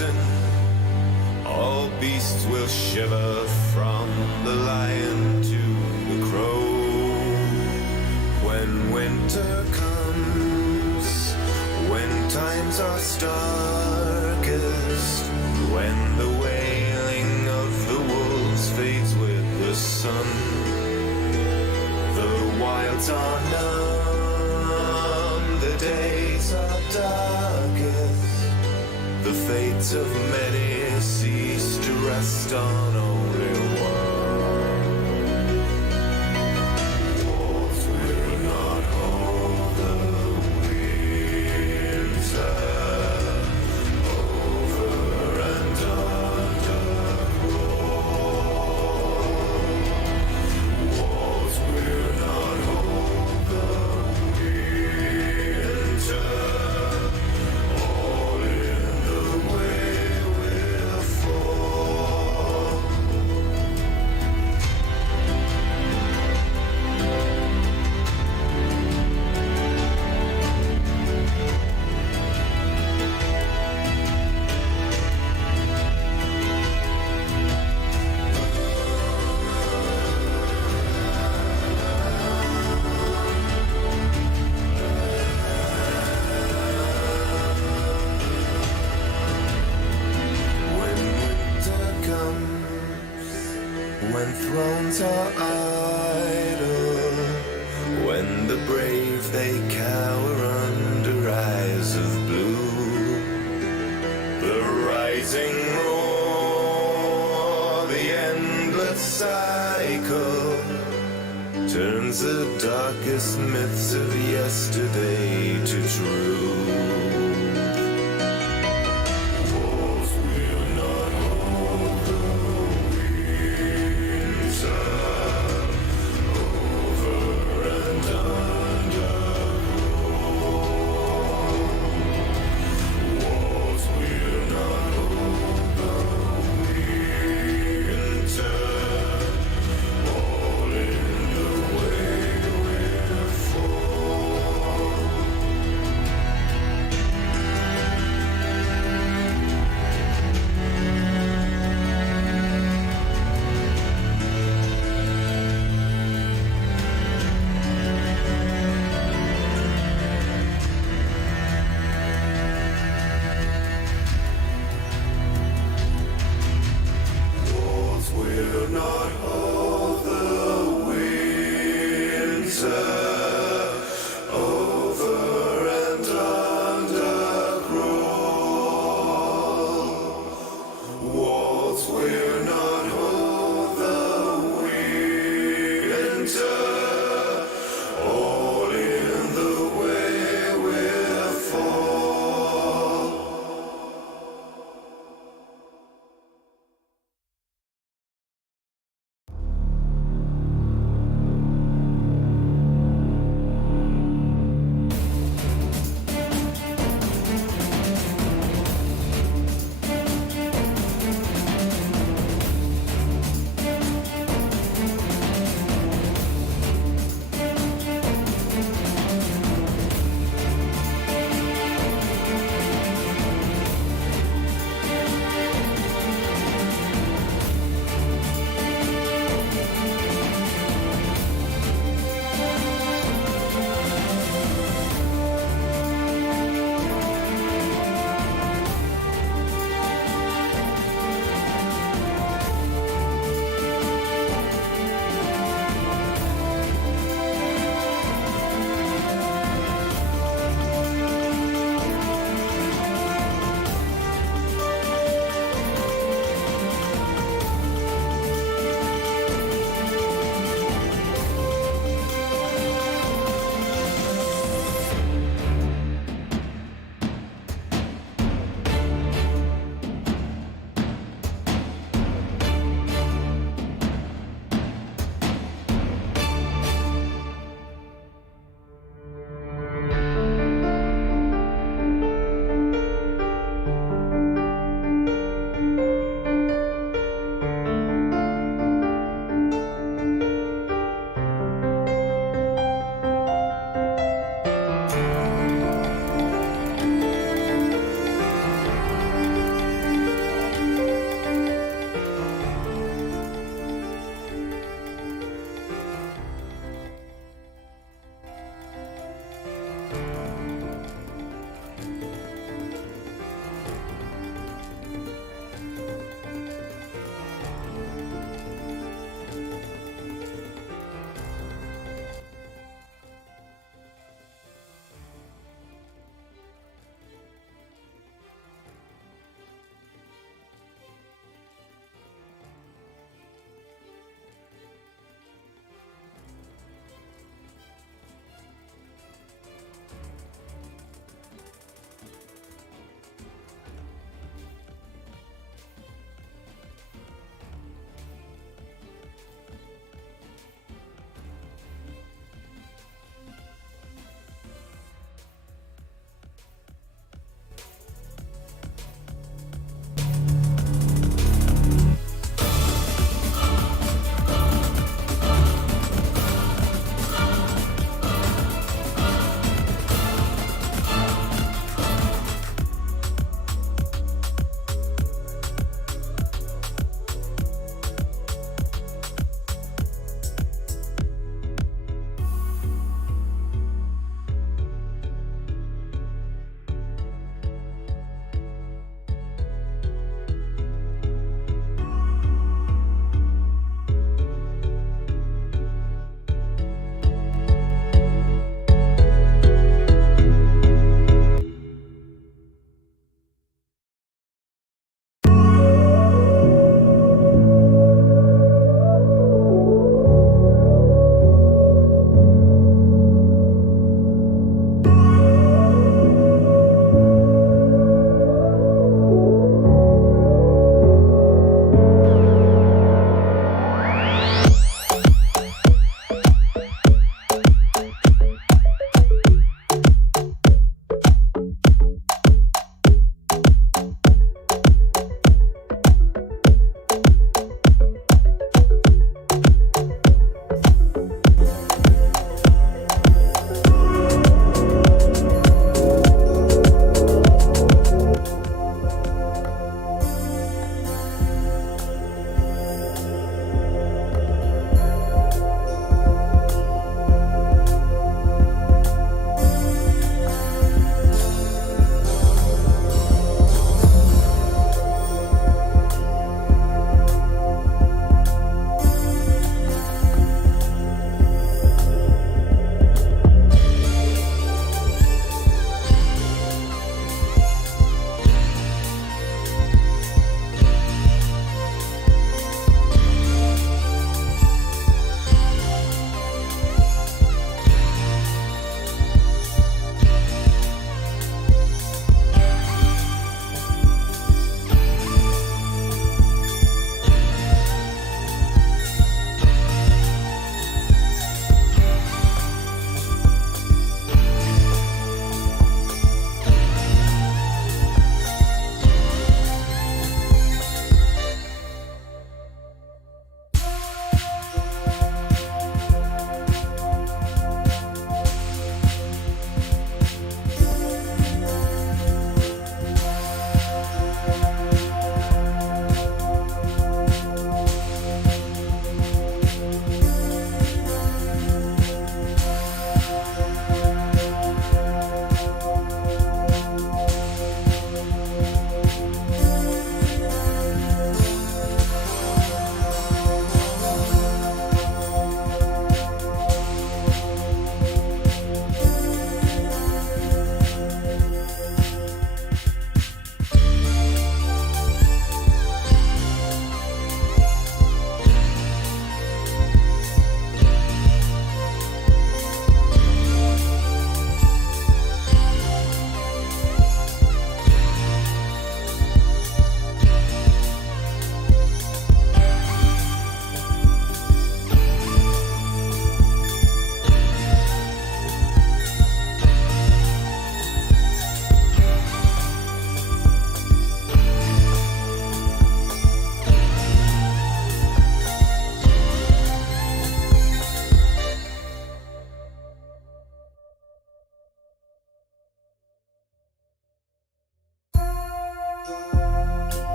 season, all beasts will shiver from the lion to the crow. When winter comes, when times are starkest, when the wailing of the wolves fades with the sun, the wilds are numb, the days are darkest, the fates of many cease to rest on only one. Walls will not hold the winter, over and under walls will not hold the winter. All in the way will fall. When winter comes, when thrones are idle, when the brave they cower under eyes of blue, the rising roar, the endless cycle, turns the darkest myths of yesterday to true. Walls will not hold the winter, over and under walls will not hold the winter. All in the way will fall.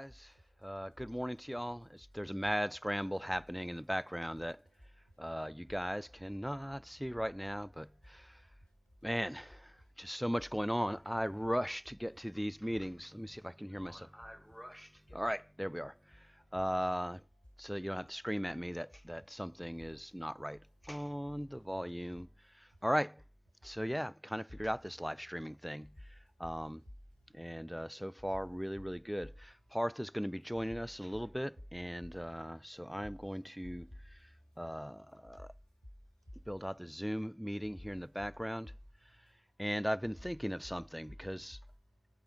guys. Good morning to y'all. There's a mad scramble happening in the background that you guys cannot see right now, but man, just so much going on. I rush to get to these meetings. Let me see if I can hear myself. All right, there we are. Uh, so that you don't have to scream at me that something is not right on the volume. All right. So yeah, kind of figured out this live streaming thing. Um, and so far, really, really good. Partha is going to be joining us in a little bit, and so I'm going to uh, build out the Zoom meeting here in the background. And I've been thinking of something because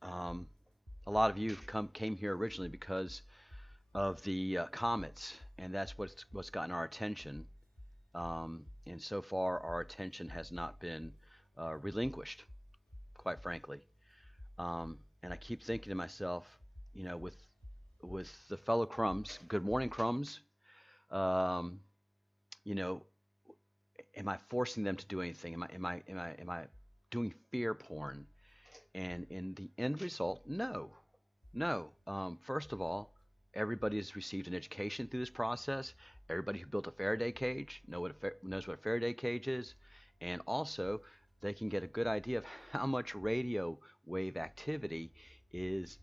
um, a lot of you came here originally because of the comets, and that's what's gotten our attention. And so far, our attention has not been relinquished, quite frankly. And I keep thinking to myself, with the fellow crumbs, good morning crumbs. Um, you know, am I forcing them to do anything? Am I doing fear porn? And in the end result, no, no. First of all, everybody has received an education through this process. Everybody who built a Faraday cage knows what a Faraday cage is, and also they can get a good idea of how much radio wave activity is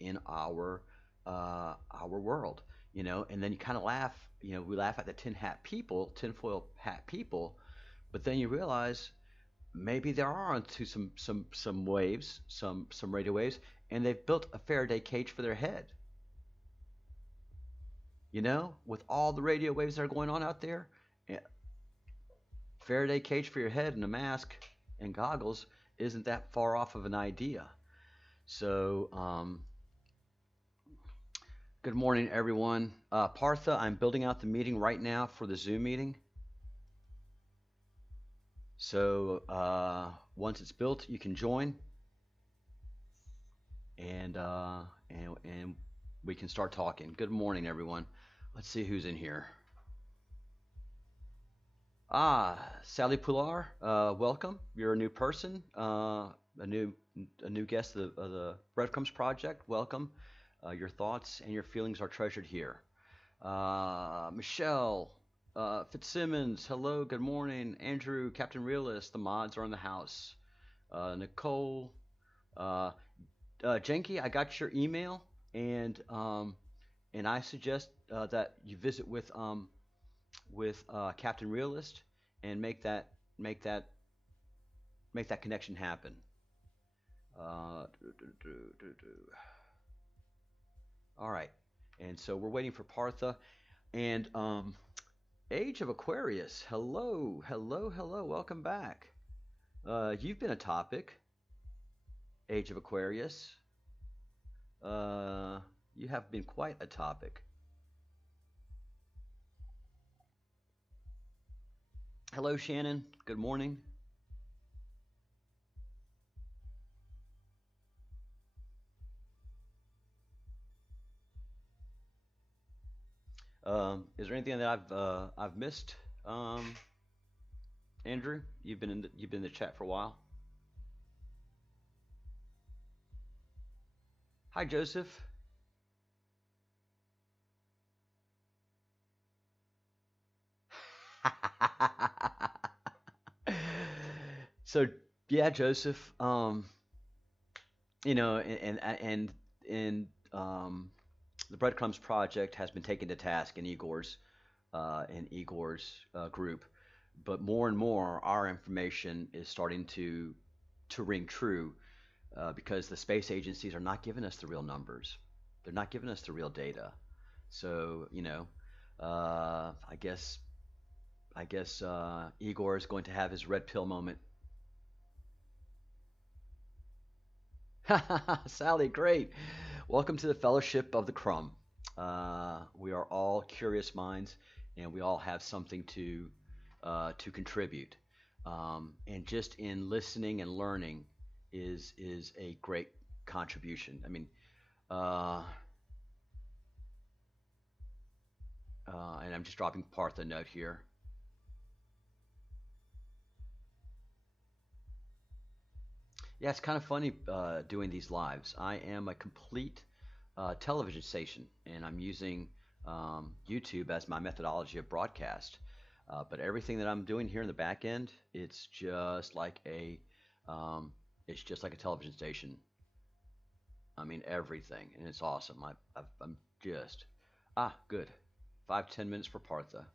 in our world. And then you kind of laugh. We laugh at the tinfoil hat people, but then you realize maybe there are onto some waves, some radio waves, and they've built a Faraday cage for their head. With all the radio waves that are going on out there, Faraday cage for your head and a mask and goggles isn't that far off of an idea. So, good morning, everyone. Partha, I'm building out the meeting right now for the Zoom meeting. So once it's built, you can join, and we can start talking. Good morning, everyone. Let's see who's in here. Sally Pular, welcome. You're a new person, a new guest of the Breadcrumbs Project. Welcome. Your thoughts and your feelings are treasured here. Michelle Fitzsimmons, hello, good morning. Andrew, Captain Realist, the mods are in the house. Nicole, Jenky, I got your email, and I suggest that you visit with Captain Realist and make that connection happen. All right, and so we're waiting for Partha, and Age of Aquarius. Hello, hello, hello. Welcome back. You've been a topic, Age of Aquarius. You have been quite a topic. Hello, Shannon. Good morning. Is there anything that I've missed, Andrew? You've been in the chat for a while. Hi, Joseph. So yeah, Joseph. The Breadcrumbs Project has been taken to task in Igor's group, but more and more our information is starting to ring true because the space agencies are not giving us the real numbers. They're not giving us the real data. So I guess Igor is going to have his red pill moment. Sally, great. Welcome to the Fellowship of the Crumb. We are all curious minds, and we all have something to contribute. And just in listening and learning is a great contribution. I mean, and I'm just dropping Partha note here. Yeah, it's kind of funny doing these lives. I am a complete television station, and I'm using YouTube as my methodology of broadcast. But everything that I'm doing here in the back end, um, it's just like a television station. I mean everything, and it's awesome. I'm just good. 5 to 10 minutes for Partha,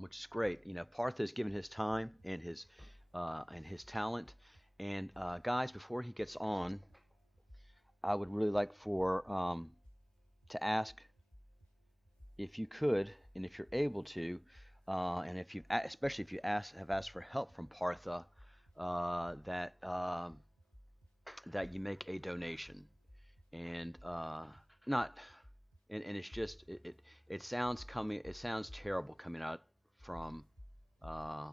which is great. You know, Partha has given his time and his talent. And guys, before he gets on, I would really like for to ask if you could, and if you're able to, and if you've especially if you have asked for help from Partha, that that you make a donation, and not, and it's just it sounds terrible coming out from uh,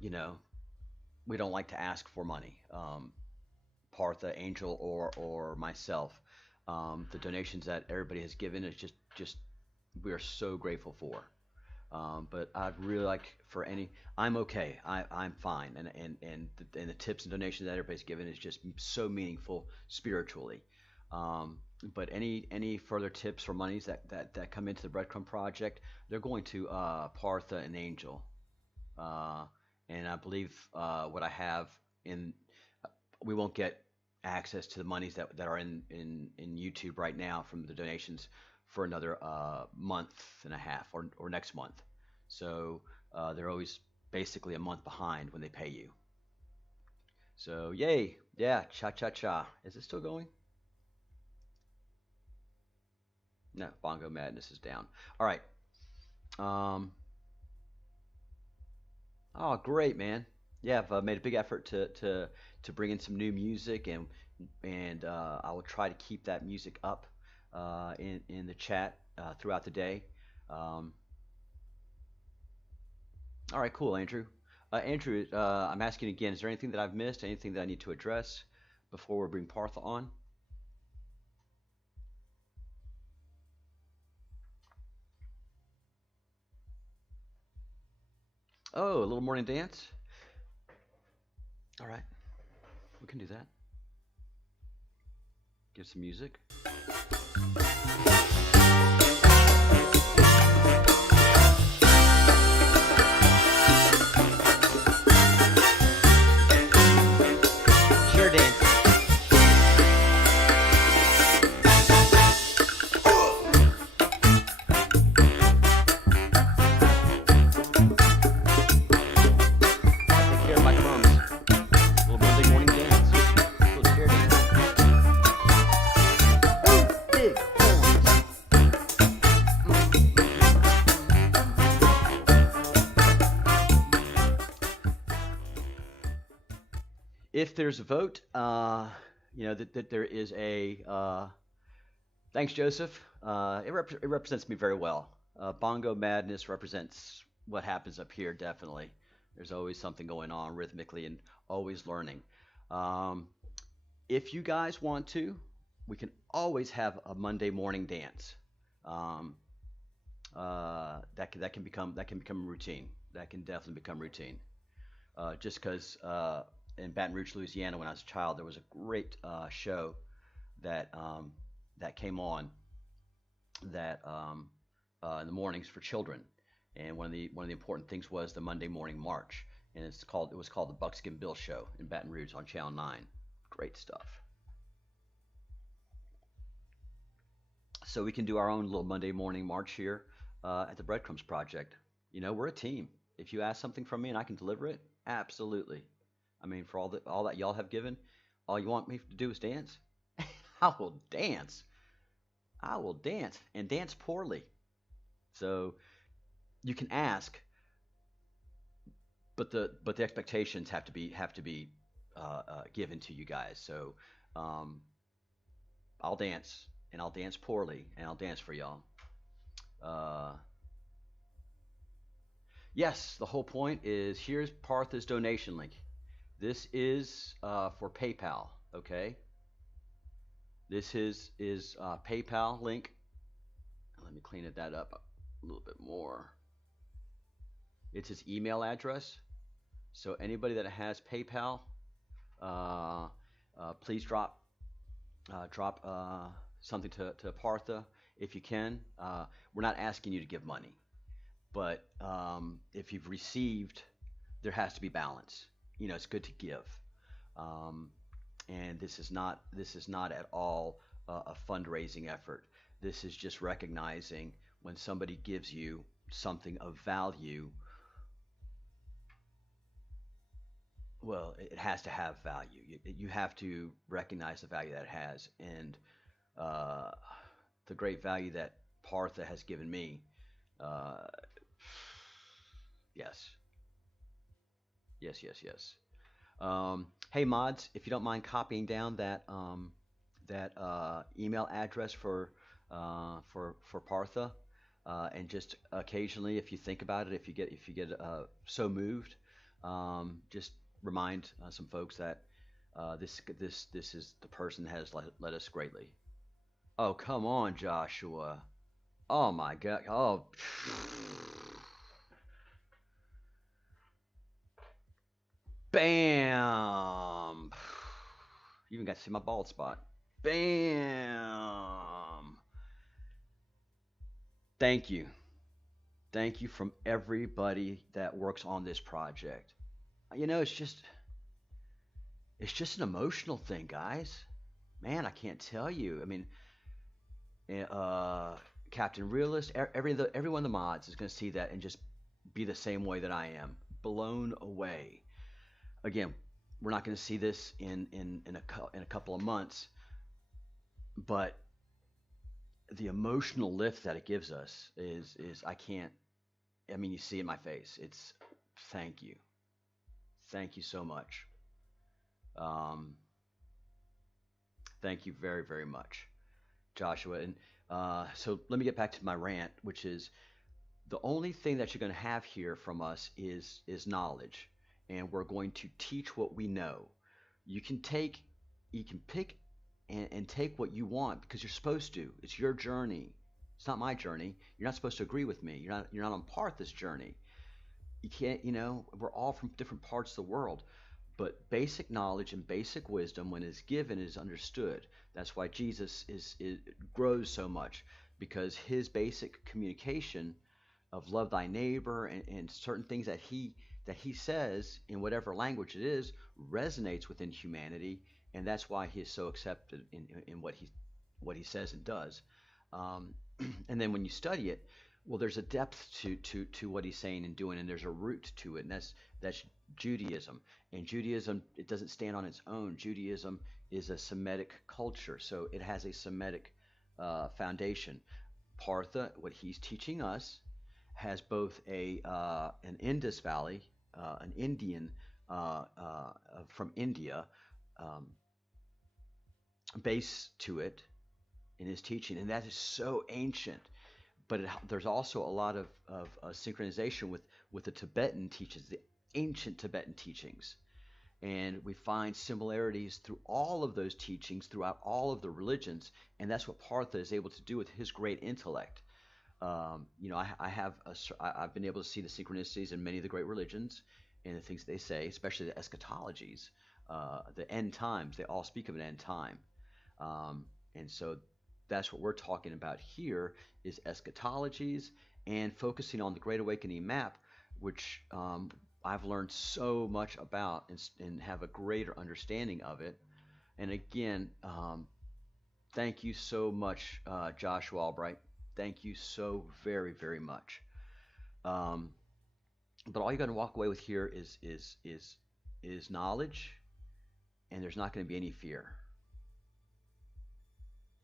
you know, we don't like to ask for money. Partha, Angel, or myself, the donations that everybody has given is just we are so grateful for. But I'd really like for any. I'm okay. I'm fine. And the tips and donations that everybody's given is just so meaningful spiritually. Um, but any further tips or monies that come into the Breadcrumb Project, they're going to Partha and Angel. Uh, and I believe what I have in, we won't get access to the monies that are in YouTube right now from the donations for another month and a half or next month. So they're always basically a month behind when they pay you. So yay, yeah, cha cha cha. Is it still going? No, Bongo Madness is down. All right. Um, oh, great, man. Yeah, I've made a big effort to bring in some new music, and I will try to keep that music up in the chat throughout the day. Um, all right, cool, Andrew. Andrew, I'm asking again. Is there anything that I've missed? Anything that I need to address before we bring Partha on? Oh, a little morning dance. All right, we can do that. Give some music. Sure dance. I take care of my crumbs. A little Monday morning dance. A little chair dance. Big horns. If there's a vote, that there is a. Thanks, Joseph. It represents me very well. Bongo Madness represents what happens up here, definitely. There's always something going on rhythmically and always learning. Um, if you guys want to, we can always have a Monday morning dance. Um, that can become routine. That can definitely become routine. Just because in Baton Rouge, Louisiana, when I was a child, there was a great show that that came on that in the mornings for children, and one of the important things was the Monday morning march, and it was called the Buckskin Bill Show in Baton Rouge on Channel 9. Great stuff. So we can do our own little Monday morning march here at the Breadcrumbs Project. You know, we're a team. If you ask something from me and I can deliver it, absolutely. I mean, for all that y'all have given, all you want me to do is dance. I will dance. I will dance and dance poorly. So you can ask, but the expectations have to be given to you guys. So um, I'll dance and I'll dance poorly and I'll dance for y'all. Uh, yes, the whole point is here's Partha's donation link. This is for PayPal. Okay. This is PayPal link. Let me clean that up a little bit more. It's his email address. So anybody that has PayPal, uh, please drop something to Partha if you can. We're not asking you to give money, but if you've received, there has to be balance. It's good to give, um, and this is not at all a fundraising effort. This is just recognizing when somebody gives you something of value. Well, it has to have value. You have to recognize the value that it has, and uh, the great value that Partha has given me. Uh, yes, yes, yes, yes. Hey mods, if you don't mind copying down that email address for Partha, and just occasionally, if you think about it, if you get so moved, just remind some folks that this is the person that has led us greatly. Oh, come on, Joshua. Oh my God. Oh, bam. You even got to see my bald spot. Bam. Thank you. Thank you from everybody that works on this project. It's just an emotional thing, guys. Man, I can't tell you. I mean, uh, Captain Realist, every one of the mods is going to see that and just be the same way that I am, blown away. Again, we're not going to see this in a couple of months, but the emotional lift that it gives us is I can't. I mean, you see it in my face. It's thank you so much. Um, Thank you very very much, Joshua. And so let me get back to my rant, which is the only thing that you're going to have here from us is knowledge, and we're going to teach what we know. You can take, you can pick and take what you want because you're supposed to. It's your journey. It's not my journey. You're not supposed to agree with me. You're not on part of this journey. You can't. We're all from different parts of the world. But basic knowledge and basic wisdom, when it's given, is understood. That's why Jesus grows so much, because his basic communication of love thy neighbor and certain things that he says in whatever language it is resonates within humanity, and that's why he is so accepted in what he says and does. Um, and then when you study it, well, there's a depth to what he's saying and doing, and there's a root to it, and that's Judaism. And Judaism, it doesn't stand on its own. Judaism is a Semitic culture, so it has a Semitic foundation. Partha, what he's teaching us, has both an Indus Valley, an Indian from India, um, base to it in his teaching, and that is so ancient. But there's also a lot of synchronization with the Tibetan teachings, the ancient Tibetan teachings, and we find similarities through all of those teachings throughout all of the religions, and that's what Partha is able to do with his great intellect. I've been able to see the synchronicities in many of the great religions and the things they say, especially the eschatologies, the end times. They all speak of an end time, and so that's what we're talking about here is eschatologies and focusing on the Great Awakening map, which I've learned so much about and have a greater understanding of it. And again, thank you so much, Joshua Albright. Thank you so very, very much. Um, but all you're going to walk away with here is knowledge, and there's not going to be any fear.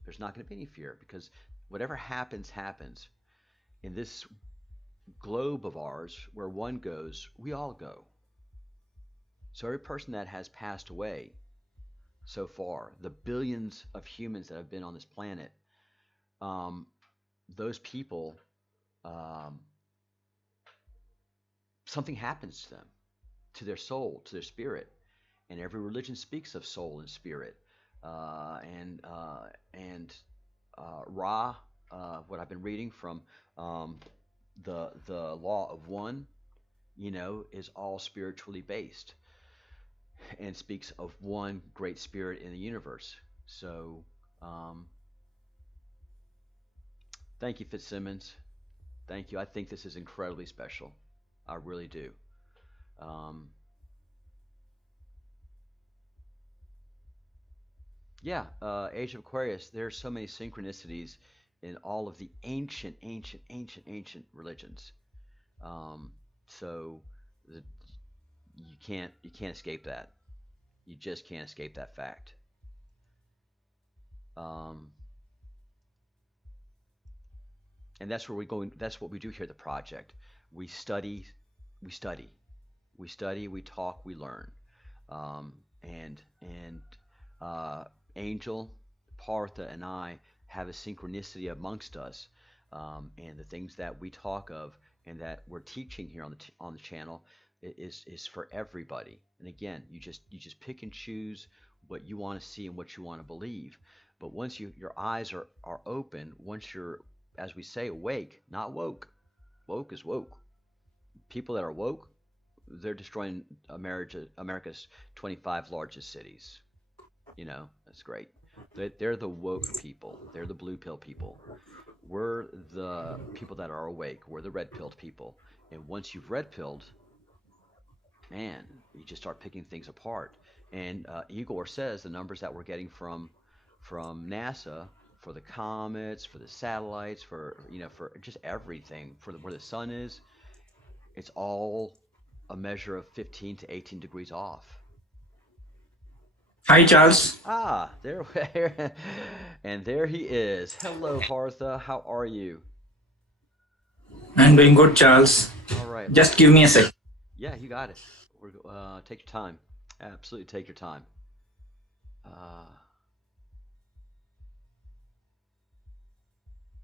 There's not going to be any fear because whatever happens, happens. In this globe of ours, where one goes, we all go. So every person that has passed away so far, the billions of humans that have been on this planet, um, those people, um, something happens to them, to their soul, to their spirit. And every religion speaks of soul and spirit. And Ra, what I've been reading from the law of one, is all spiritually based. and speaks of one great spirit in the universe. So, um, thank you, Fitzsimmons. Thank you. I think this is incredibly special. I really do. Um, yeah, Age of Aquarius. There are so many synchronicities in all of the ancient religions. Um, so the, you can't escape that. You just can't escape that fact. Um, and that's where we go. That's what we do here at the project. We study, we study, we study, we talk, we learn. And uh, Angel, Partha, and I have a synchronicity amongst us, and the things that we talk of and that we're teaching here on the channel is for everybody. And again, you just pick and choose what you want to see and what you want to believe. But once your eyes are open, once you're, as we say, awake, not woke. Woke is woke. People that are woke, they're destroying America's 25 largest cities. That's great. They're the woke people. They're the blue pill people. We're the people that are awake. We're the red pilled people. And once you've red pilled, man, you just start picking things apart. And Igor says the numbers that we're getting from NASA for the comets, for the satellites, for just everything, for where the sun is, it's all a measure of 15 to 18 degrees off. Hi, Charles. Ah, there, and there he is. Hello, Partha. How are you? I'm doing good, Charles. All right. Just give me a sec. Yeah, you got it. Take your time. Absolutely, take your time. Uh,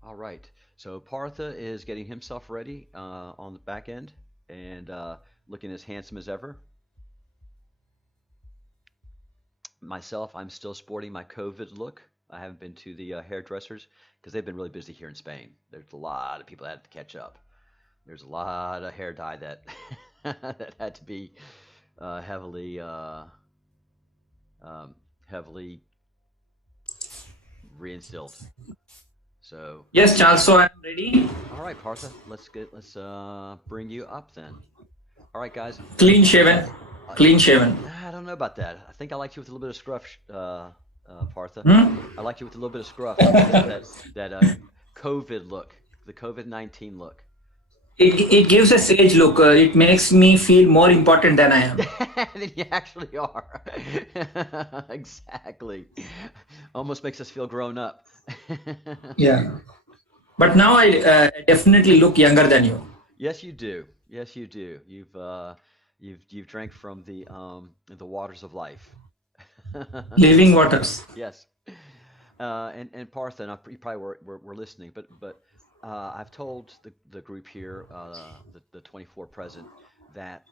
all right. So Partha is getting himself ready on the back end and looking as handsome as ever. Myself, I'm still sporting my COVID look. I haven't been to the hairdressers because they've been really busy here in Spain. There's a lot of people that had to catch up. There's a lot of hair dye that that had to be heavily heavily reinstilled. So Yes, Charles. So I'm ready. all right, Partha, let's bring you up then. All right, guys. Clean shaven. Clean shaven. I don't know about that. I think I liked you with a little bit of scruff, Partha. Hmm? I liked you with a little bit of scruff. That COVID look, the COVID-19 look. It gives a sage look. It makes me feel more important than I am. Than you actually are. Exactly. Almost makes us feel grown up. Yeah. But now I definitely look younger than you. Yes, you do. Yes, you do. You've drank from the waters of life. Living waters. Yes. And Partha, and you probably were listening, but I've told the group here, the 24 present, that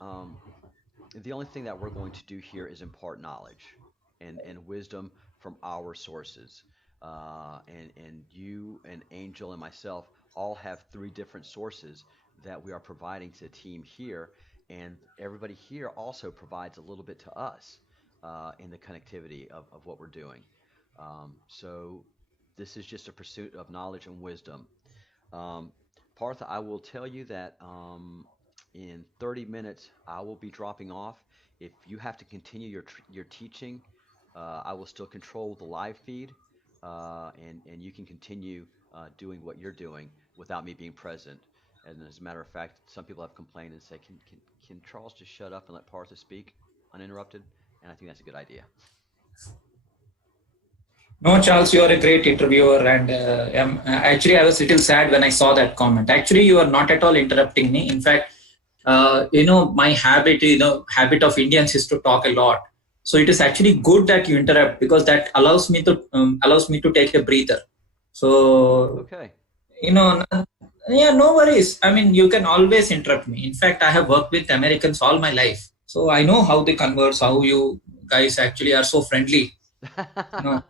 the only thing that we're going to do here is impart knowledge and wisdom from our sources. And you and Angel and myself all have three different sources that we are providing to the team here, and everybody here also provides a little bit to us in the connectivity of what we're doing. So this is just a pursuit of knowledge and wisdom. Partha, I will tell you that in 30 minutes I will be dropping off. If you have to continue your teaching, I will still control the live feed, and you can continue doing what you're doing without me being present. And as a matter of fact, some people have complained and said, "Can Charles just shut up and let Partha speak uninterrupted?" And I think that's a good idea. No, Charles, you are a great interviewer, and actually, I was a little sad when I saw that comment. Actually, you are not at all interrupting me. In fact, my habit of Indians is to talk a lot. So it is actually good that you interrupt, because that allows me to take a breather. So Okay. yeah, no worries. I mean, you can always interrupt me. In fact, I have worked with Americans all my life, so I know how they converse, how you guys actually are so friendly. You know.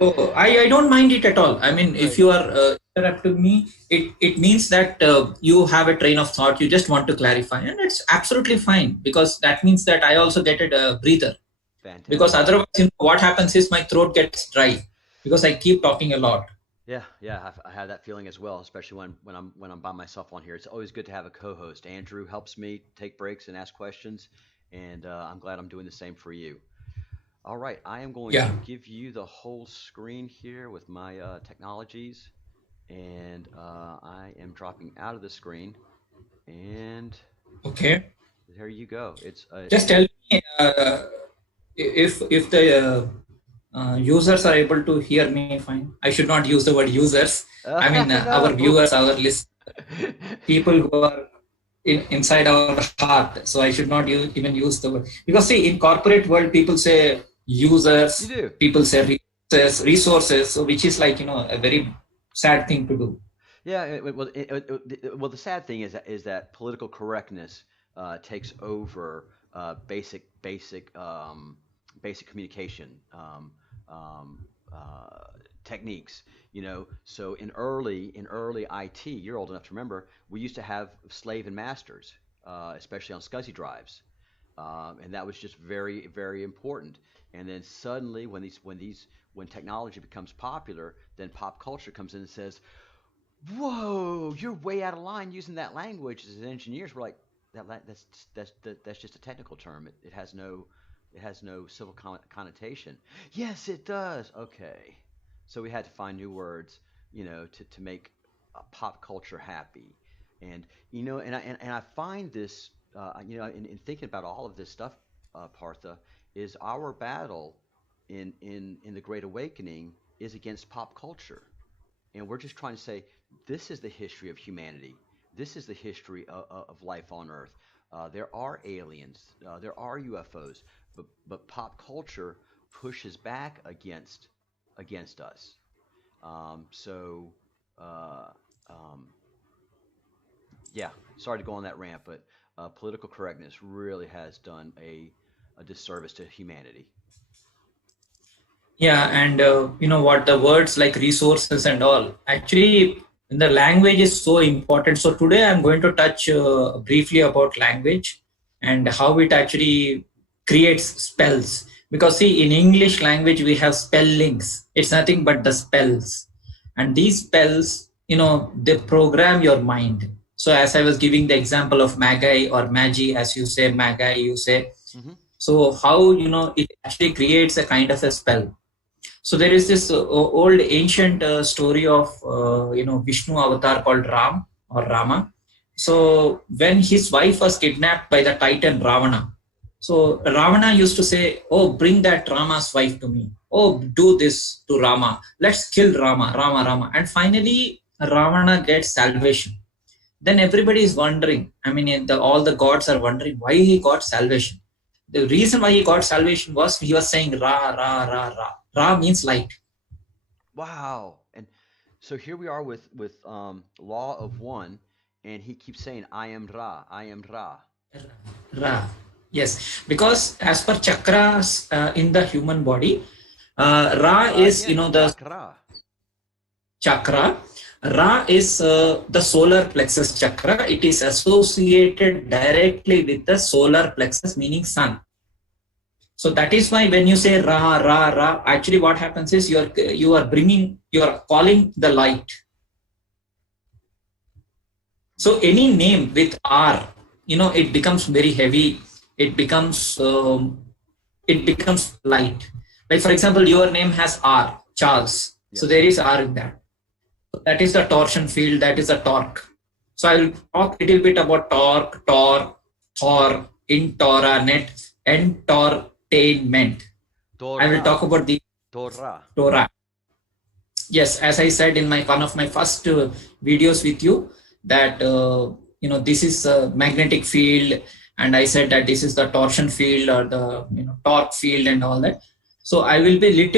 So So I don't mind it at all. I mean, if Right. you are interrupting me, it means that you have a train of thought. You just want to clarify, and it's absolutely fine because that means that I also get a breather. Because Fantastic. otherwise, what happens is my throat gets dry because I keep talking a lot. Yeah, yeah, I have that feeling as well, especially when I'm by myself on here. It's always good to have a co-host. Andrew helps me take breaks and ask questions, and I'm glad I'm doing the same for you. All right, I am going Yeah. to give you the whole screen here with my technologies, and I am dropping out of the screen, and Okay. there you go. It's Just tell me if the users are able to hear me fine. I should not use the word users. I mean, our no. viewers, our list, people who are inside our heart. So I should not even use the word because see, in corporate world, people say You users, do. people say resources. So which is like a very sad thing to do. Yeah, well, the sad thing is that political correctness takes over basic communication um, techniques. So in early IT, you're old enough to remember, we used to have slave and masters, especially on SCSI drives, and that was just very very important. And then suddenly, when technology becomes popular, then pop culture comes in and says, whoa, you're way out of line using that language. As engineers, we're like, that's just a technical term. It has no civil connotation. Yes, it does. Okay, so we had to find new words, to make pop culture happy, and I find this, in thinking about all of this stuff, Partha, is our battle in the Great Awakening is against pop culture, and we're just trying to say this is the history of humanity. This is the history of life on Earth. There are aliens. There are UFOs, but pop culture pushes back against us. So, uh, um, yeah. Sorry to go on that rant, but political correctness really has done a disservice to humanity. Yeah, and you know what, the words like resources and all, actually, the language is so important. So today I'm going to touch briefly about language and how it actually creates spells. Because see, in English language we have spellings. It's nothing but the spells, and these spells, they program your mind. So as I was giving the example of magi or magi, as you say, magi, you say. Hmm. So how it actually creates a kind of a spell. So there is this old ancient story of Vishnu avatar called Ram or Rama. So when his wife was kidnapped by the Titan Ravana, so Ravana used to say, "Oh, bring that Rama's wife to me. Oh, do this to Rama. Let's kill Rama, Rama, Rama." And finally, Ravana gets salvation. Then everybody is wondering. I mean, all the gods are wondering why he got salvation. The reason why he got salvation was he was saying Ra, Ra, Ra, Ra. Ra means light. Wow. And so here we are with Law of One, and he keeps saying, "I am Ra, I am Ra." Ra. Yes, because as per chakras in the human body, Ra is, Again, the Chakra. chakra. Ra is the solar plexus chakra. It is associated directly with the solar plexus, meaning sun. So that is why when you say Ra, Ra, Ra, actually what happens is you are calling the light. So any name with R, it becomes very heavy. It becomes light. Like for example, your name has R, Charles. So Yes. there is R in that. So that is the torsion field. That is the torque. So I will talk a little bit about torque, Thor, intoranet, entertainment. I will talk Torah. about the Torah. Torah. Yes, as I said in my one of my first videos with you, that this is a magnetic field, and I said that this is the torsion field or the torque field and all that. So I will be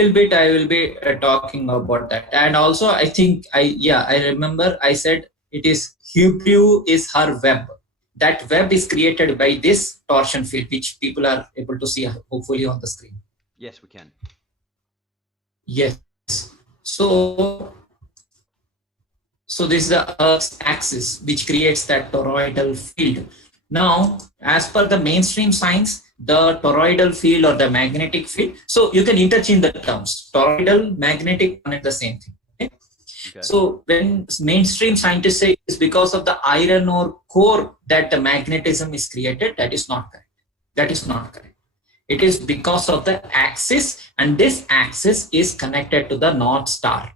talking about that. And also I think I remember I said it is Hebrew is her web. That web is created by this torsion field, which people are able to see hopefully on the screen. Yes, we can. Yes. So this is the Earth's axis, which creates that toroidal field. Now, as per the mainstream science, the toroidal field or the magnetic field, so you can interchange the terms. Toroidal, magnetic, one and the same thing. Okay? Okay. So when mainstream scientists say it's because of the iron ore core that the magnetism is created, that is not correct. That is not correct. It is because of the axis, and this axis is connected to the North Star.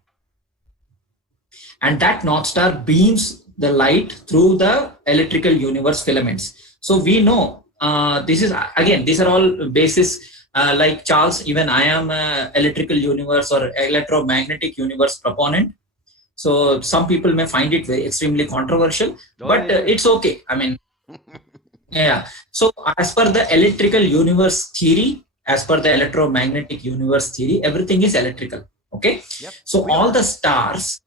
And that North Star beams the light through the electrical universe filaments. So we know this is, again, these are all basis like Charles, even I am a electrical universe or electromagnetic universe proponent. So some people may find it very extremely controversial, but it's okay. I mean, yeah. So as per the electrical universe theory, as per the electromagnetic universe theory, everything is electrical. Okay. Yep. So all the stars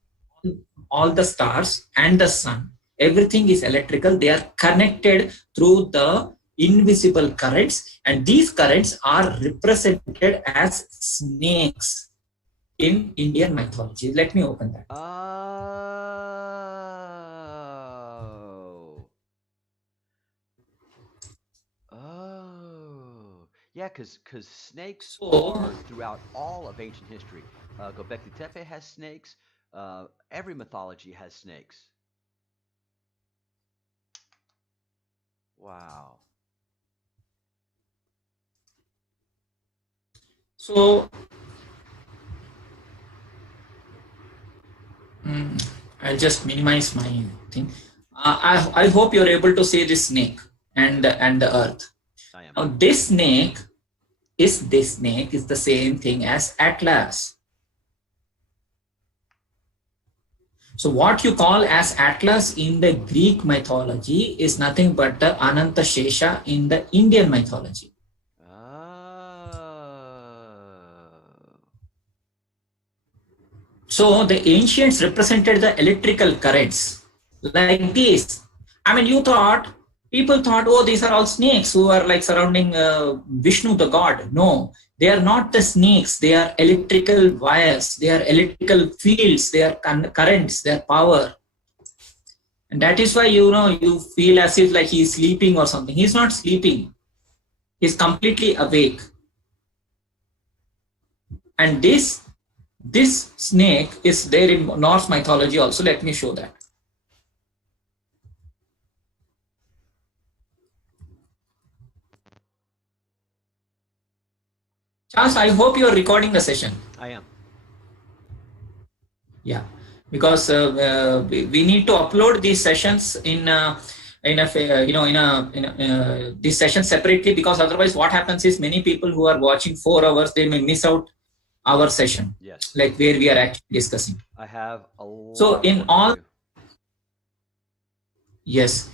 and the sun, everything is electrical. They are connected through the invisible currents, and these currents are represented as snakes in Indian mythology. Let me open that. Yeah, because snakes are throughout all of ancient history. Göbekli Tepe has snakes. Every mythology has snakes. Wow. So I'll just minimize my thing. I hope you're able to see this snake and the earth. I am. Now this snake is the same thing as Atlas. So what you call as Atlas in the Greek mythology is nothing but the Ananta Shesha in the Indian mythology. So the ancients represented the electrical currents like this. I mean, people thought, oh, these are all snakes who are like surrounding Vishnu, the god. No, they are not the snakes. They are electrical wires. They are electrical fields. They are currents. They are power. And that is why, you feel as if like he is sleeping or something. He's not sleeping. He's completely awake. And this snake is there in Norse mythology also. Let me show that. Charles, I hope you are recording the session. I am. Yeah, because we need to upload these sessions these sessions separately, because otherwise what happens is many people who are watching 4 hours, they may miss out our session. Yes. Like where we are actually discussing. I have a lot. So in all, yes.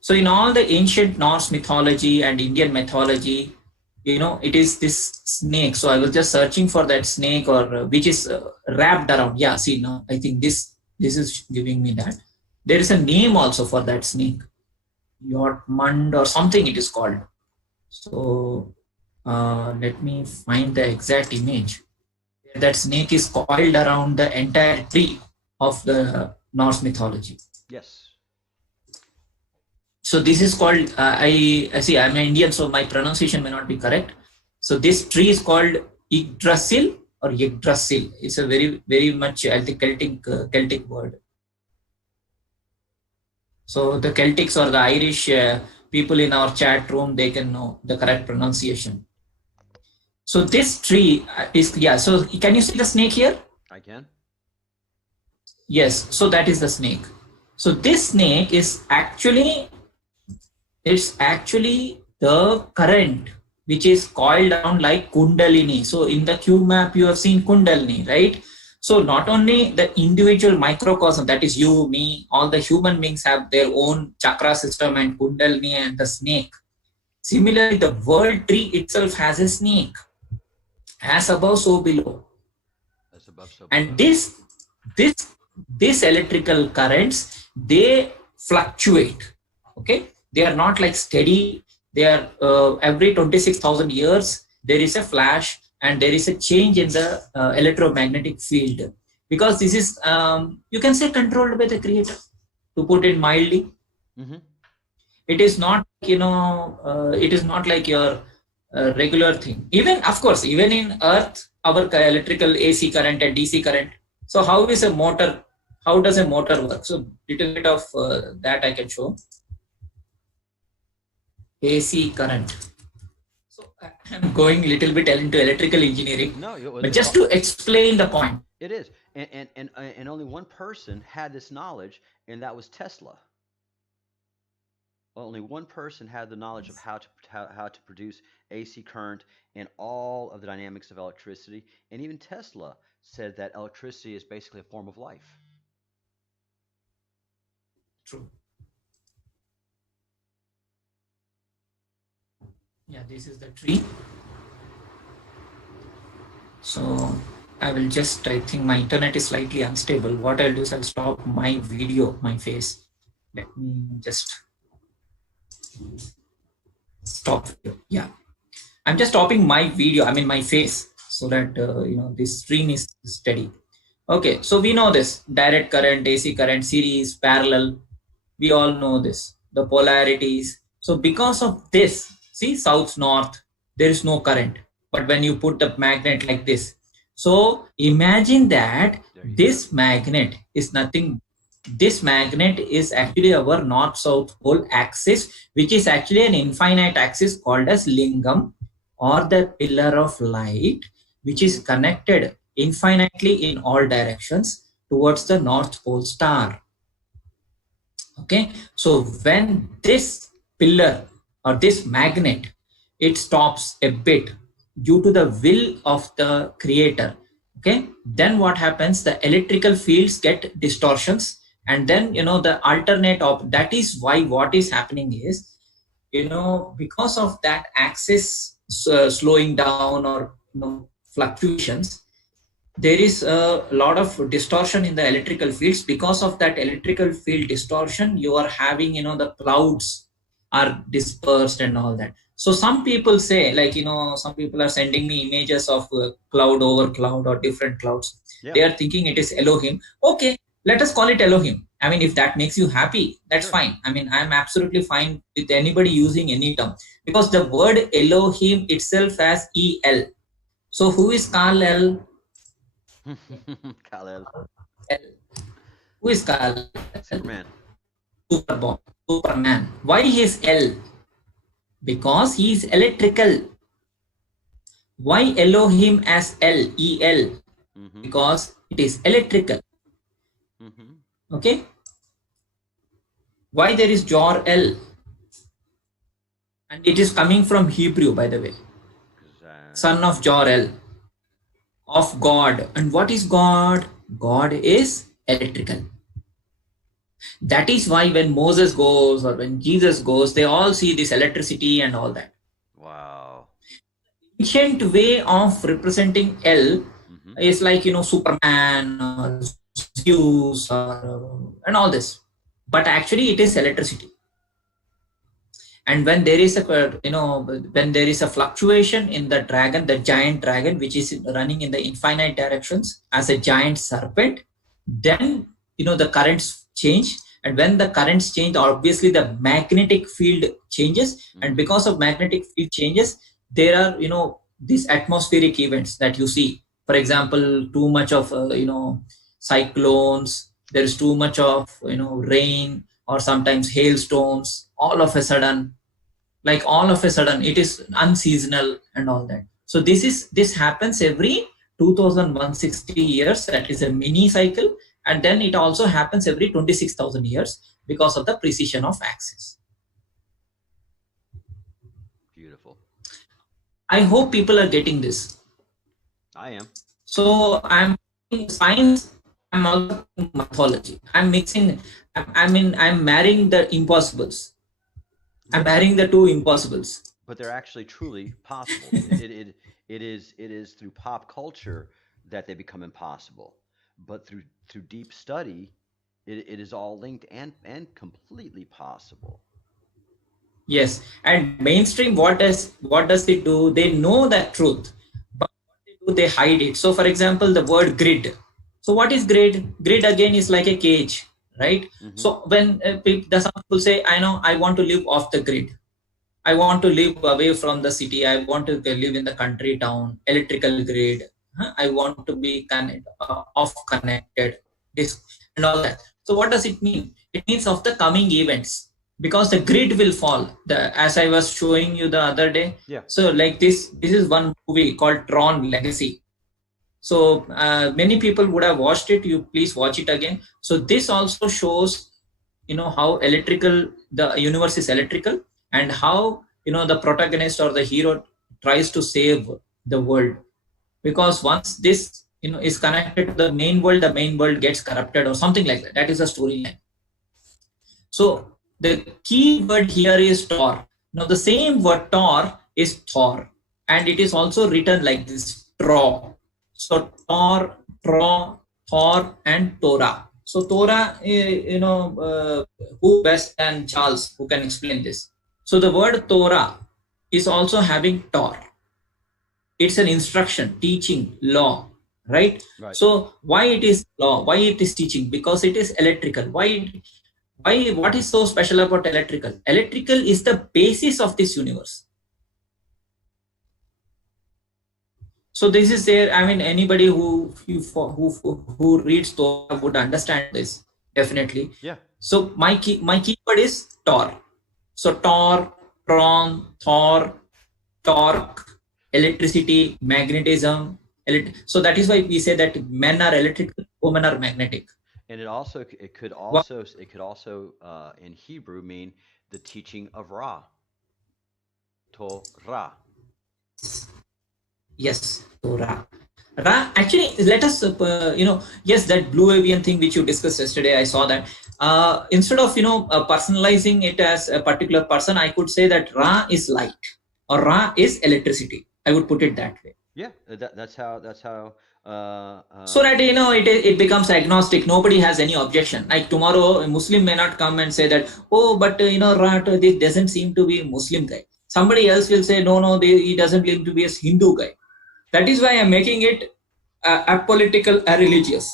So in all the ancient Norse mythology and Indian mythology, it is this snake. So I was just searching for that snake, or which is wrapped around. Yeah, see now, I think this is giving me that. There is a name also for that snake. Yotmund or something it is called. So let me find the exact image. That snake is coiled around the entire tree of the Norse mythology. Yes. So this is called, I see I'm an Indian, so my pronunciation may not be correct. So this tree is called Yggdrasil or Yggdrasil. It's a very, very much, I think, Celtic word. So the Celtics or the Irish people in our chat room, they can know the correct pronunciation. So this tree is, yeah, so can you see the snake here? I can. Yes, so that is the snake. So this snake is actually the current which is coiled down like Kundalini. So in the Q map, you have seen Kundalini, right? So not only the individual microcosm, that is you, me, all the human beings have their own chakra system and Kundalini and the snake. Similarly, the world tree itself has a snake. As above, so below. As above, so below. And this electrical currents, they fluctuate. Okay, they are not like steady. They are every 26,000 years there is a flash and there is a change in the electromagnetic field, because this is, you can say, controlled by the creator, to put it mildly. Mm-hmm. It is not, it is not like your regular thing. Even, of course, even in earth, our electrical AC current and DC current. So how is a motor, how does a motor work? So little bit of that I can show. AC current. So I'm going a little bit into electrical engineering, No, but just to explain the point. it is, and only one person had this knowledge, and that was Tesla. Only one person had the knowledge of how to produce AC current and all of the dynamics of electricity. And even Tesla said that electricity is basically a form of life. True. Yeah, this is the tree. So I will just, I think my internet is slightly unstable. What I'll do is I'll stop my video, my face. Let me just stop video. Yeah, I'm just stopping my video, I mean my face, so that this stream is steady. Okay, so we know this direct current, AC current, series, parallel. We all know this, the polarities. So because of this, see, south, north, there is no current. But when you put the magnet like this, so imagine that this magnet is nothing. This magnet is actually our north-south pole axis, which is actually an infinite axis called as lingam, or the pillar of light, which is connected infinitely in all directions towards the North Pole star. Okay, so when this pillar or this magnet, it stops a bit due to the will of the creator, okay, then what happens? The electrical fields get distortions, and then the alternate of that is why what is happening is, because of that axis slowing down or fluctuations, there is a lot of distortion in the electrical fields. Because of that electrical field distortion, you are having the clouds are dispersed and all that. So some people say, like some people are sending me images of cloud over cloud or different clouds. Yeah. They are thinking it is Elohim. Okay, let us call it Elohim. I mean, if that makes you happy, that's Sure. fine. I mean, I'm absolutely fine with anybody using any term, because the word Elohim itself has El. So who is Kal-El? Kal-El. Who is Kal-El? Superman. Superman. Why he is L? Because he is electrical. Why Elohim as L? E-L? Because it is electrical. Okay. Why there is Jor-El? And it is coming from Hebrew, by the way. Son of Jor-El, of God. And what is God? God is electrical. That is why when Moses goes or when Jesus goes, they all see this electricity and all that. Wow. Ancient way of representing L is like, Superman or Zeus or, and all this. But actually it is electricity. And when there is a, when there is a fluctuation in the dragon, the giant dragon, which is running in the infinite directions as a giant serpent, then, the currents change. And when the currents change, obviously the magnetic field changes. And because of magnetic field changes, there are, these atmospheric events that you see. For example, too much of, cyclones, there is too much of, rain, or sometimes hailstones, all of a sudden, it is unseasonal and all that. So this happens every 2160 years. That is a mini cycle. And then it also happens every 26,000 years because of the precision of axis. Beautiful. I hope people are getting this. I am. So I'm science, I'm also mythology. I'm mixing, I'm marrying the impossibles. I'm marrying the two impossibles. But they're actually truly possible. it is through pop culture that they become impossible. But through deep study, it is all linked and completely possible. Yes, and mainstream, what does it do? They know that truth, but what they do, they hide it. So, for example, the word grid. So what is grid? Grid again is like a cage, right? So when some people say, I know I want to live off the grid. I want to live away from the city. I want to live in the country town, electrical grid. I want to be off connected, this and all that. So what does it mean? It means of the coming events, because the grid will fall. As I was showing you the other day. Yeah. So like this is one movie called Tron Legacy. So many people would have watched it. You please watch it again. So this also shows, how electrical the universe is electrical, and how the protagonist or the hero tries to save the world, because once this is connected to the main world gets corrupted or something like that. That is the storyline. So the key word here is Tor. Now the same word Tor is Thor, and it is also written like this, Tro. So Tor, Tro, Thor, and Torah. So Torah, who best than Charles, who can explain this? So the word Torah is also having Tor. It's an instruction, teaching, law, right? So why it is law? Why it is teaching? Because it is electrical. What is so special about electrical? Electrical is the basis of this universe. So this is there. I mean, anybody who reads Torah would understand this, definitely. Yeah. So my keyword is Tor. So Tor, Tron, Thor, torque, electricity, magnetism. So that is why we say that men are electrical, women are magnetic. And it could also in Hebrew mean the teaching of Ra. Torah. Yes, Torah. Ra, actually, let us, yes, that blue avian thing which you discussed yesterday, I saw that. Instead of, personalizing it as a particular person, I could say that Ra is light, or Ra is electricity. I would put it that way. Yeah, that's how. So that, it becomes agnostic. Nobody has any objection. Like tomorrow, a Muslim may not come and say that, oh, but, Ra, this doesn't seem to be a Muslim guy. Somebody else will say, no, he doesn't seem to be a Hindu guy. That is why I'm making it apolitical, religious.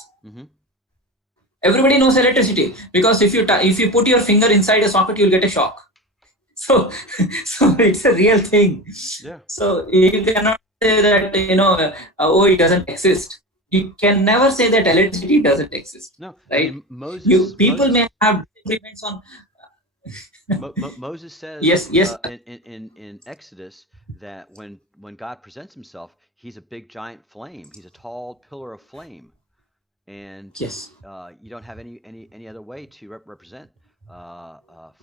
Everybody knows electricity, because if you put your finger inside a socket, you'll get a shock. So it's a real thing. Yeah. So you cannot say that it doesn't exist. You can never say that electricity doesn't exist. No, right? I mean, People may have disagreements on. Moses says yes. In Exodus that when God presents himself, he's a big giant flame. He's a tall pillar of flame, and yes, you don't have any other way to represent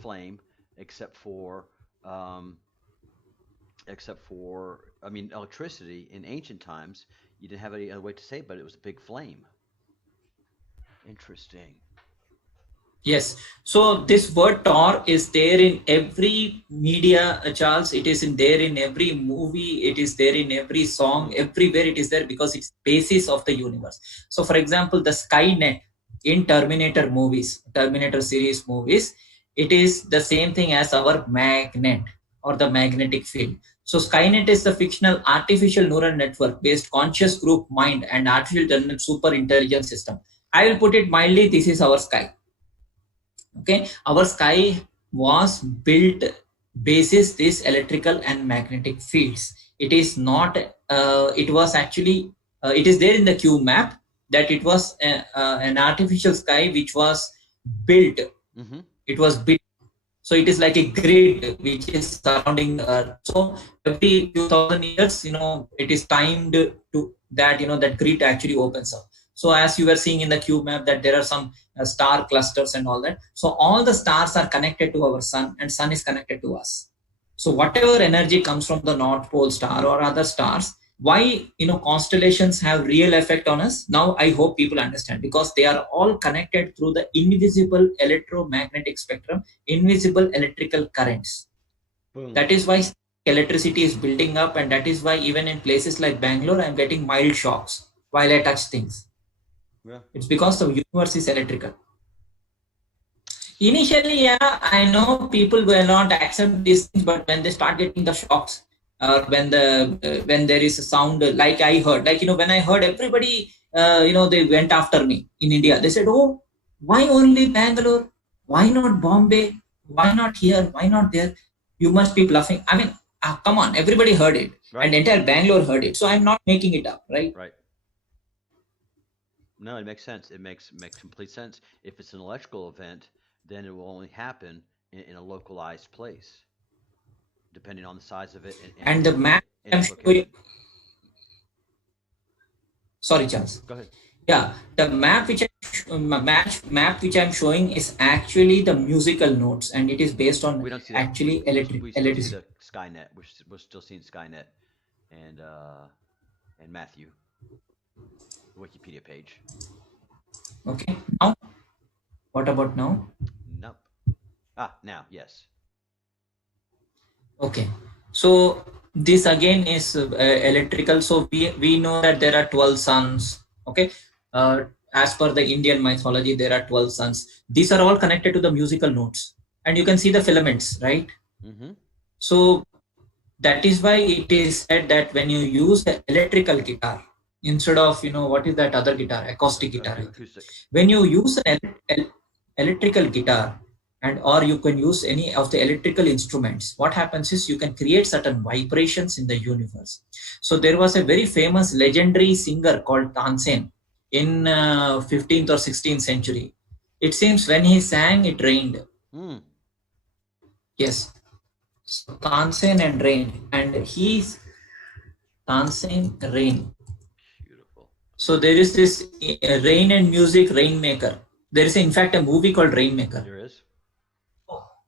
flame except for electricity. In ancient times, you didn't have any other way to say it, but it was a big flame. Interesting. Yes. So this word Tor is there in every media, Charles. It is there in every movie. It is there in every song. Everywhere it is there, because it's basis of the universe. So for example, the Skynet in Terminator series movies, it is the same thing as our magnet or the magnetic field. So Skynet is the fictional artificial neural network based conscious group mind and artificial super intelligence system. I will put it mildly, this is our sky. Okay, our sky was built basis this electrical and magnetic fields. It is not, it was actually, it is there in the cube map that it was an artificial sky which was built. It was built. So it is like a grid which is surrounding the earth. So every 2000 years, it is timed to that, that grid actually opens up. So as you were seeing in the cube map that there are some star clusters and all that. So all the stars are connected to our sun, and sun is connected to us. So whatever energy comes from the North Pole star or other stars, why constellations have real effect on us? Now I hope people understand, because they are all connected through the invisible electromagnetic spectrum, invisible electrical currents. Boom. That is why electricity is building up, and that is why even in places like Bangalore, I'm getting mild shocks while I touch things. Yeah. It's because the universe is electrical. Initially, yeah, I know people will not accept these things, but when they start getting the shocks, or when there is a sound like I heard, when I heard everybody they went after me in India. They said, "Oh, why only Bangalore? Why not Bombay? Why not here? Why not there? You must be bluffing." I mean, come on, everybody heard it, Right. and entire Bangalore heard it. So I'm not making it up, right? Right. No, it makes sense. It makes complete sense. If it's an electrical event, then it will only happen in a localized place, depending on the size of it And the map and I'm its showing, location. sorry, Charles. Go ahead. Yeah, the map which I'm showing is actually the musical notes, and it is based on We don't see that. actually We still see electricity. the Skynet. We're still seeing Skynet and Matthew, the Wikipedia page. Okay. Now, what about now? Nope. Now, yes. Okay. So this again is electrical. So we know that there are 12 suns. Okay. As per the Indian mythology, there are 12 suns. These are all connected to the musical notes, and you can see the filaments, right? Mm-hmm. So that is why it is said that when you use the electrical guitar instead of what is that other guitar, acoustic guitar, Acoustic. when you use an electrical guitar, and or you can use any of the electrical instruments, what happens is you can create certain vibrations in the universe. So there was a very famous legendary singer called Tansen in 15th or 16th century. It seems when he sang, it rained. Yes. So Tansen and rain, and he's Tansen rain. Beautiful. So there is this rain and music rainmaker. There is in fact a movie called Rainmaker. There is.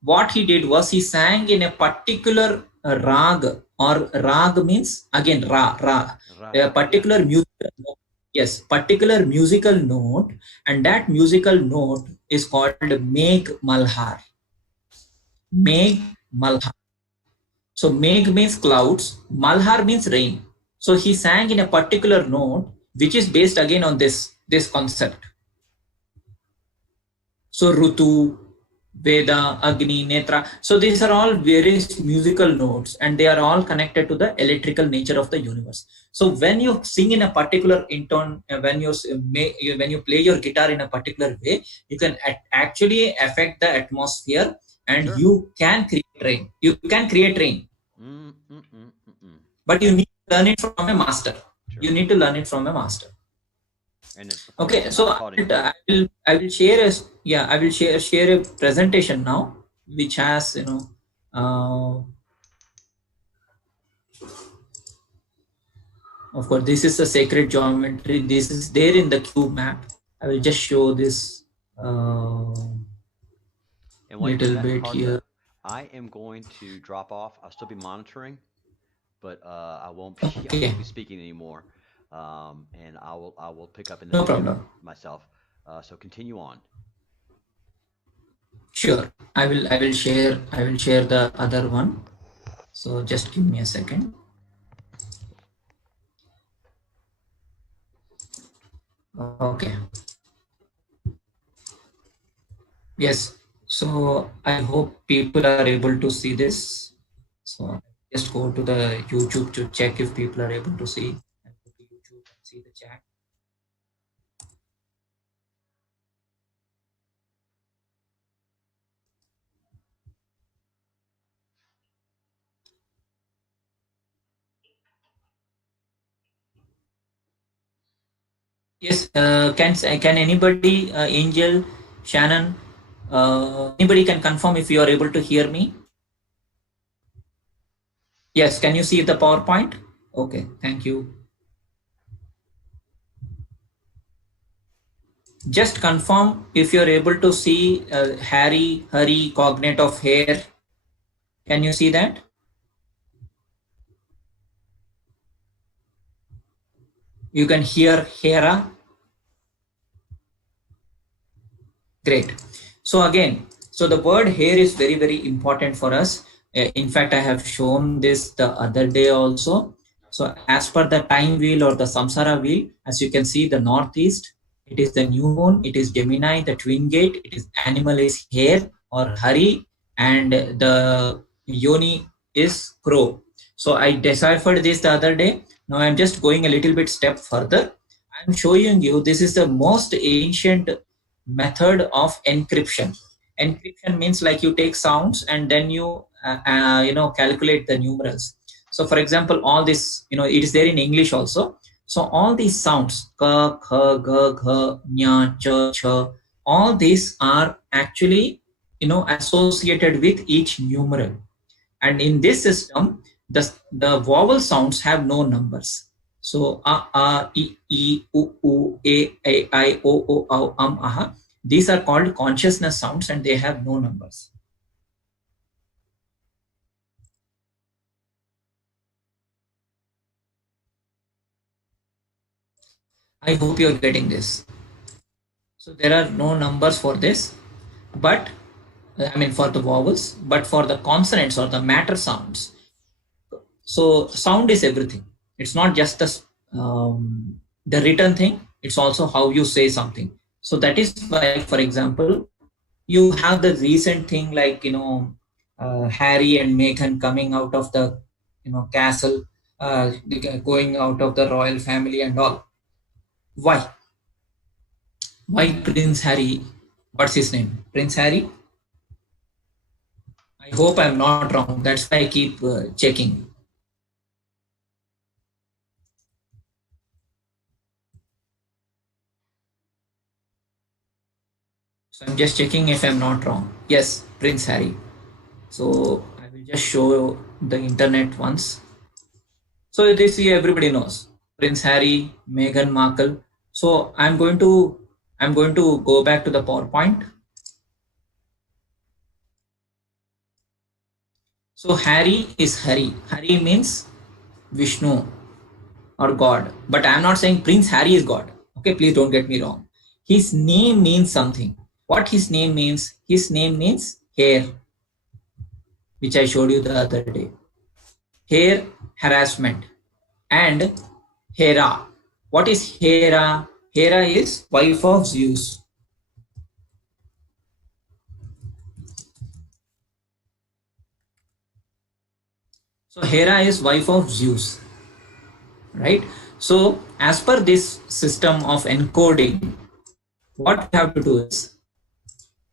What he did was he sang in a particular rag, or rag means again ra, a particular musical note. Yes, particular musical note, and that musical note is called Megh Malhar. Megh Malhar. So Megh means clouds, Malhar means rain. So he sang in a particular note, which is based again on this concept. So Rutu, Veda, Agni, Netra. So these are all various musical notes, and they are all connected to the electrical nature of the universe. So when you sing in a particular intone, when you play your guitar in a particular way, you can actually affect the atmosphere, and Sure. you can create rain. You can create rain, but you need to learn it from a master. Sure. You need to learn it from a master. Okay, so I will share a presentation now, which has of course this is a sacred geometry. This is there in the cube map. I will just show this little bit here. I am going to drop off. I'll still be monitoring, but I won't be speaking anymore. And I will pick up in the no problem myself. So continue on. Sure, I will share the other one. So just give me a second. Okay. Yes. So I hope people are able to see this. So just go to the YouTube to check if people are able to see. And go to YouTube and see the chat. Yes. Can anybody, Angel, Shannon, anybody can confirm if you are able to hear me? Yes. Can you see the PowerPoint? Okay. Thank you. Just confirm if you're able to see Harry, cognate of hair. Can you see that? You can hear Hera. Great. So again, so the word hair is very, very important for us. In fact, I have shown this the other day also. So as per the time wheel or the samsara wheel, as you can see, the northeast, it is the new moon, it is Gemini, the twin gate, it is animal is hare or Hari, and the yoni is crow. So I deciphered this the other day. Now I'm just going a little bit step further. I'm showing you, this is the most ancient method of encryption. Encryption means like you take sounds and then you calculate the numerals. So for example, all this, it is there in English also. So all these sounds, ka, kha, ga, gha, nya, cha, cha, all these are actually associated with each numeral. And in this system, the vowel sounds have no numbers. So e, u, a, I, o, aha. These are called consciousness sounds and they have no numbers. I hope you're getting this. So there are no numbers for this, but for the vowels, but for the consonants or the matter sounds. So sound is everything. It's not just the written thing. It's also how you say something. So that is why, for example, you have the recent thing like Harry and Meghan coming out of the castle, going out of the royal family and all. Why? Why Prince Harry? What's his name? Prince Harry? I hope I'm not wrong. That's why I keep checking. So I'm just checking if I'm not wrong. Yes, Prince Harry. So I will just show the internet once. So this everybody knows Prince Harry, Meghan Markle. So I'm going to go back to the PowerPoint. So Harry is Hari. Hari means Vishnu or God. But I'm not saying Prince Harry is God. Okay, please don't get me wrong. His name means something. What his name means? His name means hair, which I showed you the other day. Hair harassment. And Hera. What is Hera? Hera is wife of Zeus. So Hera is wife of Zeus, right? So as per this system of encoding, what we have to do is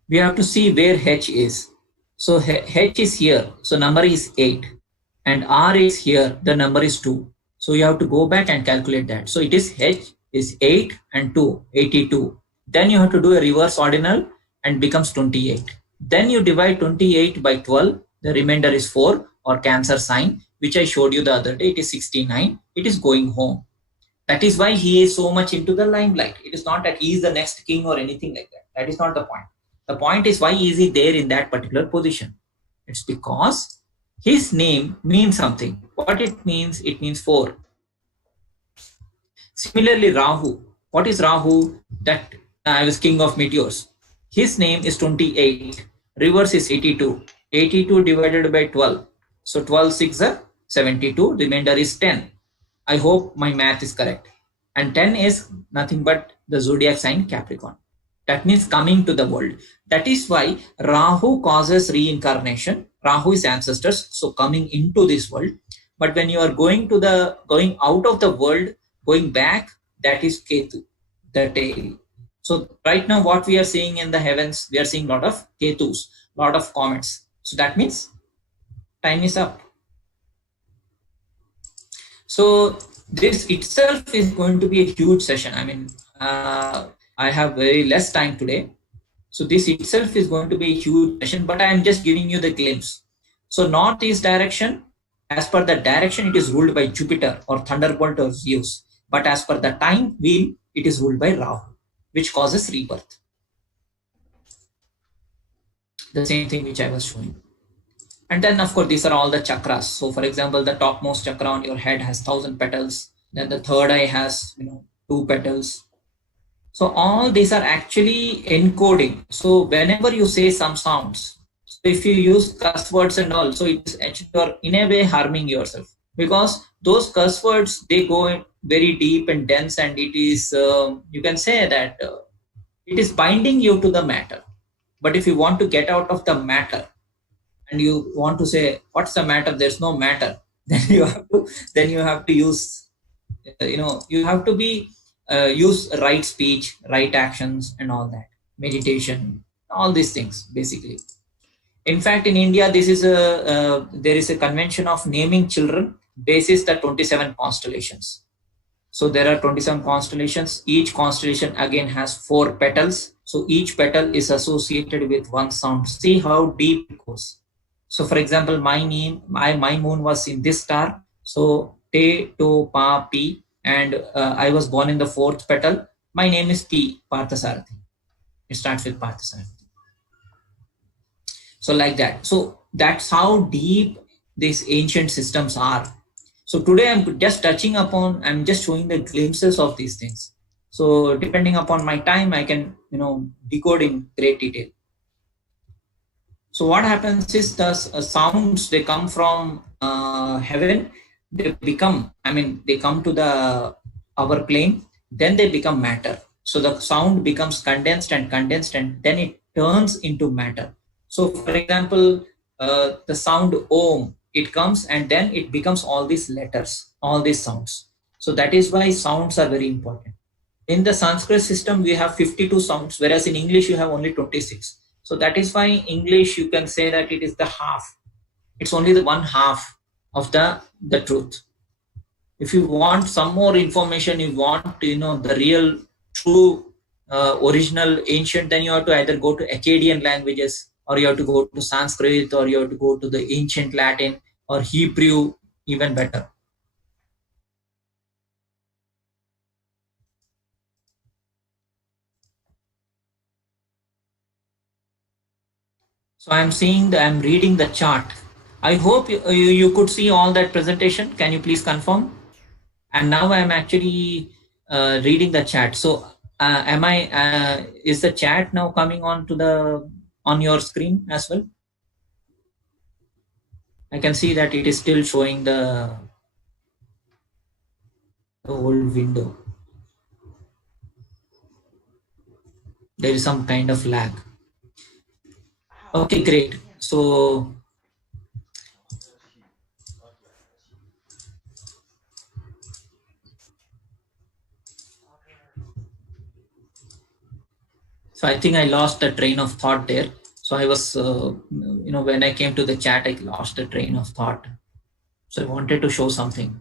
we have to see where H is. So H is here, so number is 8, and R is here, the number is 2. So you have to go back and calculate that. So it is H is 8 and 2, 82. Then you have to do a reverse ordinal and becomes 28. Then you divide 28 by 12, the remainder is 4 or Cancer sign, which I showed you the other day. It is 69. It is going home. That is why he is so much into the limelight. It is not that he is the next king or anything like that. That is not the point. The point is, why is he there in that particular position? It's because his name means something. What it means? It means 4. Similarly, Rahu. What is Rahu? That I was king of meteors. His name is 28. Reverse is 82. 82 divided by 12. So 12 6 are 72. Remainder is 10. I hope my math is correct. And 10 is nothing but the zodiac sign Capricorn. That means coming to the world. That is why Rahu causes reincarnation. Rahu is ancestors, so coming into this world. But when you are going out of the world, going back, that is Ketu, the tail. So right now what we are seeing in the heavens, we are seeing a lot of Ketus, lot of comets. So that means time is up. So this itself is going to be a huge session. I have very less time today. So this itself is going to be a huge session, but I am just giving you the glimpse. So northeast direction, as per the direction, it is ruled by Jupiter or Thunderbolt or Zeus. But as per the time wheel, it is ruled by Rahu, which causes rebirth. The same thing which I was showing. And then of course, these are all the chakras. So for example, the topmost chakra on your head has 1000 petals. Then the third eye has 2 petals. So all these are actually encoding. So whenever you say some sounds, so if you use curse words and all, so it's actually you're in a way harming yourself, because those curse words, they go very deep and dense, and it is you can say that it is binding you to the matter. But if you want to get out of the matter and you want to say what's the matter, there's no matter, then you have to use you have to be use right speech, right actions, and all that. Meditation, all these things basically. In fact, in India, there is a convention of naming children basis the 27 constellations. So there are 27 constellations. Each constellation again has 4 petals. So each petal is associated with one sound. See how deep it goes. So for example, my moon was in this star. So te, to, pa, pi, and I was born in the 4th petal. My name is P, Partha. It starts with Partha. So like that. So that's how deep these ancient systems are. So today I'm just showing the glimpses of these things. So depending upon my time, I can, decode in great detail. So what happens is the sounds, they come from heaven, they come to our plane, then they become matter. So the sound becomes condensed, and then it turns into matter. So for example, the sound Om, it comes and then it becomes all these letters, all these sounds. So that is why sounds are very important. In the Sanskrit system, we have 52 sounds, whereas in English, you have only 26. So that is why English, you can say that it is the half. It's only the one half of the truth. If you want some more information, you want, the real, true, original, ancient, then you have to either go to Akkadian languages, or you have to go to Sanskrit, or you have to go to the ancient Latin or Hebrew, even better. So I'm reading the chart. I hope you could see all that presentation. Can you please confirm? And now I'm actually reading the chat. So is the chat now coming on your screen as well? I can see that it is still showing the old window. There is some kind of lag. Okay, great. So I think I lost the train of thought there. So I was, when I came to the chat, I lost the train of thought. So I wanted to show something.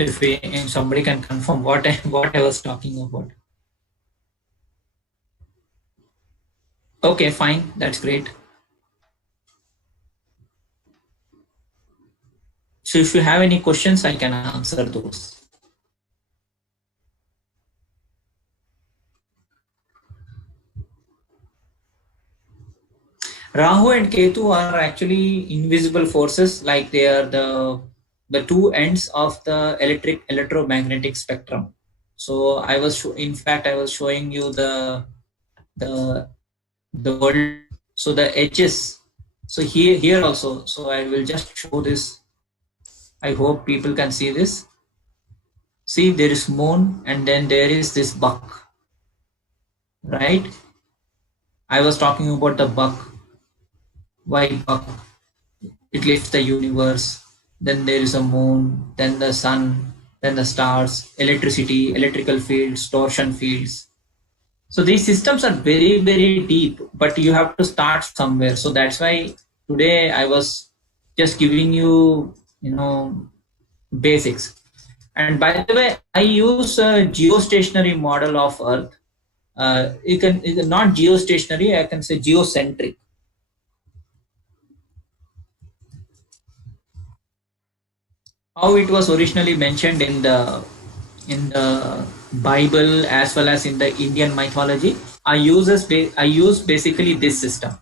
If somebody can confirm what I was talking about. Okay, fine. That's great. So if you have any questions, I can answer those. Rahu and Ketu are actually invisible forces, like they are the two ends of the electromagnetic spectrum. So I was showing you the world. So the edges. So here also. So I will just show this. I hope people can see this. See, there is moon, and then there is this buck, right? I was talking about the buck, white buck. It lifts the universe. Then there is a moon, then the sun, then the stars, electricity, electrical fields, torsion fields. So these systems are very, very deep, but you have to start somewhere. So that's why today I was just giving you, basics. And by the way, I use a geostationary model of Earth. It's not geostationary, I can say geocentric. How it was originally mentioned in the Bible as well as in the Indian mythology, I use basically this system.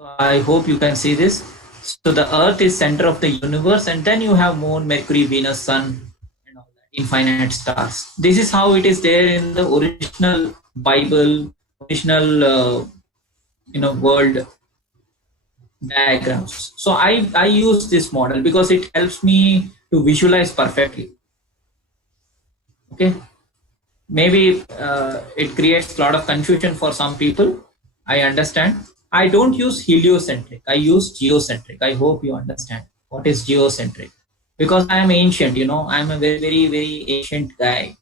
So I hope you can see this. So the Earth is center of the universe, and then you have Moon, Mercury, Venus, Sun, and all that infinite stars. This is how it is there in the original Bible, original world diagrams. So I use this model because it helps me to visualize perfectly. Okay, maybe it creates a lot of confusion for some people. I understand. I don't use heliocentric. I use geocentric. I hope you understand what is geocentric, because I am ancient. I'm a very, very, very ancient guy.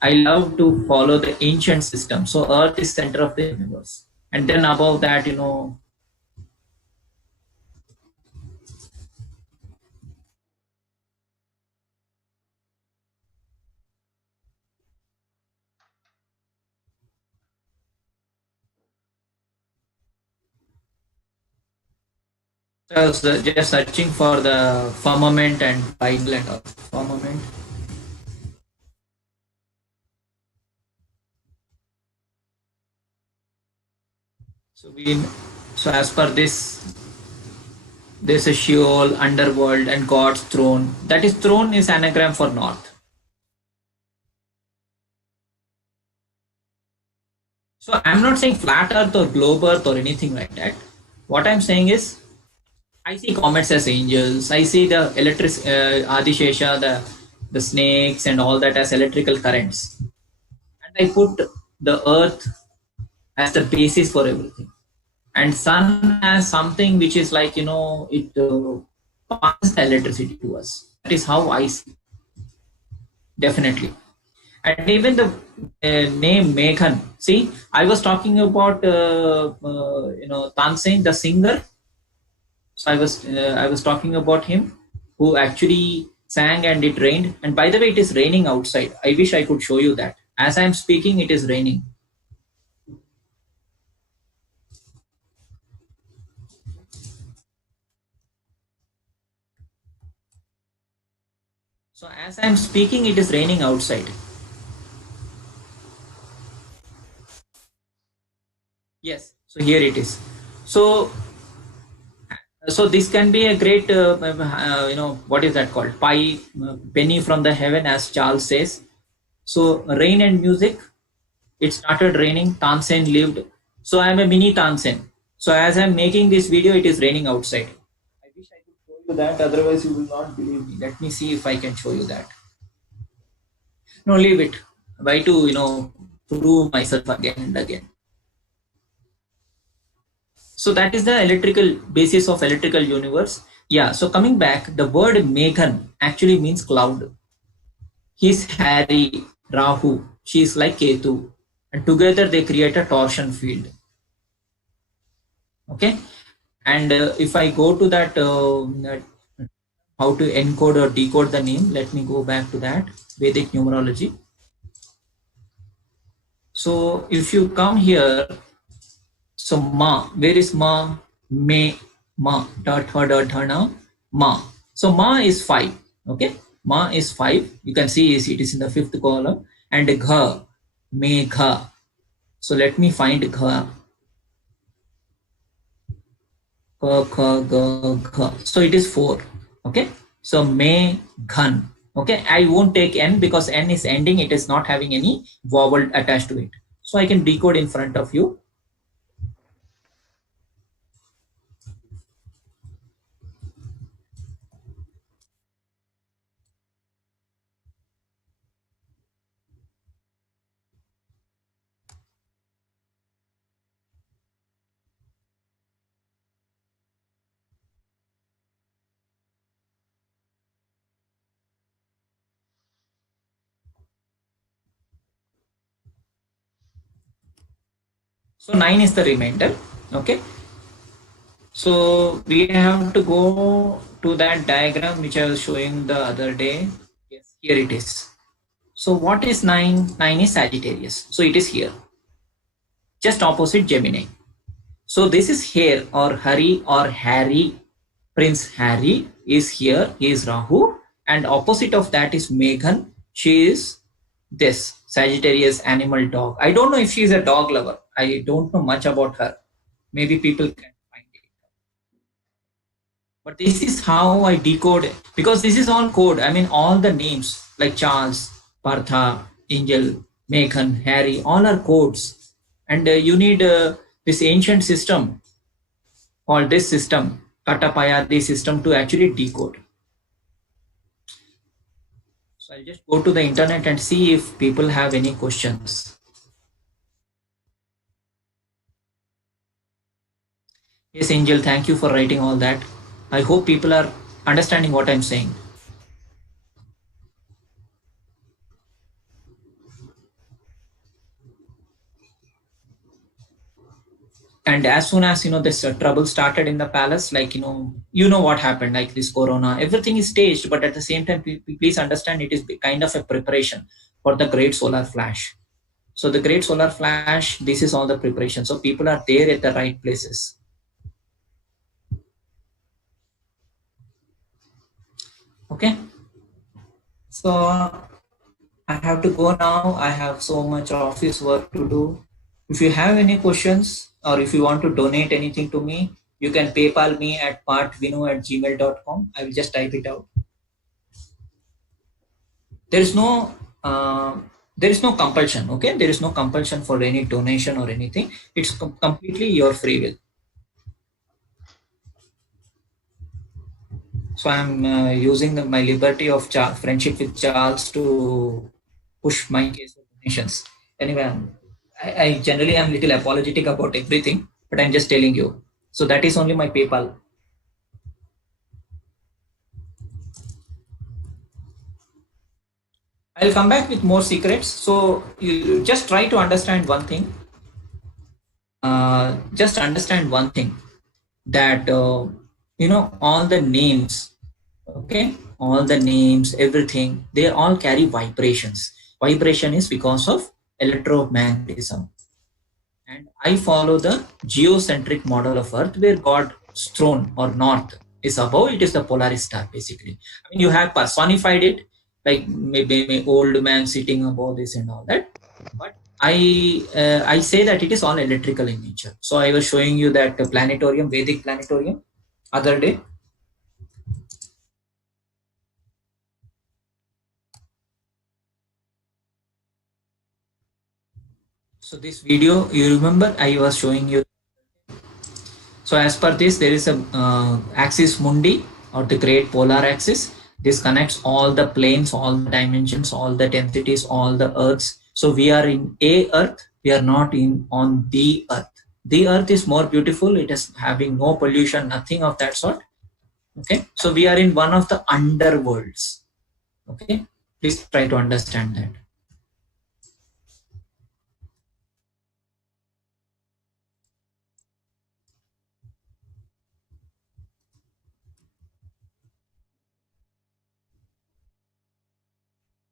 I love to follow the ancient system. So Earth is center of the universe, and then above that, I was just searching for the firmament and Bible and all. Firmament. So so as per this, there's a Sheol, underworld, and God's throne. That is, throne is anagram for north. So I'm not saying flat earth or globe earth or anything like that. What I'm saying is, I see comets as angels. I see the Adishesha, the snakes and all that as electrical currents. And I put the earth as the basis for everything. And sun as something which is like, it passes the electricity to us. That is how I see. Definitely. And even the name Meghan. See, I was talking about, Tansen, the singer. So I was talking about him, who actually sang and it rained. And by the way, it is raining outside. I wish I could show you that. As I'm speaking, it is raining. So as I'm speaking, it is raining outside. Yes. So here it is. So this can be a great, what is that called? Penny from the heaven, as Charles says. So rain and music. It started raining. Tansen lived. So I'm a mini Tansen. So as I'm making this video, it is raining outside. I wish I could show you that. Otherwise, you will not believe me. Let me see if I can show you that. No, leave it. Why to prove myself again and again. So that is the electrical basis of electrical universe. Yeah. So coming back, the word Meghan actually means cloud. He's Harry, Rahu. She is like Ketu, and together they create a torsion field. Okay. And if I go to that, how to encode or decode the name, let me go back to that Vedic numerology. So if you come here, so Ma, where is Ma? Me, Ma, Ma. So Ma is 5. Okay, Ma is 5. You can see it is in the 5th column. And Gha, Me, Gha. So let me find Gha. So it is 4. Okay, so Me, Ghan. Okay, I won't take N because N is ending. It is not having any vowel attached to it. So I can decode in front of you. So 9 is the remainder. Okay. So we have to go to that diagram which I was showing the other day. Yes, here it is. So what is 9? 9 is Sagittarius. So it is here, just opposite Gemini. So this is here, or Hari or Harry. Prince Harry is here. He is Rahu. And opposite of that is Meghan. She is this Sagittarius animal dog. I don't know if she is a dog lover. I don't know much about her. maybe people can find it. But this is how I decode it, because this is all code. I mean, all the names like Charles, Partha, Angel, Meghan, Harry, all are codes. And you need this ancient system, or this system, Katapaya, this system to actually decode. So I'll just go to the internet and see if people have any questions. Yes, Angel, thank you for writing all that. I hope people are understanding what I'm saying. And as soon as this trouble started in the palace, like what happened, like this corona, everything is staged, but at the same time, please understand, it is kind of a preparation for the great solar flash. So the great solar flash, this is all the preparation, so people are there at the right places. Okay, so I have to go now. I have so much office work to do. If you have any questions, or if you want to donate anything to me, you can PayPal me at partvinu@gmail.com. I will just type it out. There is no uh, there is no compulsion. Okay, there is no compulsion for any donation or anything. It's completely your free will. So I'm using my liberty of friendship with Charles to push my case of donations. Anyway, I generally am little apologetic about everything, but I'm just telling you. So that is only my PayPal. I'll come back with more secrets. So you just try to understand one thing. Just understand one thing, that all the names, okay, all the names, everything, they all carry vibrations. Vibration is because of electromagnetism. And I follow the geocentric model of Earth, where God's throne or north is above. It is the Polaris star, basically. I mean, you have personified it, like maybe old man sitting above this and all that. But I say that it is all electrical in nature. So I was showing you that planetarium, Vedic planetarium, other day. So this video, you remember, I was showing you. So as per this, there is a axis mundi, or the great polar axis. This connects all the planes, all the dimensions, all the densities, all the earths. So we are in a earth. We are not in on the earth. The earth is more beautiful. It is having no pollution, nothing of that sort. Okay. So we are in one of the underworlds. Okay. Please try to understand that.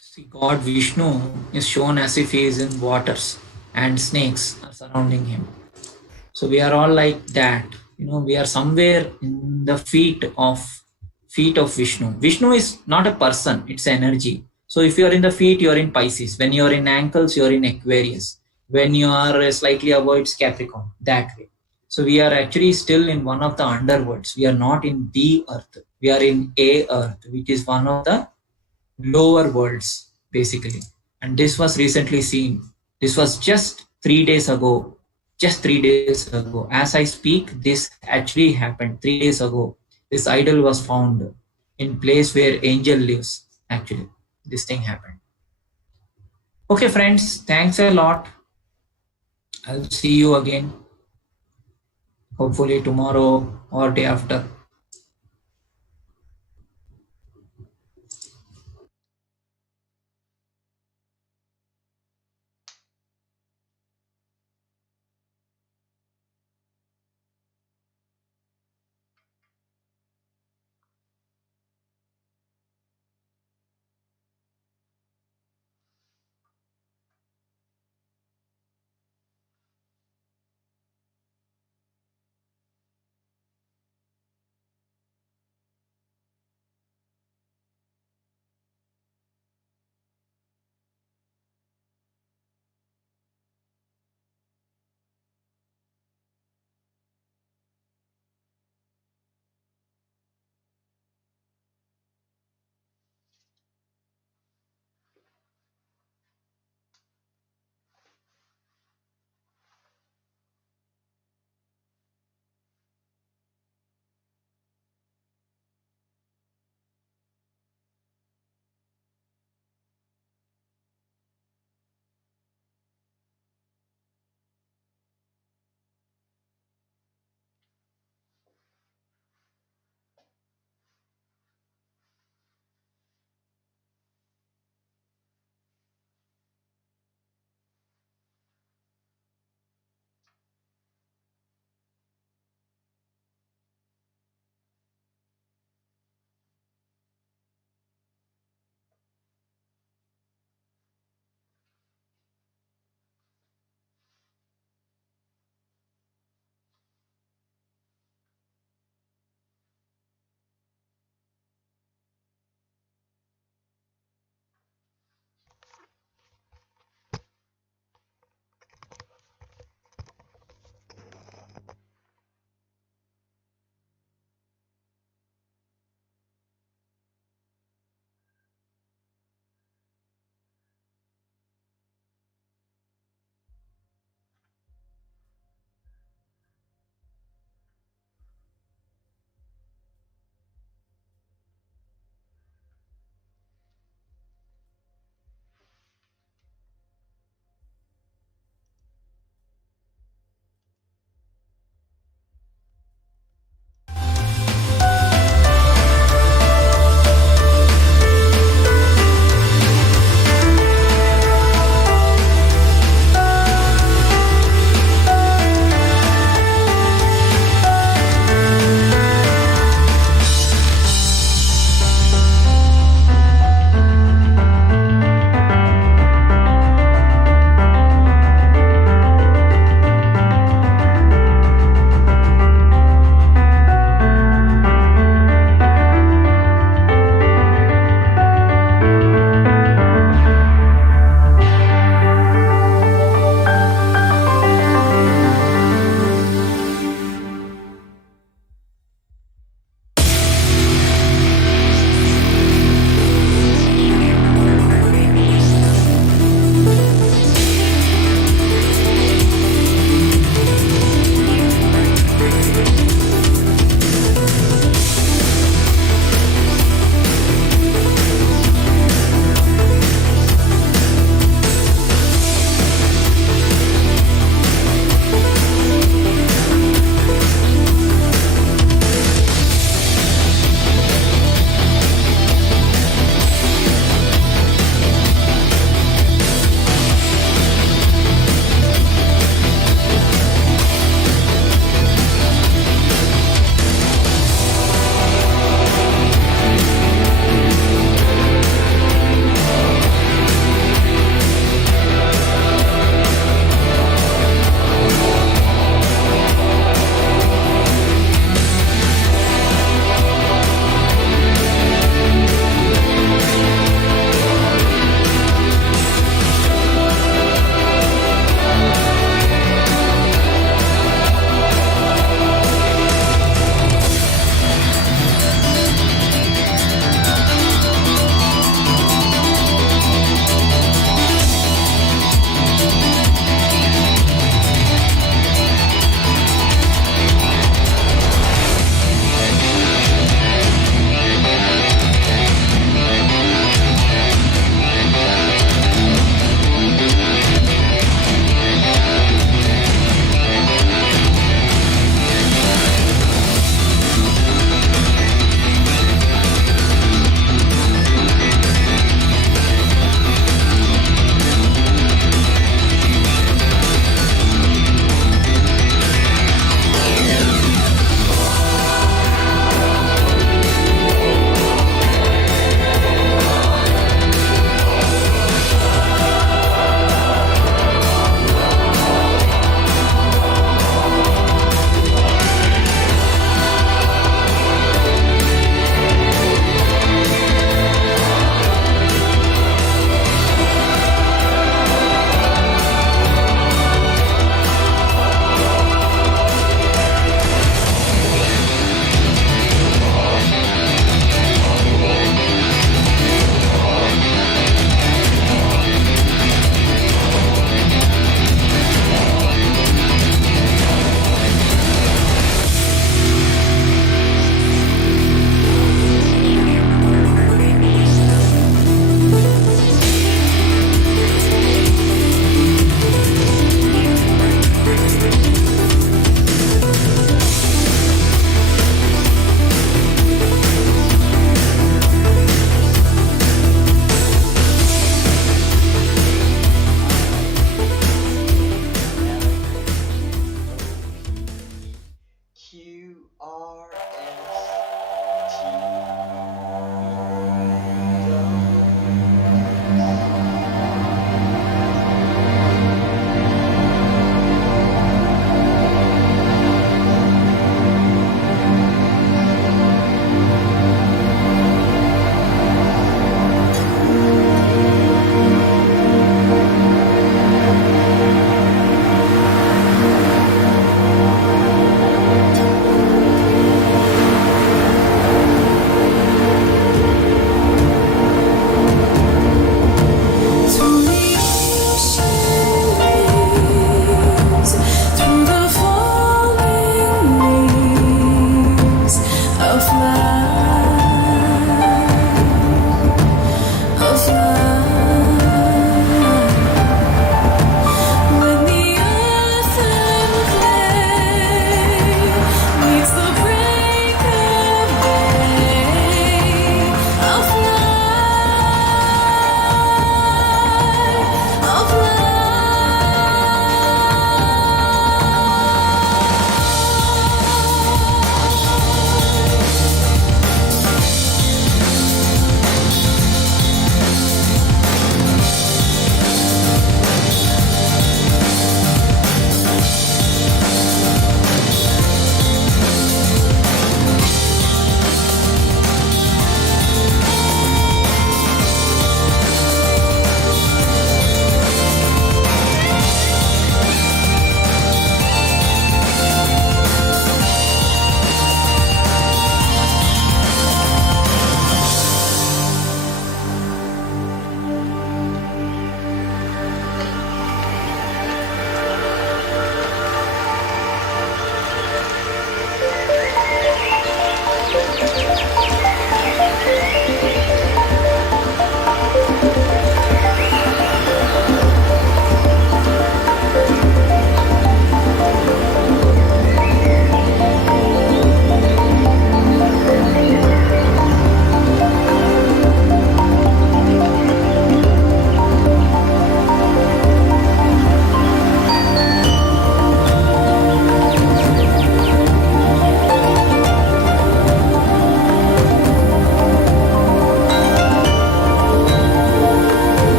See, God Vishnu is shown as if he is in waters, and snakes are surrounding him. So we are all like that. We are somewhere in the feet of Vishnu. Vishnu is not a person, it's energy. So if you are in the feet, you are in Pisces. When you are in ankles, you are in Aquarius. When you are slightly above, it's Capricorn. That way. So we are actually still in one of the underworlds. We are not in the earth. We are in a earth, which is one of the lower worlds, basically. And this was recently seen. This was just 3 days ago. Just 3 days ago. As I speak, this actually happened 3 days ago. This idol was found in place where angel lives. Actually, this thing happened. Okay, friends, thanks a lot. I'll see you again, hopefully tomorrow or day after.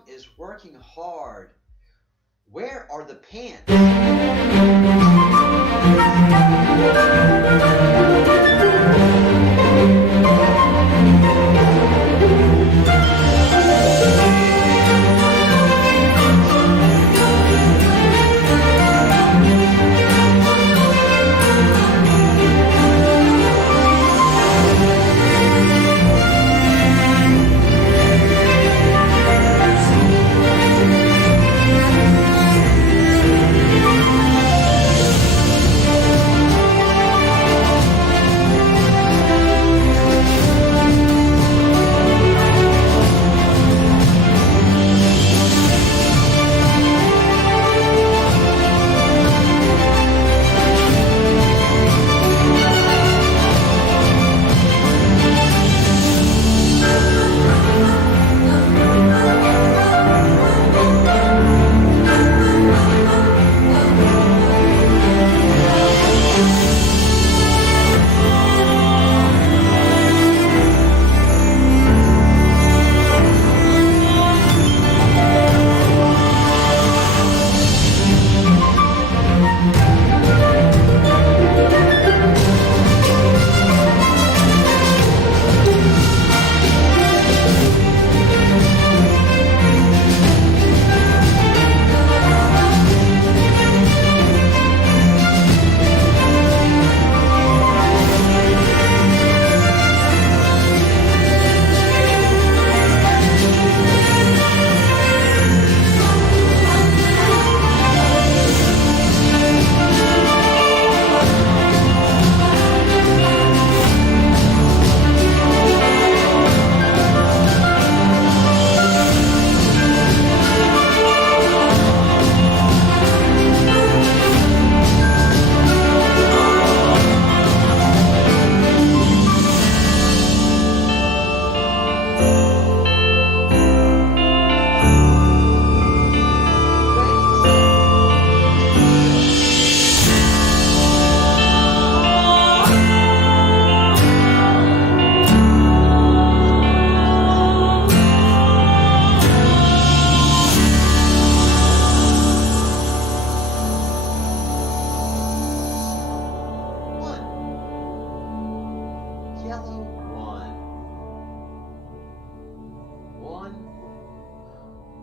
mom is working hard. Where are the pants?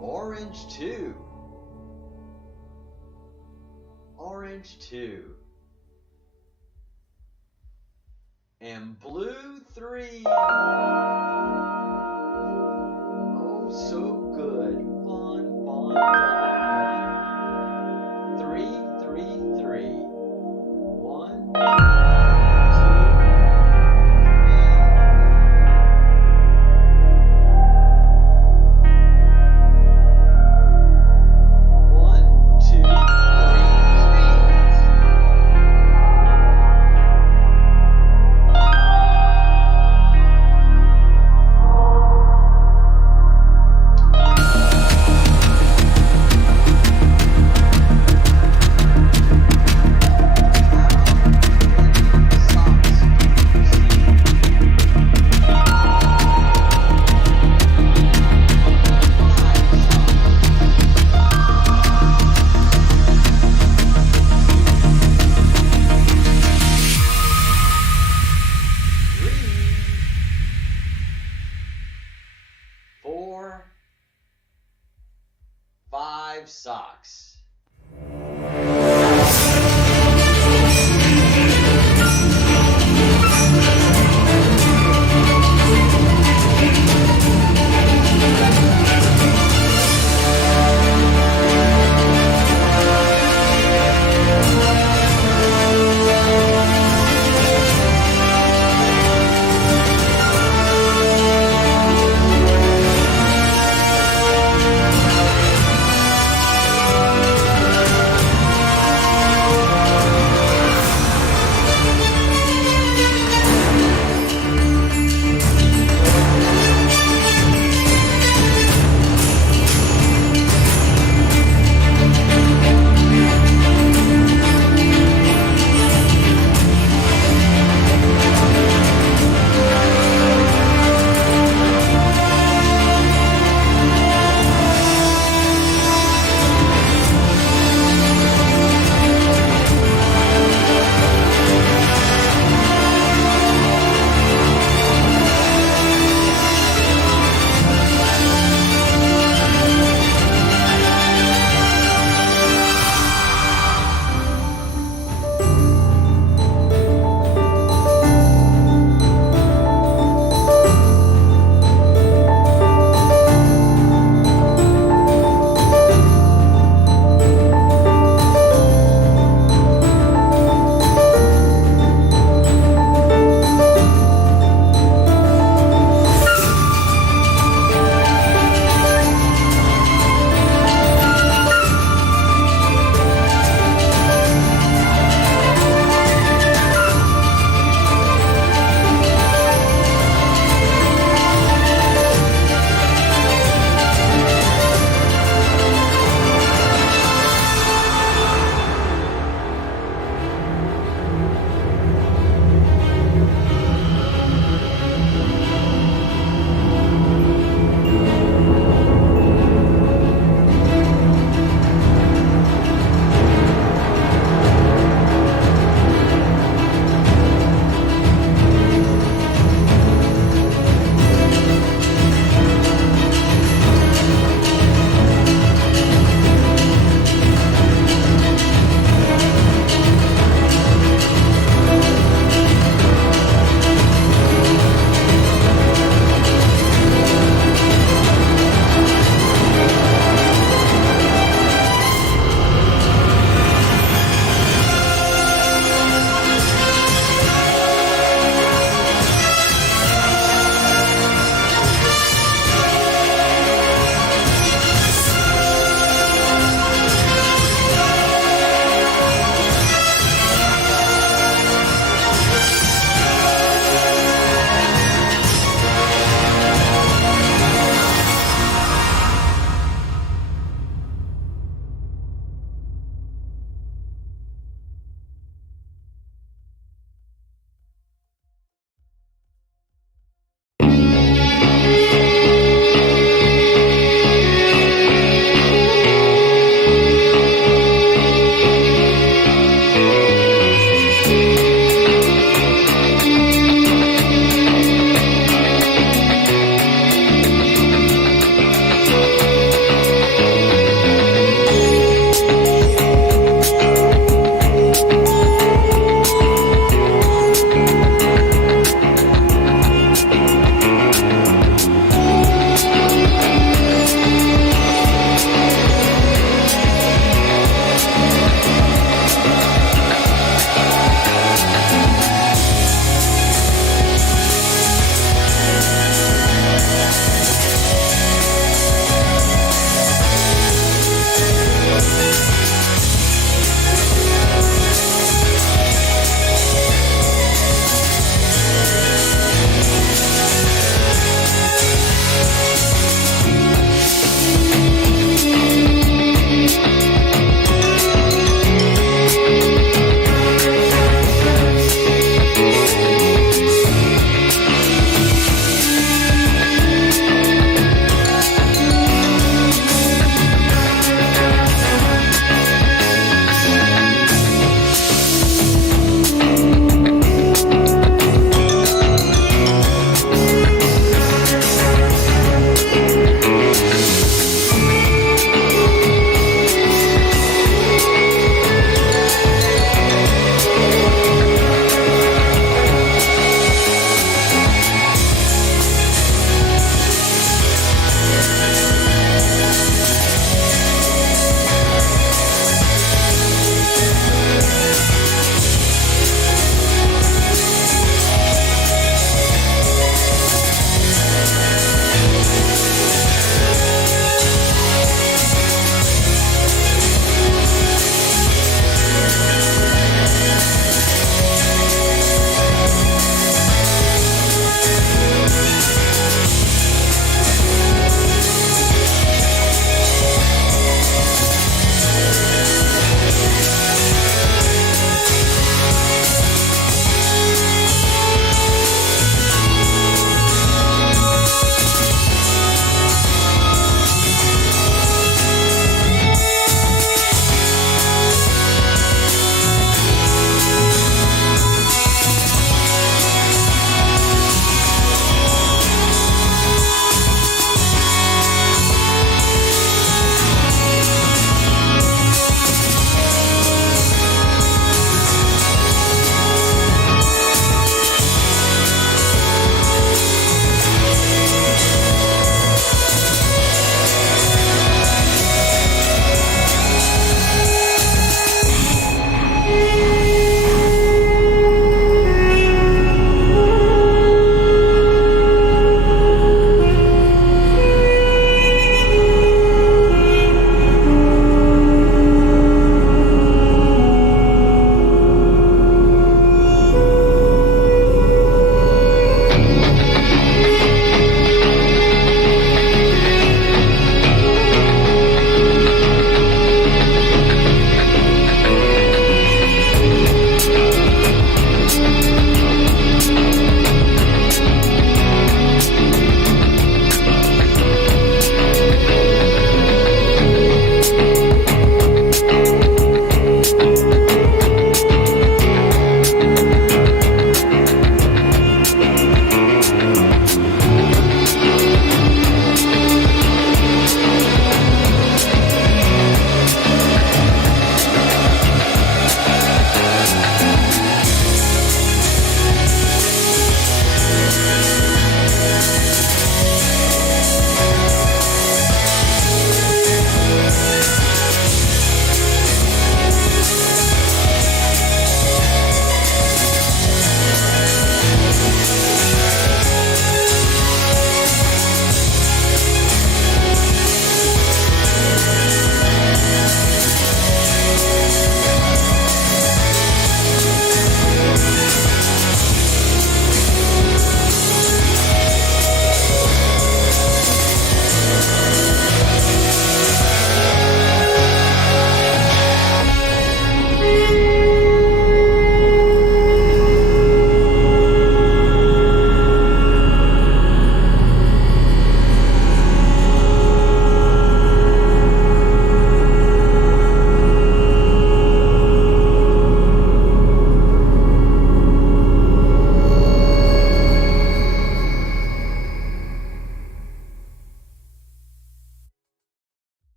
Orange 2. Orange 2. And blue 3. Oh, so good. Fun, fun, fun, fun. 3, 3, 3. 1, 2, 4, 5 socks.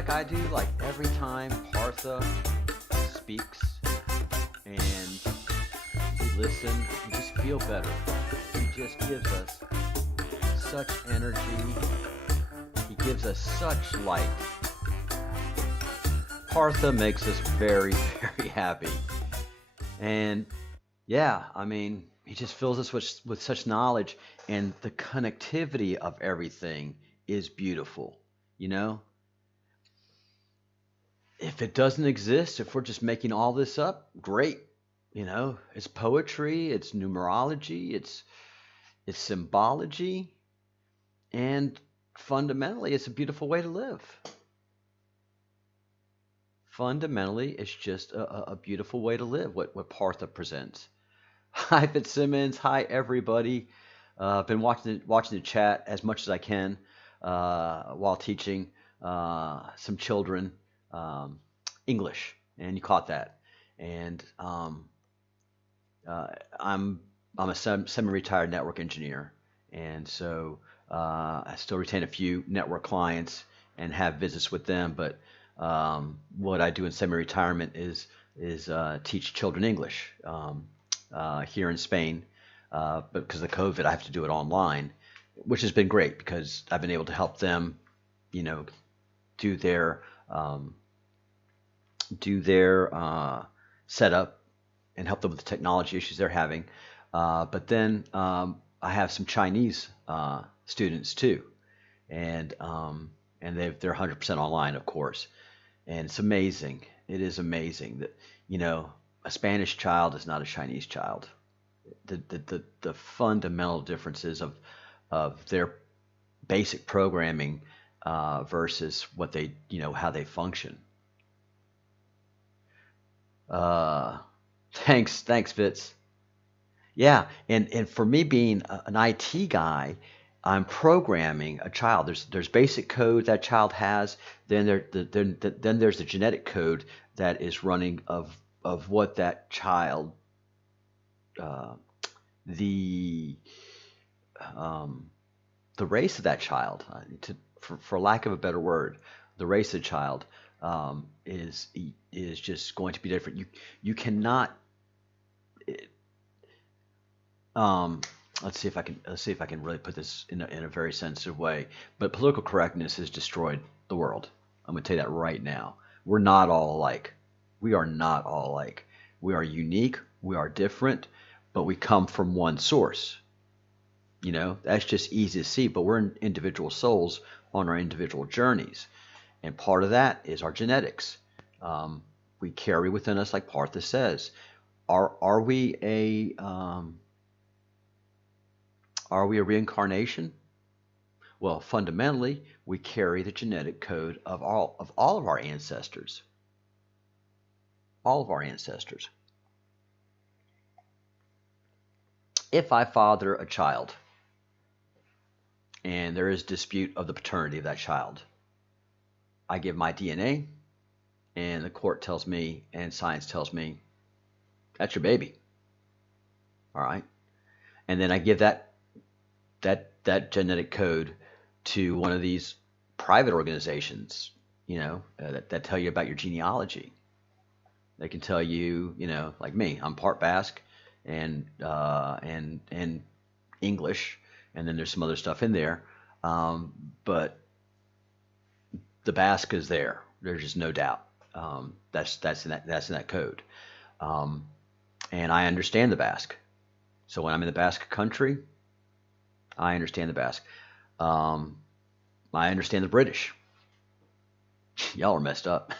like I do? Like every time Partha speaks and we listen, we just feel better. He just gives us such energy. He gives us such light. Partha makes us very, very happy. And yeah, I mean, he just fills us with such knowledge, and the connectivity of everything is beautiful. You know, if it doesn't exist, if we're just making all this up, great. You know, it's poetry, it's numerology, it's symbology, and fundamentally, it's a beautiful way to live. Fundamentally, it's just a beautiful way to live, what Partha presents. Hi, Fitzsimmons. Hi, everybody. I've been watching the chat as much as I can while teaching some children English, and you caught that. And I'm a semi-retired network engineer, and so I still retain a few network clients and have visits with them. But what I do in semi-retirement is teach children English here in Spain. But because of COVID, I have to do it online, which has been great because I've been able to help them, you know, do their setup and help them with the technology issues they're having. But then I have some Chinese students too, and they're 100% online, of course. And it's amazing. It is amazing that, you know, a Spanish child is not a Chinese child. The fundamental differences of their basic programming versus what they, you know, how they function. Thanks, Fitz. Yeah, and for me being an IT guy, I'm programming a child. There's basic code that child has. Then there's the genetic code that is running of what that child the race of that child, for lack of a better word, the race of the child is just going to be different. You cannot. Let's see if I can really put this in a very sensitive way. But political correctness has destroyed the world. I'm going to tell you that right now. We're not all alike. We are not all alike. We are unique. We are different, but we come from one source. You know, that's just easy to see, but we're individual souls on our individual journeys. And part of that is our genetics. We carry within us, like Partha says. Are we a reincarnation? Well, fundamentally, we carry the genetic code of all of our ancestors. All of our ancestors. If I father a child and there is dispute of the paternity of that child, I give my DNA, and the court tells me, and science tells me, that's your baby. All right, and then I give that genetic code to one of these private organizations, you know, that tell you about your genealogy. They can tell you, you know, like me, I'm part Basque and English, and then there's some other stuff in there, but the Basque is there. There's just no doubt. That's in that code, and I understand the Basque. So when I'm in the Basque country, I understand the Basque. I understand the British. Y'all are messed up.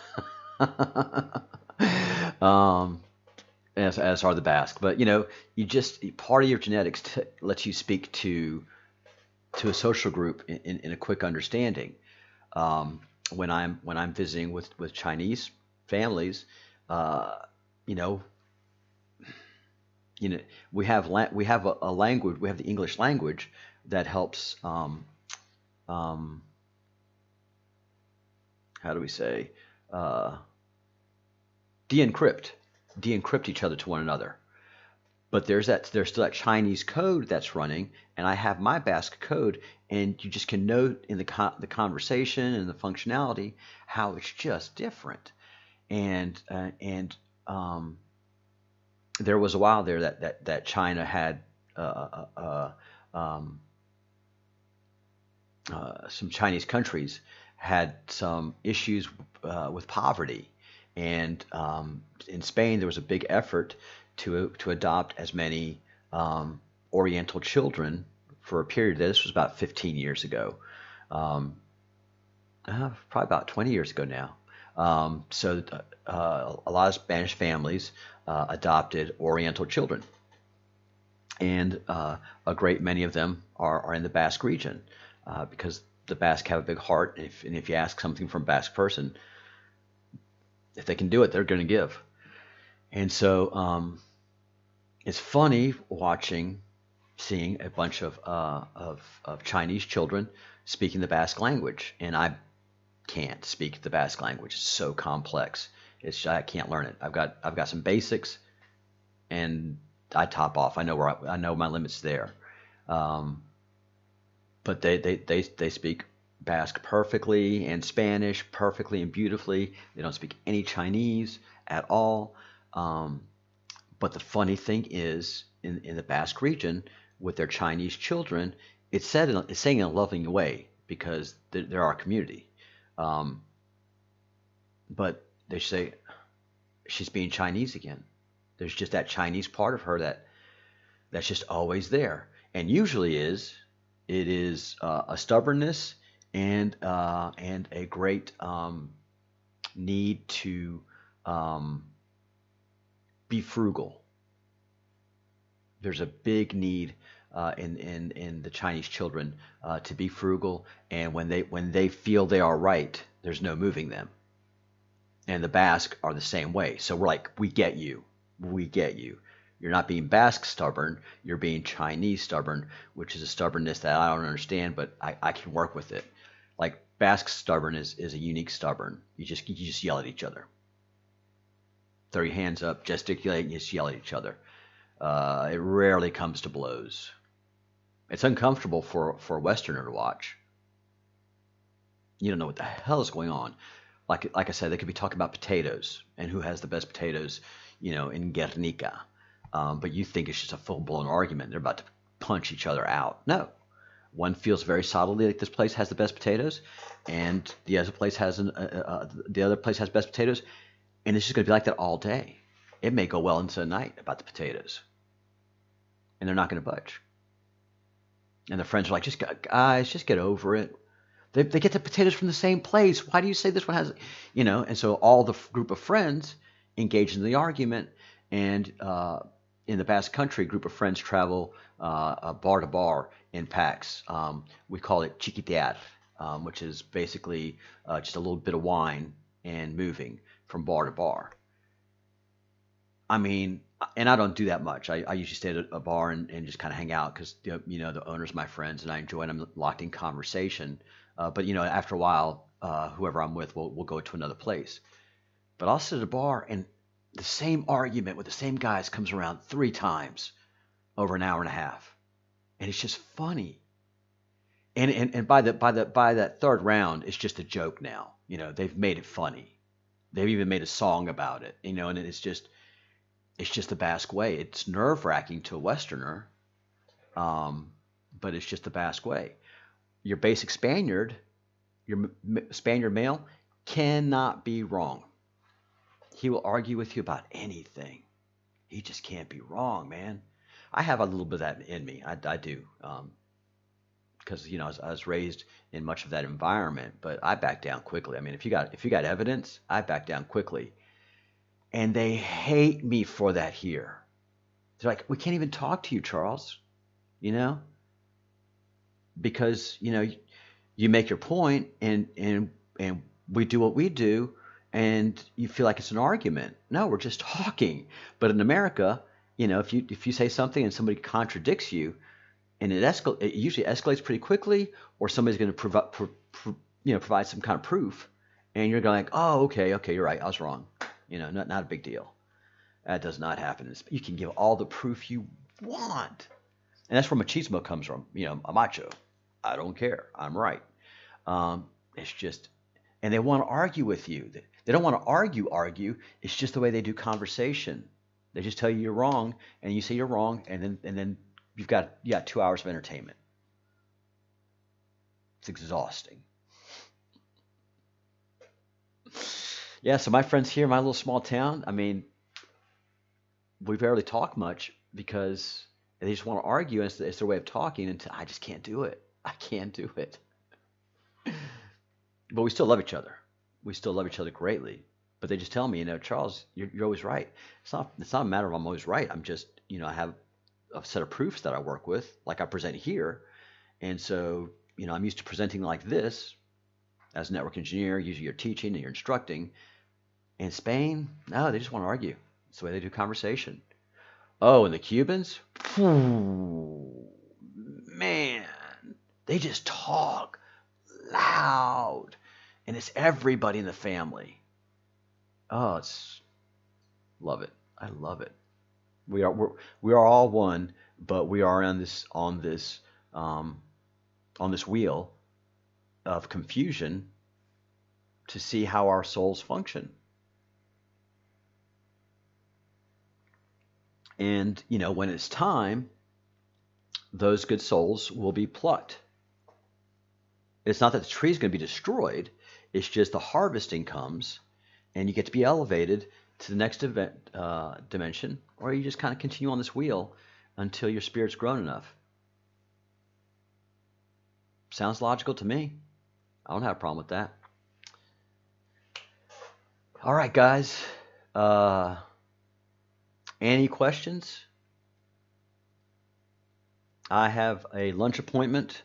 As are the Basque. But you know, you just part of your genetics lets you speak to a social group in a quick understanding. When I'm visiting with Chinese families, you know, we have a language. We have the English language that helps. How do we say? De-encrypt each other to one another. But there's still that Chinese code that's running, and I have my Basque code, and you just can note in the conversation and the functionality how it's just different. And there was a while there that China had um, some Chinese countries had some issues with poverty, and in Spain there was a big effort to adopt as many Oriental children for a period. This was about 15 years ago, um, probably about 20 years ago now. So a lot of Spanish families adopted Oriental children, and a great many of them are in the Basque region because the Basque have a big heart. And if you ask something from a Basque person, if they can do it, they're going to give. And so it's funny seeing a bunch of Chinese children speaking the Basque language, and I can't speak the Basque language. It's so complex. I can't learn it. I've got some basics, and I top off. I know my limits there. But they speak Basque perfectly and Spanish perfectly and beautifully. They don't speak any Chinese at all. But the funny thing is, in the Basque region, with their Chinese children, it's saying in a loving way because they're our community. But they say she's being Chinese again. There's just that Chinese part of her that's just always there, and usually it is a stubbornness and a great need to be frugal. There's a big need in the Chinese children to be frugal, and when they feel they are right, there's no moving them. And the Basque are the same way. So we're like, we get you. You're not being Basque stubborn, you're being Chinese stubborn, which is a stubbornness that I don't understand, but I can work with it. Like Basque stubborn is a unique stubborn. You just yell at each other. Throw your hands up, gesticulate, and you just yell at each other. It rarely comes to blows. It's uncomfortable for a Westerner to watch. You don't know what the hell is going on. Like I said, they could be talking about potatoes and who has the best potatoes, in Guernica. But you think it's just a full-blown argument. They're about to punch each other out. No. One feels very solidly like this place has the best potatoes, and the other place has best potatoes, and it's just going to be like that all day. It may go well into the night about the potatoes, and they're not going to budge. And their friends are like, guys, just get over it. They get the potatoes from the same place. Why do you say this one has, And so all the group of friends engage in the argument, and in the Basque Country, a group of friends travel bar to bar in packs. We call it chiquitear, which is basically just a little bit of wine and moving from bar to bar. I mean, and I don't do that much. I usually stay at a bar and just kind of hang out because, the owners are my friends and I enjoy it. I'm locked in conversation. But after a while, whoever I'm with will go to another place. But I'll sit at a bar and the same argument with the same guys comes around 3 times over an hour and a half, and it's just funny. And by that third round, it's just a joke now. They've made it funny. They've even made a song about it. And it's just the Basque way. It's nerve-wracking to a Westerner, but it's just the Basque way. Your basic Spaniard, your Spaniard male, cannot be wrong. He will argue with you about anything. He just can't be wrong, man. I have a little bit of that in me. I do, because I was raised in much of that environment. But I back down quickly. I mean, if you got evidence, I back down quickly. And they hate me for that here. They're like, we can't even talk to you, Charles. Because you make your point, and we do what we do. And you feel like it's an argument. No, we're just talking. But in America, if you say something and somebody contradicts you, and it usually escalates pretty quickly, or somebody's going to provide some kind of proof, and you're going like, oh, okay, you're right, I was wrong. Not a big deal. That does not happen. You can give all the proof you want. And that's where machismo comes from. A macho. I don't care. I'm right. It's just, and they want to argue with you. They don't want to argue. It's just the way they do conversation. They just tell you you're wrong, and you say you're wrong, and then you got 2 hours of entertainment. It's exhausting. Yeah, so my friends here in my little small town, I mean, we barely talk much because they just want to argue, and it's their way of talking, and I just can't do it. I can't do it. But we still love each other. We still love each other greatly. But they just tell me, Charles, you're always right. It's not a matter of I'm always right. I'm just, I have a set of proofs that I work with, like I present here. And so, I'm used to presenting like this as a network engineer. Usually you're teaching and you're instructing. In Spain, no, they just want to argue. It's the way they do conversation. Oh, and the Cubans? Man, they just talk loud. And it's everybody in the family. Oh, love it. I love it. We are all one, but we are on this wheel of confusion to see how our souls function. And when it's time, those good souls will be plucked. It's not that the tree is going to be destroyed. It's just the harvesting comes, and you get to be elevated to the next dimension, or you just kind of continue on this wheel until your spirit's grown enough. Sounds logical to me. I don't have a problem with that. All right, guys. Any questions? I have a lunch appointment,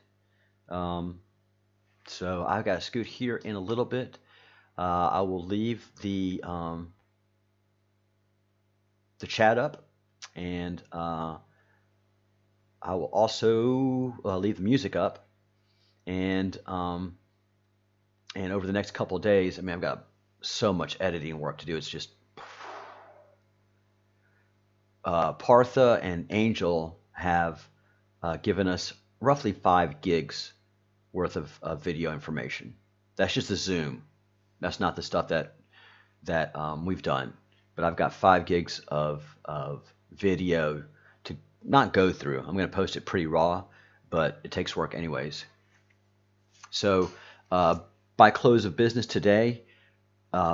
so I've got to scoot here in a little bit. I will leave the chat up, and I will also leave the music up. And over the next couple of days, I've got so much editing work to do. It's just Partha and Angel have given us roughly 5 gigs worth of video information. That's just the Zoom. That's not the stuff that we've done. But I've got 5 gigs of video to not go through. I'm going to post it pretty raw, but it takes work anyways. So by close of business today,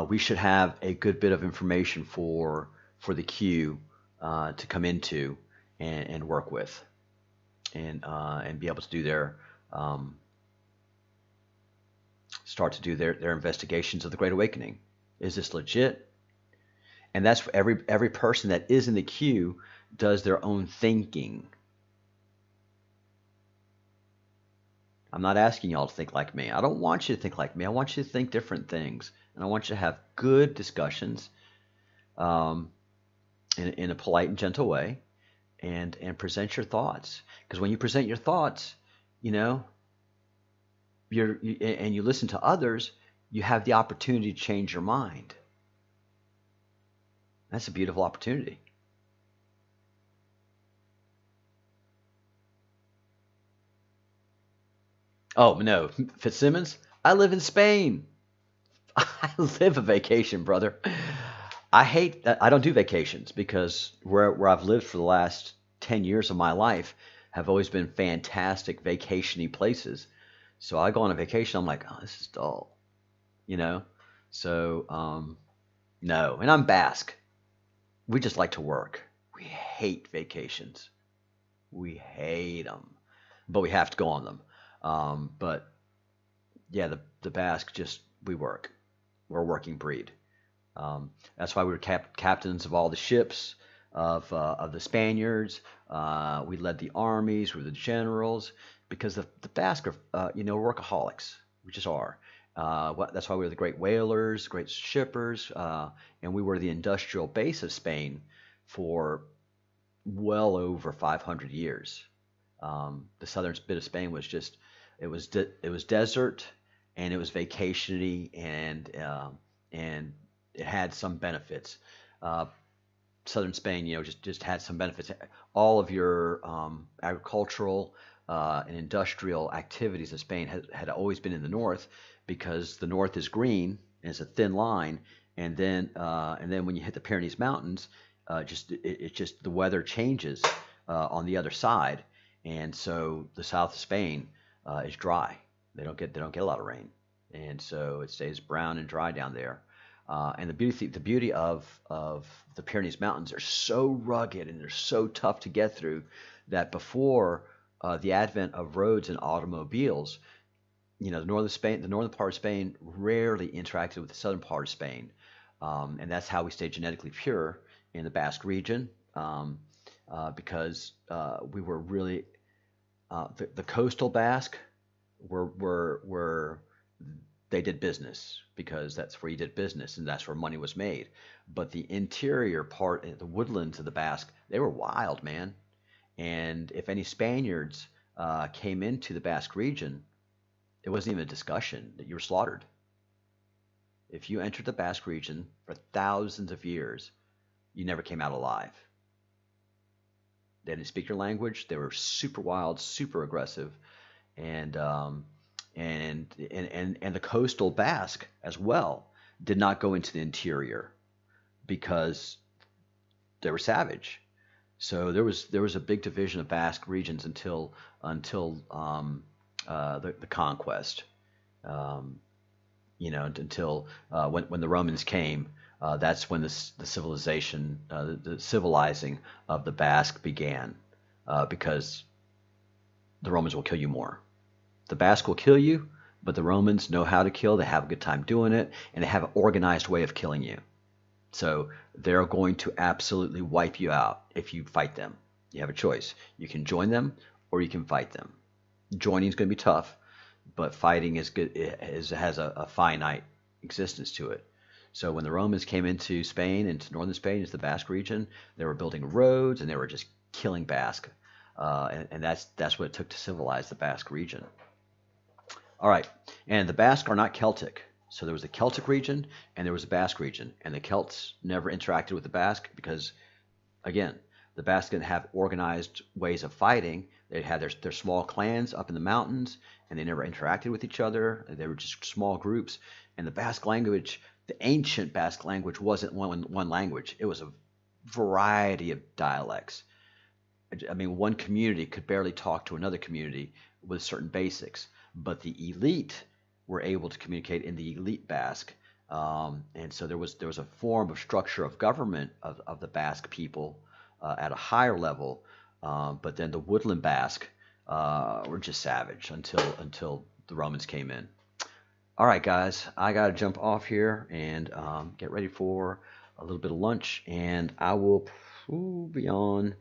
we should have a good bit of information for the queue to come into and work with, and be able to do their start to do their investigations of the Great Awakening. Is this legit? And that's for every person that is in the queue does their own thinking. I'm not asking y'all to think like me. I don't want you to think like me. I want you to think different things, and I want you to have good discussions, in a polite and gentle way, and present your thoughts. Because when you present your thoughts, and you listen to others, you have the opportunity to change your mind. That's a beautiful opportunity. Oh, no, Fitzsimmons, I live in Spain. I live a vacation, brother. I don't do vacations because where I've lived for the last 10 years of my life have always been fantastic vacation-y places. So I go on a vacation, I'm like, oh, this is dull, So, no. And I'm Basque. We just like to work. We hate vacations. We hate them. But we have to go on them. But yeah, the Basque we work. We're a working breed. That's why we were captains of all the ships of the Spaniards. We led the armies. We were the generals, because the Basque are workaholics. We just are. That's why we were the great whalers, great shippers, and we were the industrial base of Spain for well over 500 years. The southern bit of Spain was just it was desert, and it was vacation-y, and it had some benefits. southern Spain, just had some benefits. All of your agricultural and industrial activities of Spain had always been in the north, because the north is green and it's a thin line, and then when you hit the Pyrenees Mountains, just the weather changes on the other side, and so the south of Spain is dry. They don't get a lot of rain, and so it stays brown and dry down there. And the beauty of the Pyrenees Mountains are so rugged and they're so tough to get through that before the advent of roads and automobiles, the northern part of Spain rarely interacted with the southern part of Spain, and that's how we stay genetically pure in the Basque region, because we were really the coastal Basque were they did business because that's where you did business and that's where money was made. But the interior part, the woodlands of the Basque, they were wild, man. And if any Spaniards came into the Basque region, it wasn't even a discussion that you were slaughtered. If you entered the Basque region for thousands of years, you never came out alive. They didn't speak your language. They were super wild, super aggressive, and the coastal Basque as well did not go into the interior because they were savage. So there was a big division of Basque regions until the conquest. Until when the Romans came, that's when the civilization, the civilizing of the Basque began, because the Romans will kill you more. The Basque will kill you, but the Romans know how to kill. They have a good time doing it, and they have an organized way of killing you. So they're going to absolutely wipe you out if you fight them. You have a choice. You can join them or you can fight them. Joining is going to be tough, but fighting is good. Has a finite existence to it. So when the Romans came into Spain, into northern Spain, into the Basque region, they were building roads and they were just killing Basque, and that's what it took to civilize the Basque region. All right, and the Basque are not Celtic. So there was a Celtic region and there was a Basque region, and the Celts never interacted with the Basque because, again, the Basque didn't have organized ways of fighting. They had their small clans up in the mountains, and they never interacted with each other. They were just small groups. And the Basque language, the ancient Basque language, wasn't one language. It was a variety of dialects. I mean, one community could barely talk to another community with certain basics, but the elite were able to communicate in the elite Basque, and so there was a form of structure of government of the Basque people at a higher level, but then the woodland Basque were just savage until the Romans came in. All right, guys, I gotta jump off here and get ready for a little bit of lunch, and I will be on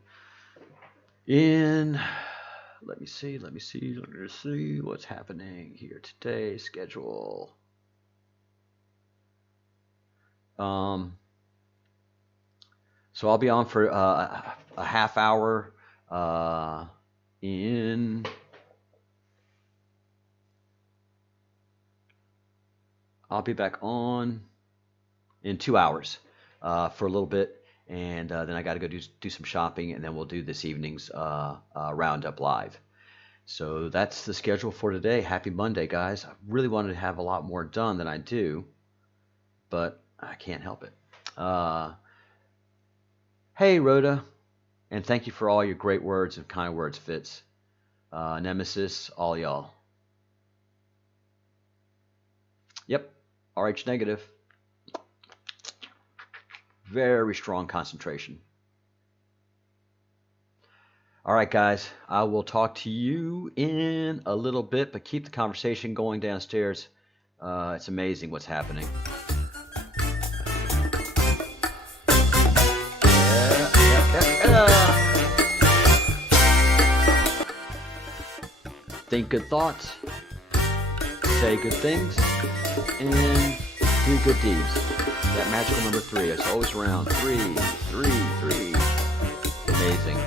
in. Let me see what's happening here today. Schedule. So I'll be on for a half hour in. I'll be back on in 2 hours for a little bit. And then I got to go do some shopping, and then we'll do this evening's Roundup Live. So that's the schedule for today. Happy Monday, guys. I really wanted to have a lot more done than I do, but I can't help it. Hey, Rhoda, and thank you for all your great words and kind words, Fitz. Nemesis, all y'all. Yep, RH negative. Very strong concentration. All right, guys, I will talk to you in a little bit, but keep the conversation going downstairs. It's amazing what's happening. Think good thoughts, say good things, and do good deeds. That magical number 3. It's always around 3, 3, 3. Amazing.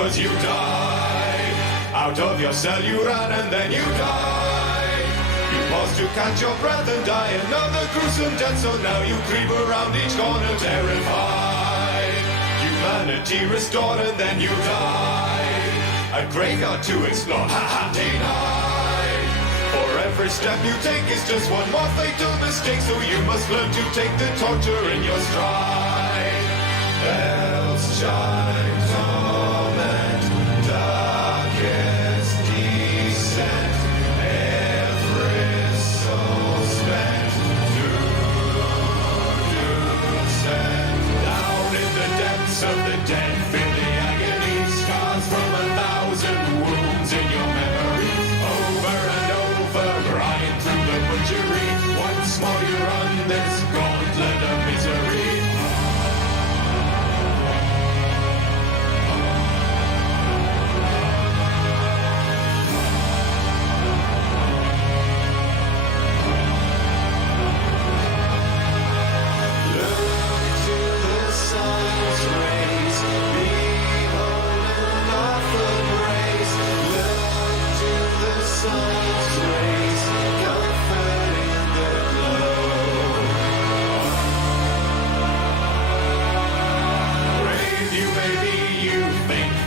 'cause you died. Out of your cell you ran and then you died. You paused to catch your breath and die another gruesome death, so now you creep around each corner terrified. Humanity restored and then you died. A graveyard to explore, ha-ha, denied. For every step you take is just one more fatal mistake, so you must learn to take the torture in your stride. Hell's chimes torment, darkest descent, every soul spent, sent down in the depths of the dead. Feel the agony, scars from 1,000 wounds in your memory. Over and over, grind through the butchery. Once more you run this gauntlet of misery.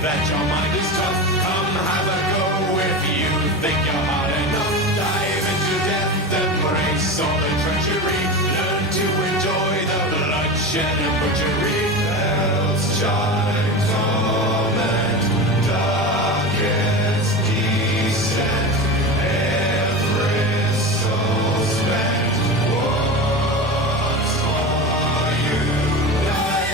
That your mind is tough, come have a go if you think you're hard enough. Dive into death, embrace all the treachery. Learn to enjoy the bloodshed and butchery. Hell's chimes torment, darkest descent, every soul spent. Once more you die.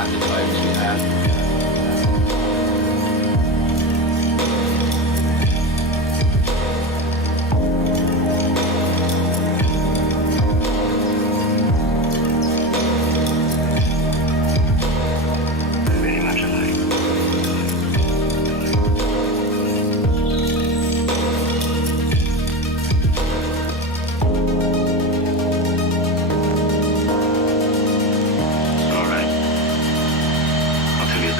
happy vibes you have. Very much alike. All right. I'll tell you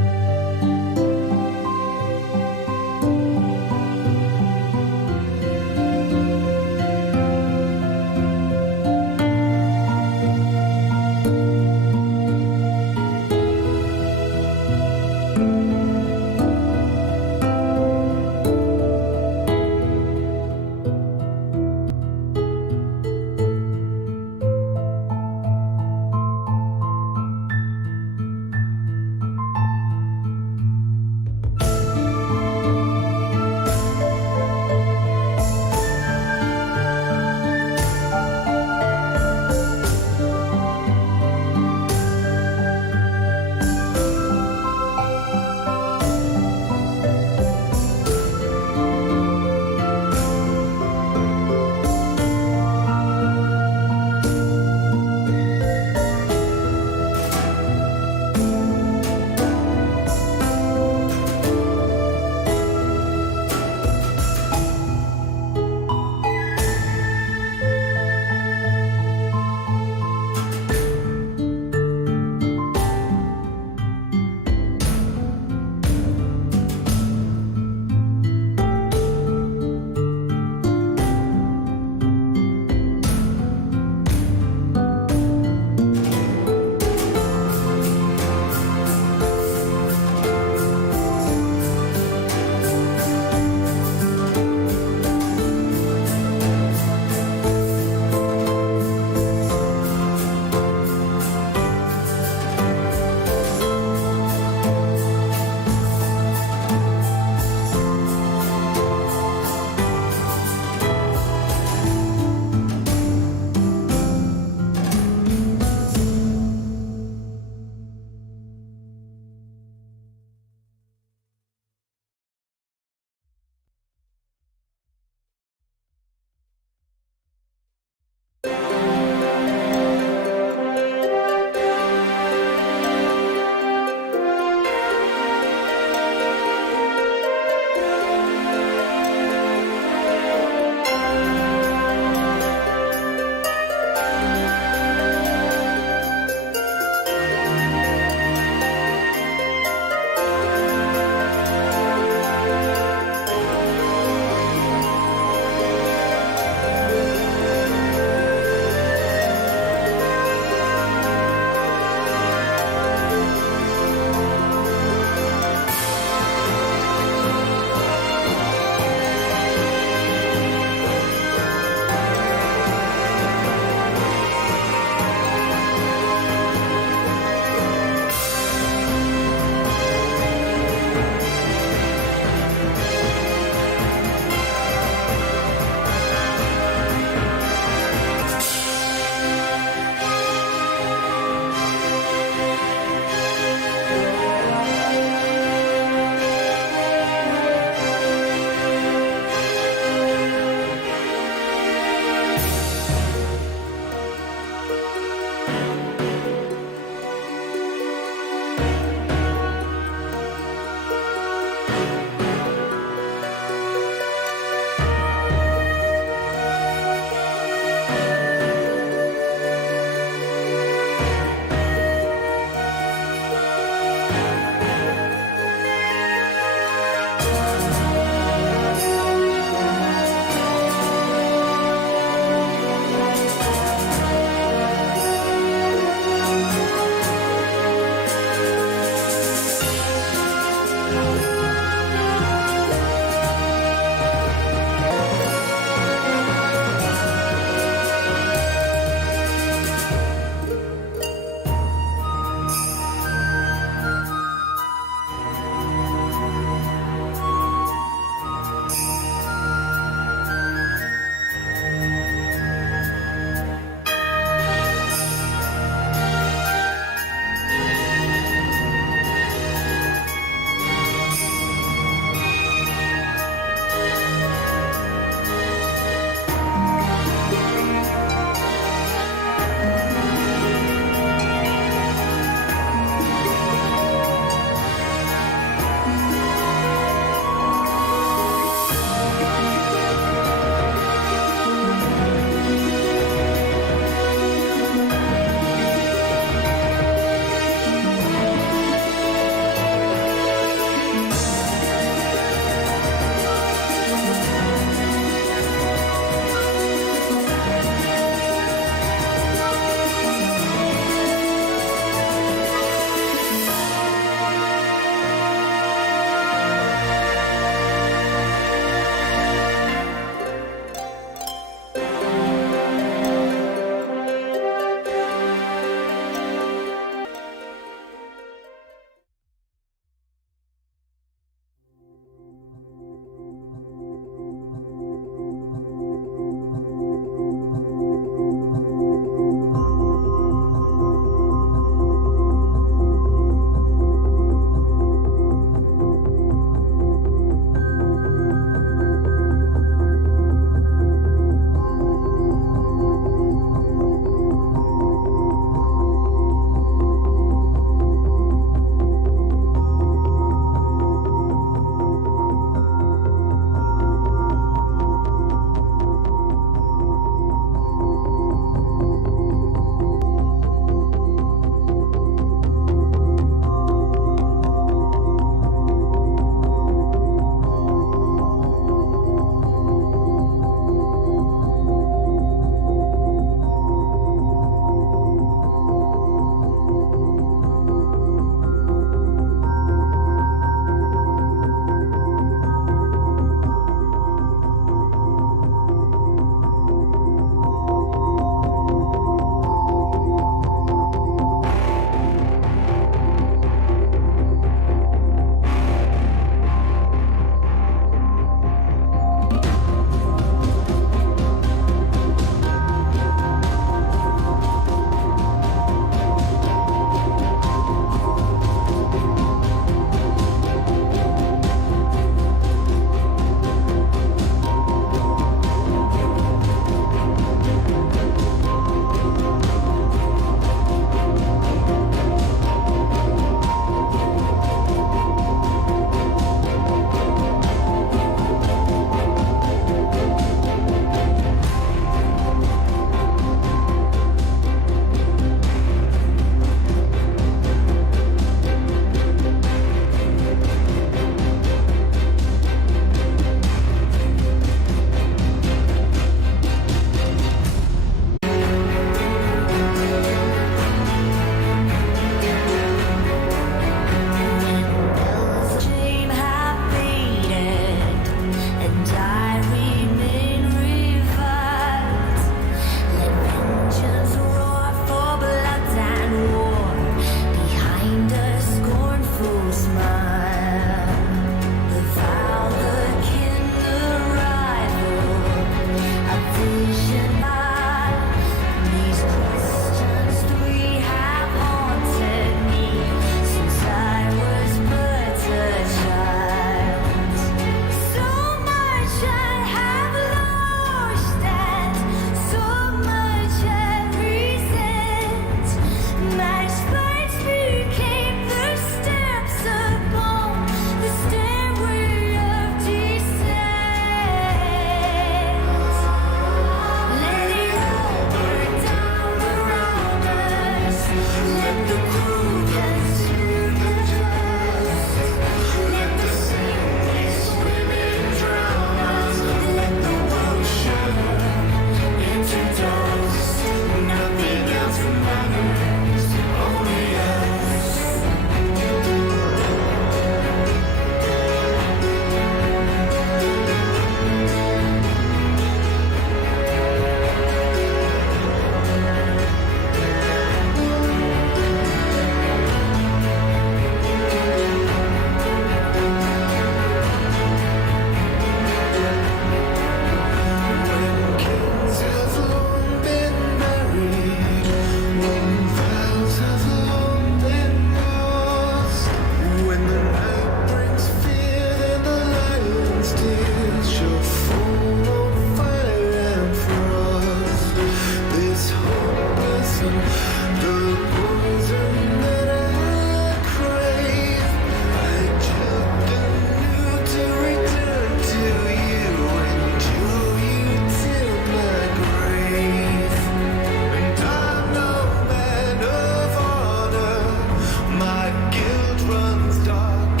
My guilt runs dark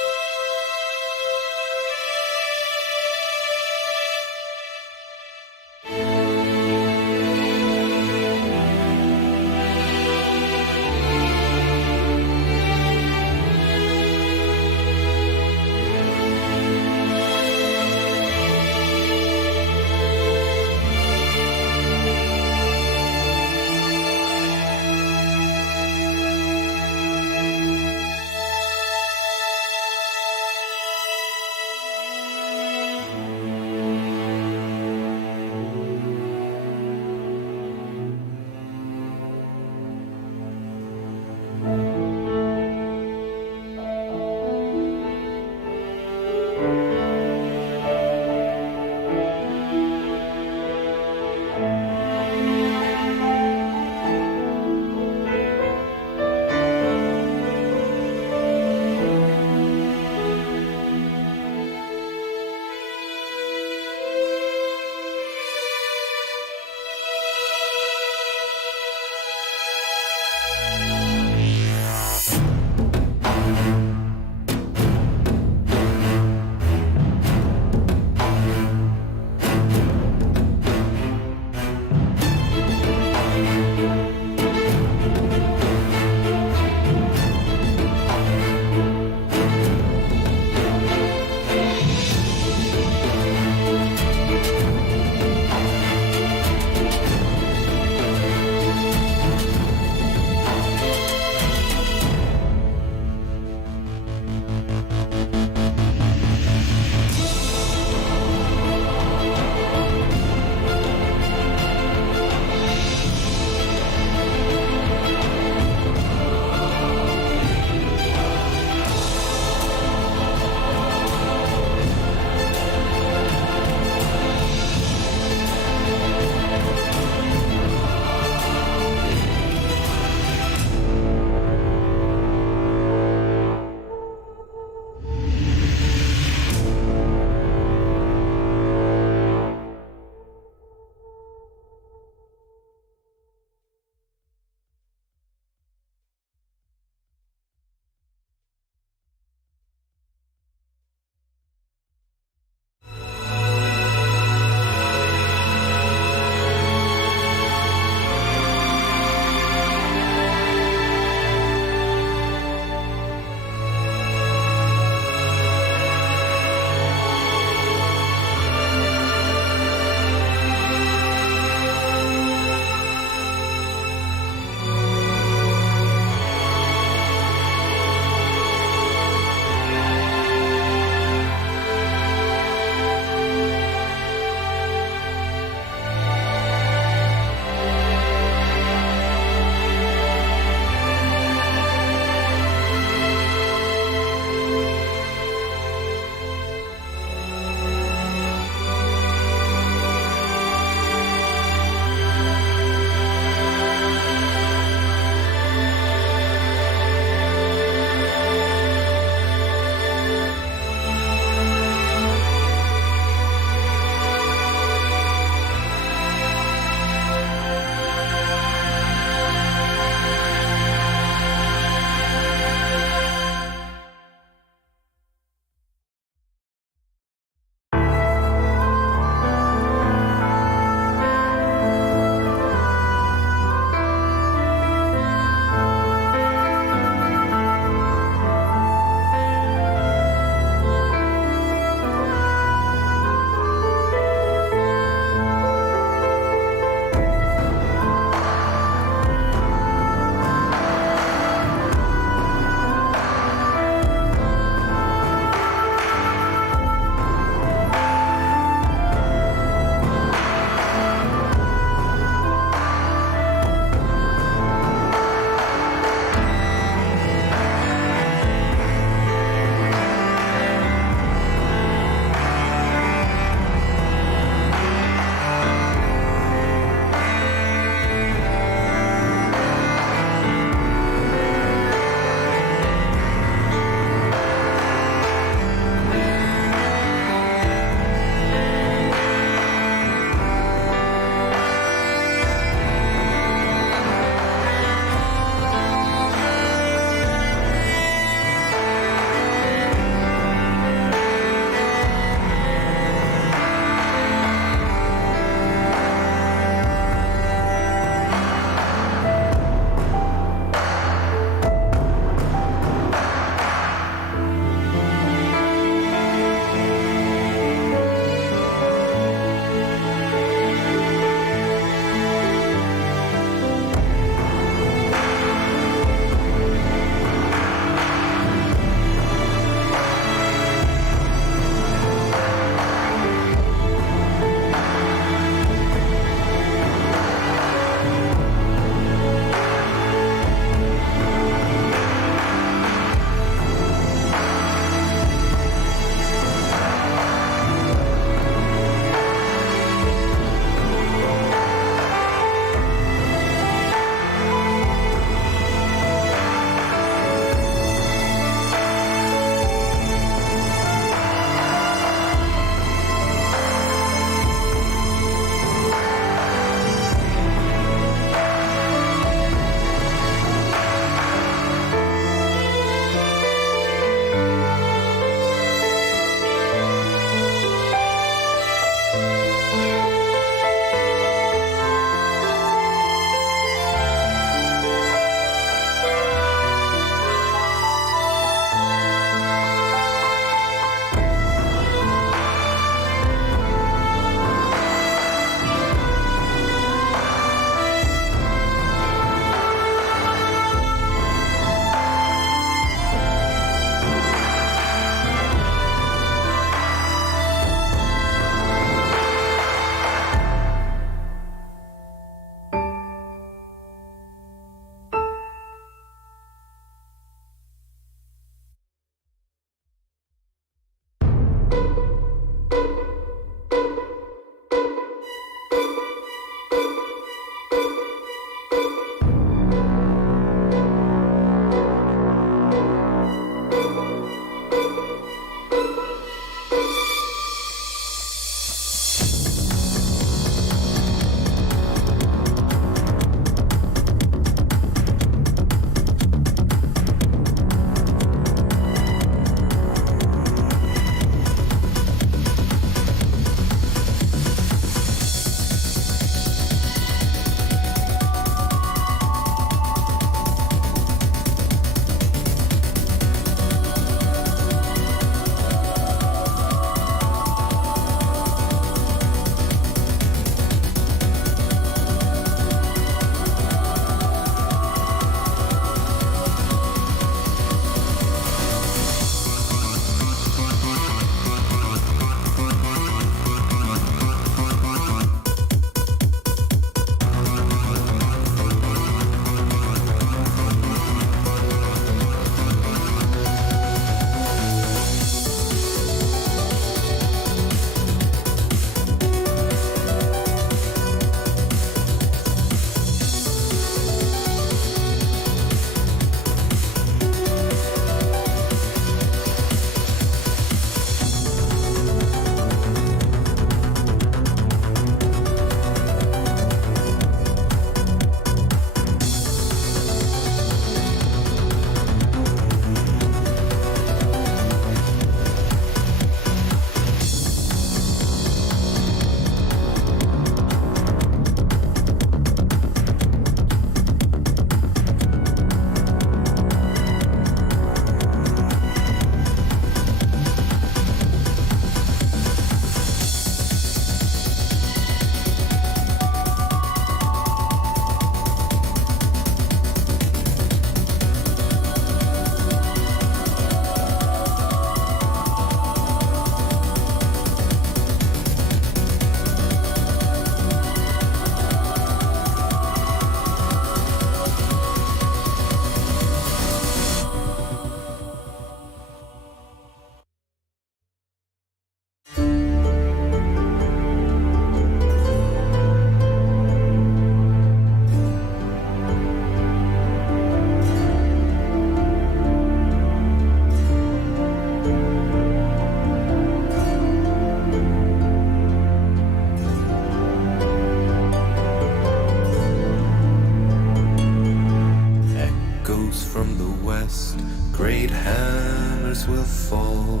rest. Great hammers will fall.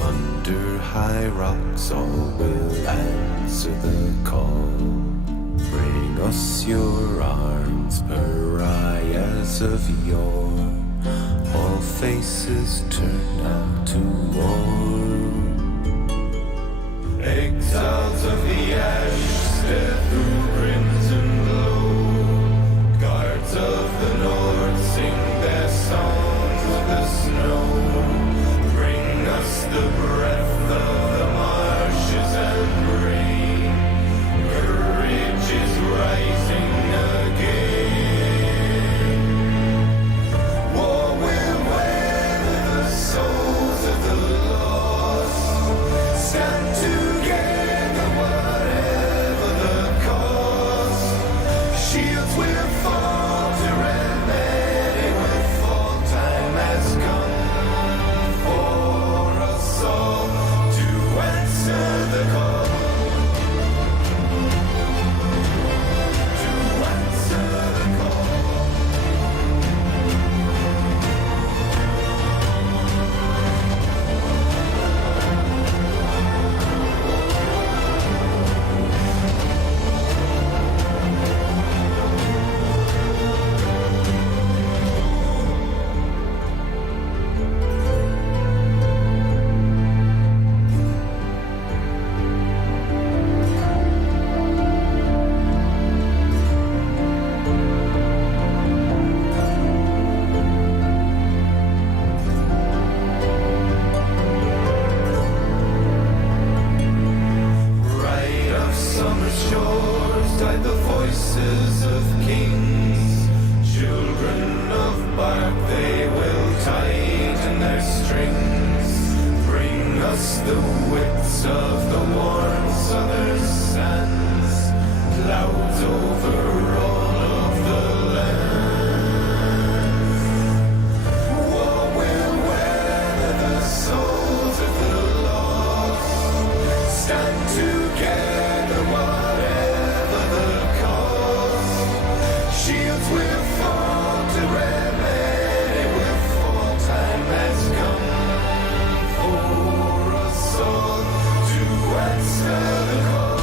Under high rocks all will answer the call. Bring us your arms, pariahs of yore. All faces turn now to war. Exiles of the ash step through crimson glow. Guards of the north sing their songs of the snow. Bring us the breath of the marshes and rain. Courage is rising again. War will weather the souls of the lost. Stand together, whatever the cost. Shields will falter and many will fall. Time has come for us all to answer the call. To answer the call. Right off summer shores died the voices of kings. Children of bark, they will tighten their strings. Bring us the wits of the warm southern sands. Clouds over all of the land. War will weather the souls of the lost. Stand together, whatever the cost. Shields will falter and many will fall. Time has come for us all to answer the call.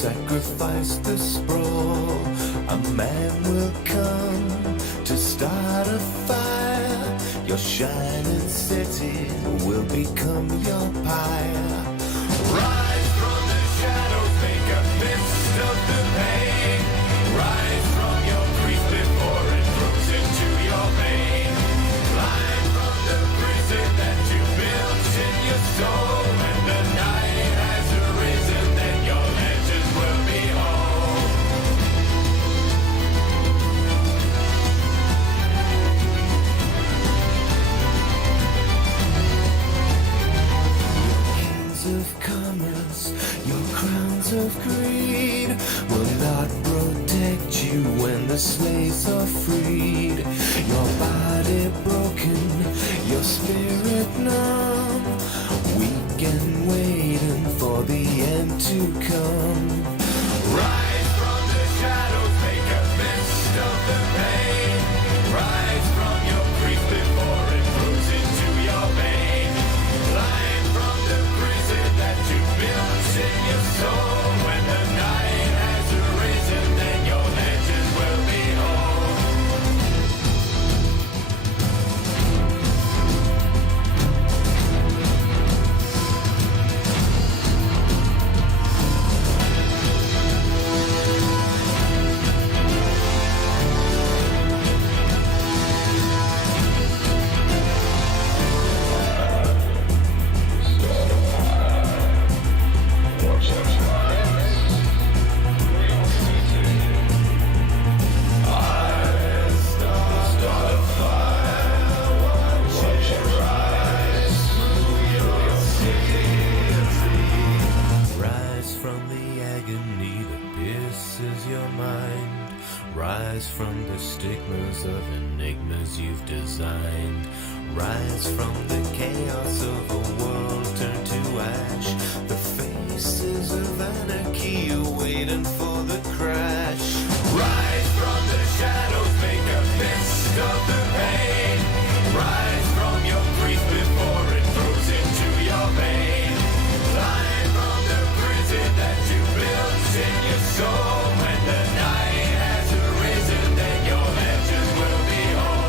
sacrifice the sprawl. A man will come to start a fire. Your shining city will become your pyre. Rise from the shadows, make a fist of the pain. Rise from your grief before it grows into your vein. Climb from the prison that you built in your soul. When the night has arisen, then your legend will be whole. Kings of commerce, your crowns of greed will not protect you when the slaves are freed. Your body broken, your spirit numb, weak and waiting for the end to come. Rise from the shadows, make a fist of the pain. Rise from your grief before it grows into your vein. Climb from the prison that you built in your soul. When the night has arisen, then your legend will be whole. Rise from the agony that pierces your mind. Rise from the stigmas of enigmas you've designed. Rise from the chaos of a world turned to ash. The faces of anarchy are waiting for the crash. Rise from the shadows, make a fist of the pain. Rise from your grief before it grows into your vein. Climb from the prison that you built in your soul. When the night has arisen, then your legend will be whole.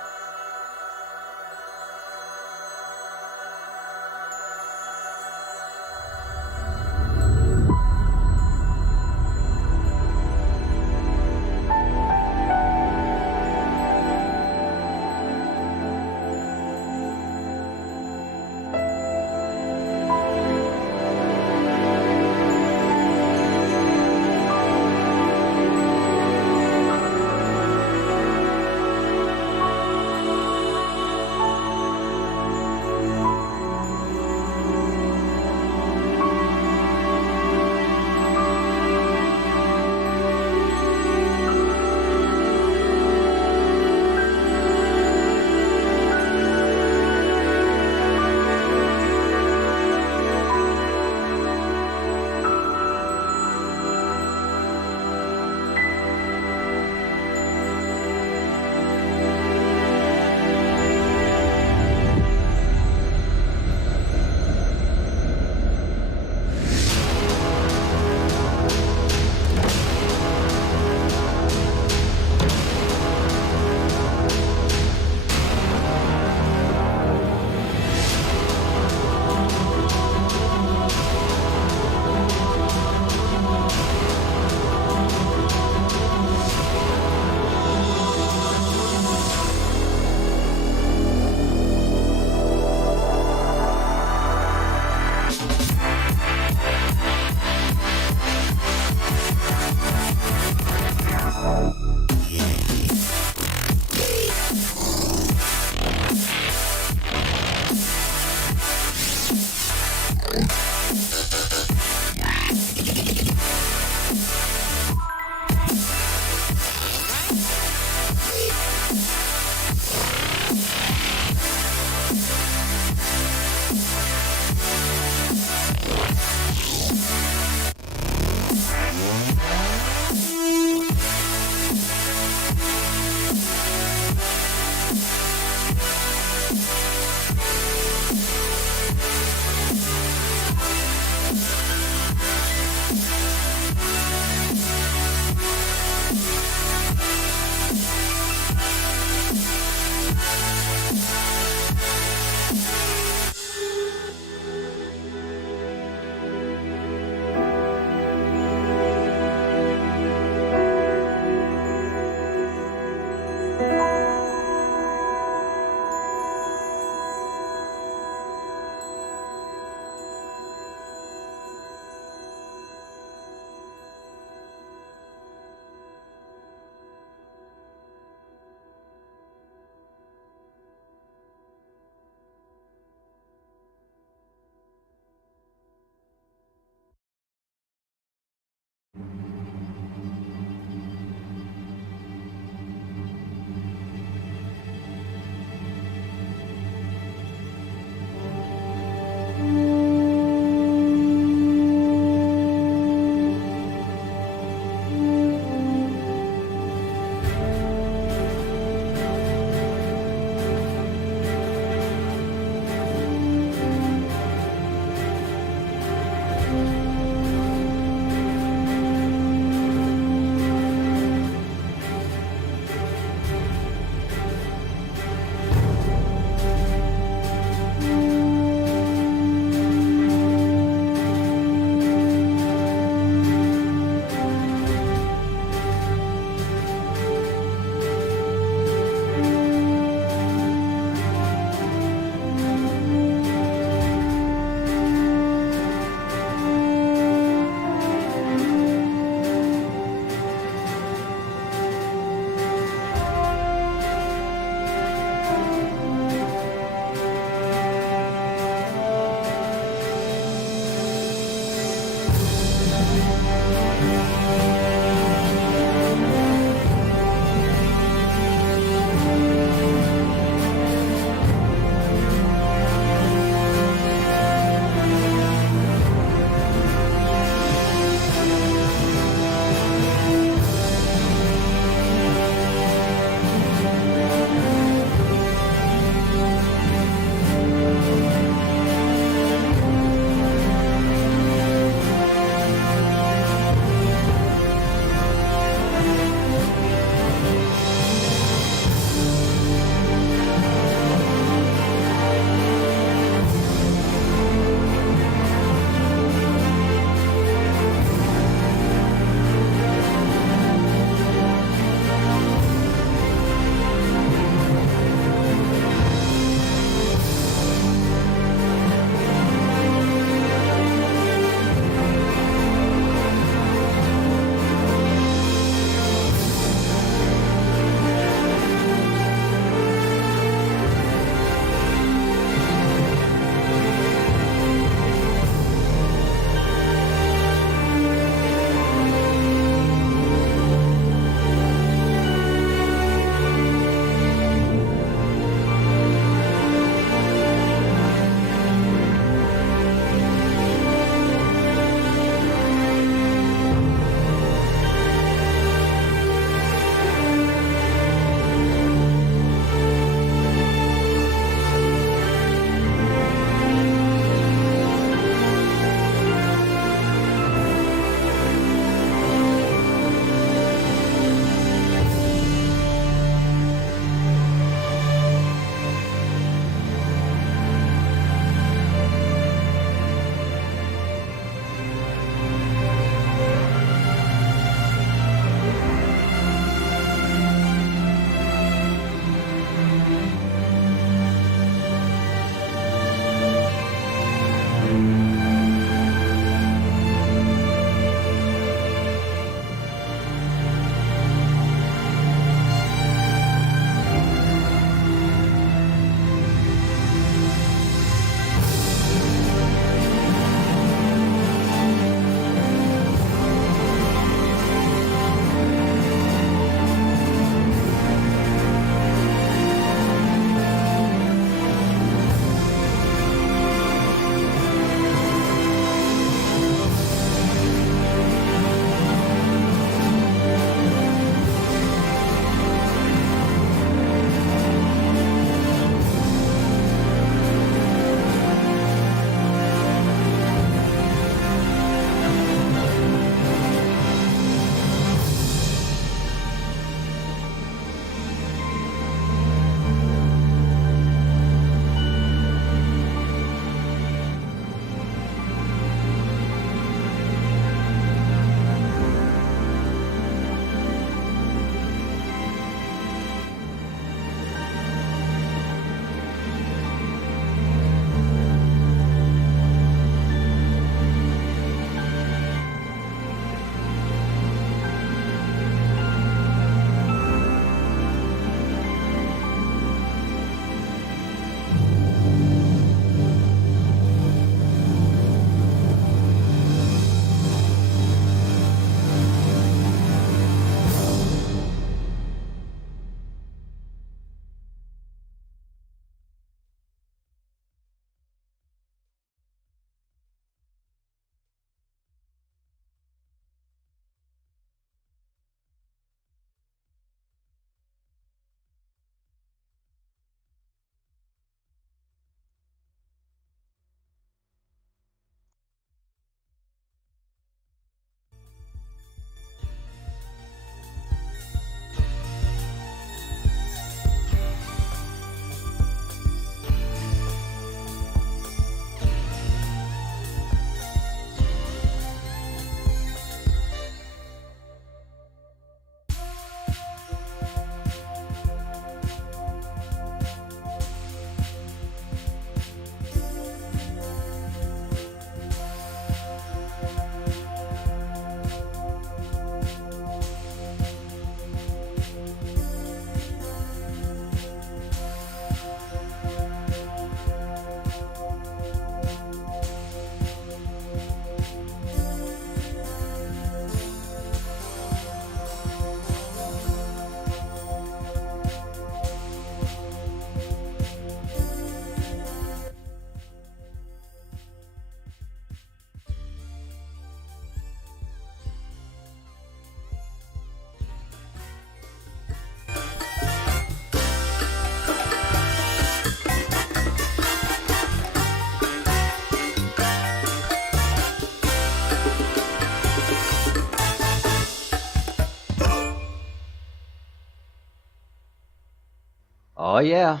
Oh yeah.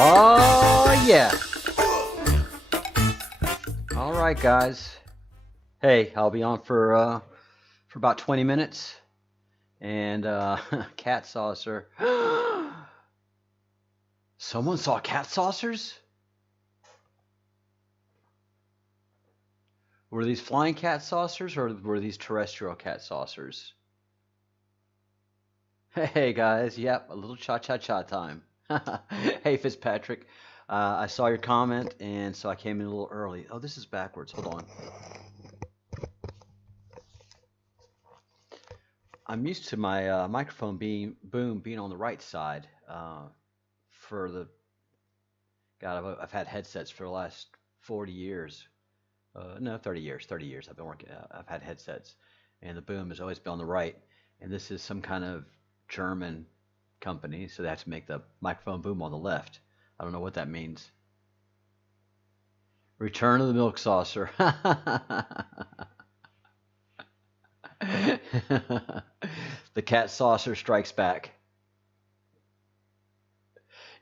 Oh yeah. All right, guys. Hey, I'll be on for about 20 minutes. And cat saucer. Someone saw cat saucers? Were these flying cat saucers or were these terrestrial cat saucers? Hey guys, yep, a little cha-cha-cha time. Hey Fitzpatrick, I saw your comment and so I came in a little early. Oh, this is backwards. Hold on. I'm used to my microphone being on the right side. For the God, I've had headsets for the last 40 years. No, 30 years. 30 years. I've been working. I've had headsets, and the boom has always been on the right. And this is some kind of German company, so they have to make the microphone boom on the left. I don't know what that means. Return of the milk saucer. The cat saucer strikes back.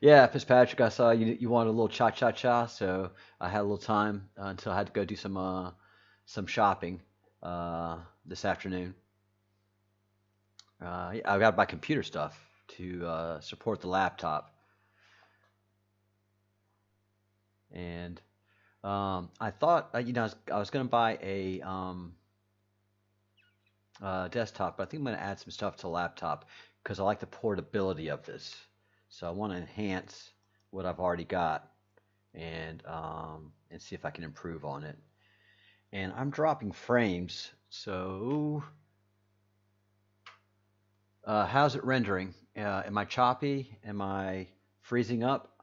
Yeah, Fitzpatrick, I saw you wanted a little cha cha cha, so I had a little time until I had to go do some shopping this afternoon. Yeah, I got my computer stuff to support the laptop, and I thought I was going to buy a desktop, but I think I'm going to add some stuff to the laptop because I like the portability of this. So I want to enhance what I've already got and see if I can improve on it. And I'm dropping frames, so how's it rendering? Am I choppy? Am I freezing up?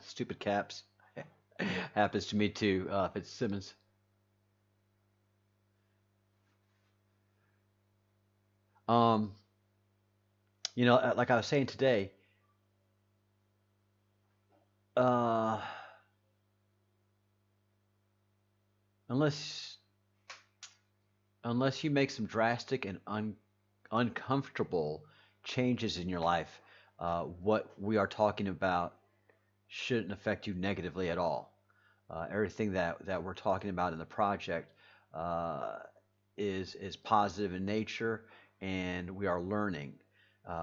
Stupid caps. Happens to me too, Fitzsimmons. Um, like I was saying today, uh, unless unless you make some drastic and uncomfortable changes in your life, what we are talking about shouldn't affect you negatively at all. Everything that we're talking about in the project uh, is positive in nature, and we are learning.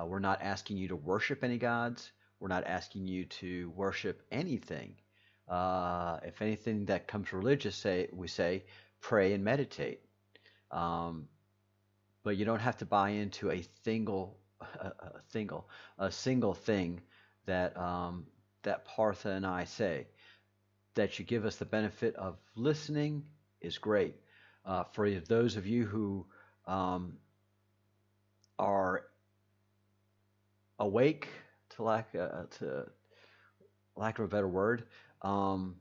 We're not asking you to worship any gods. We're not asking you to worship anything. If anything that comes religious, we say pray and meditate. Um, but you don't have to buy into a single thing that Partha and I say. That you give us the benefit of listening is great. For those of you who um, are awake, to lack of a better word, um,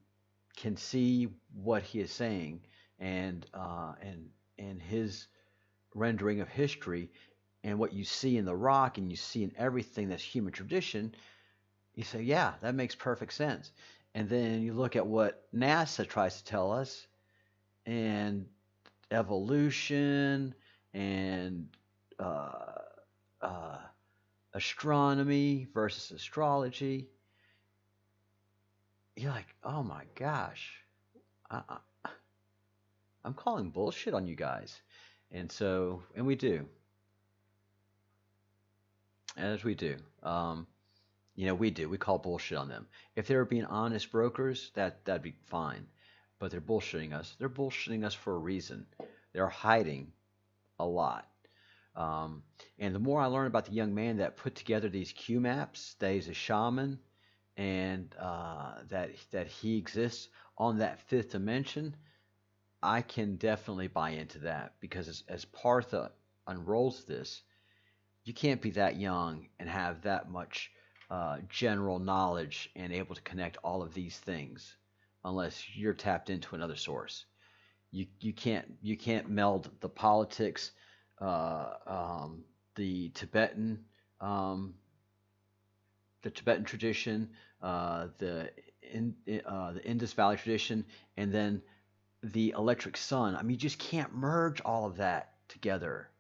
can see what he is saying and his rendering of history, and what you see in the rock and you see in everything that's human tradition, you say, yeah, that makes perfect sense. And then you look at what NASA tries to tell us, and evolution and uh, uh, astronomy versus astrology. You're like, oh my gosh, I, I'm calling bullshit on you guys. And so, and we do, as we do. We do. We call bullshit on them. If they were being honest brokers, that'd be fine. But they're bullshitting us. They're bullshitting us for a reason. They're hiding a lot. Um, and the more I learn about the young man that put together these Q maps, that he's a shaman, and that he exists on that fifth dimension, I can definitely buy into that, because as Partha unrolls this, you can't be that young and have that much general knowledge and able to connect all of these things unless you're tapped into another source. You can't meld the politics, uh, um, the Tibetan um, the Tibetan tradition, the Indus Valley tradition, and then the electric sun. I mean, you just can't merge all of that together.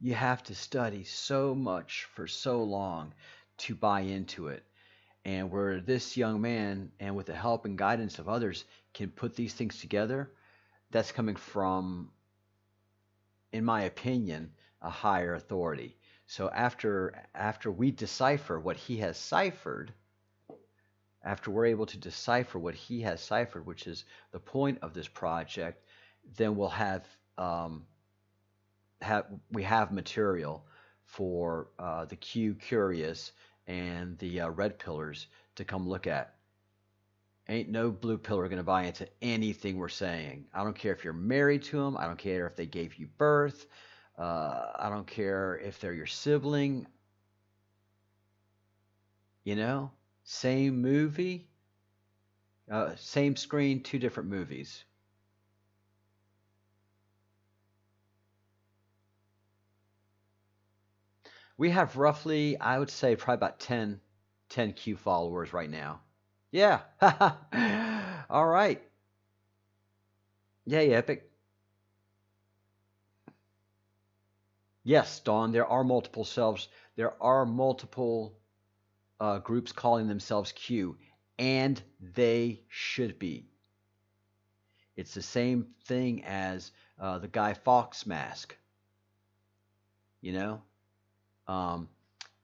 You have to study so much for so long to buy into it. And where this young man, and with the help and guidance of others, can put these things together, that's coming from, in my opinion, a higher authority. So after we decipher what he has ciphered, after we're able to decipher what he has ciphered, which is the point of this project, then we'll um, we have material for the Q curious and the red pillars to come look at. Ain't no blue pillar going to buy into anything we're saying. I don't care if you're married to them. I don't care if they gave you birth. I don't care if they're your sibling. You know, same movie, same screen, two different movies. We have roughly, I would say, probably about 10 Q followers right now. Yeah. All right. Yay, Epic. Yes, Dawn, there are multiple selves. There are multiple groups calling themselves Q, and they should be. It's the same thing as the Guy Fawkes mask, you know?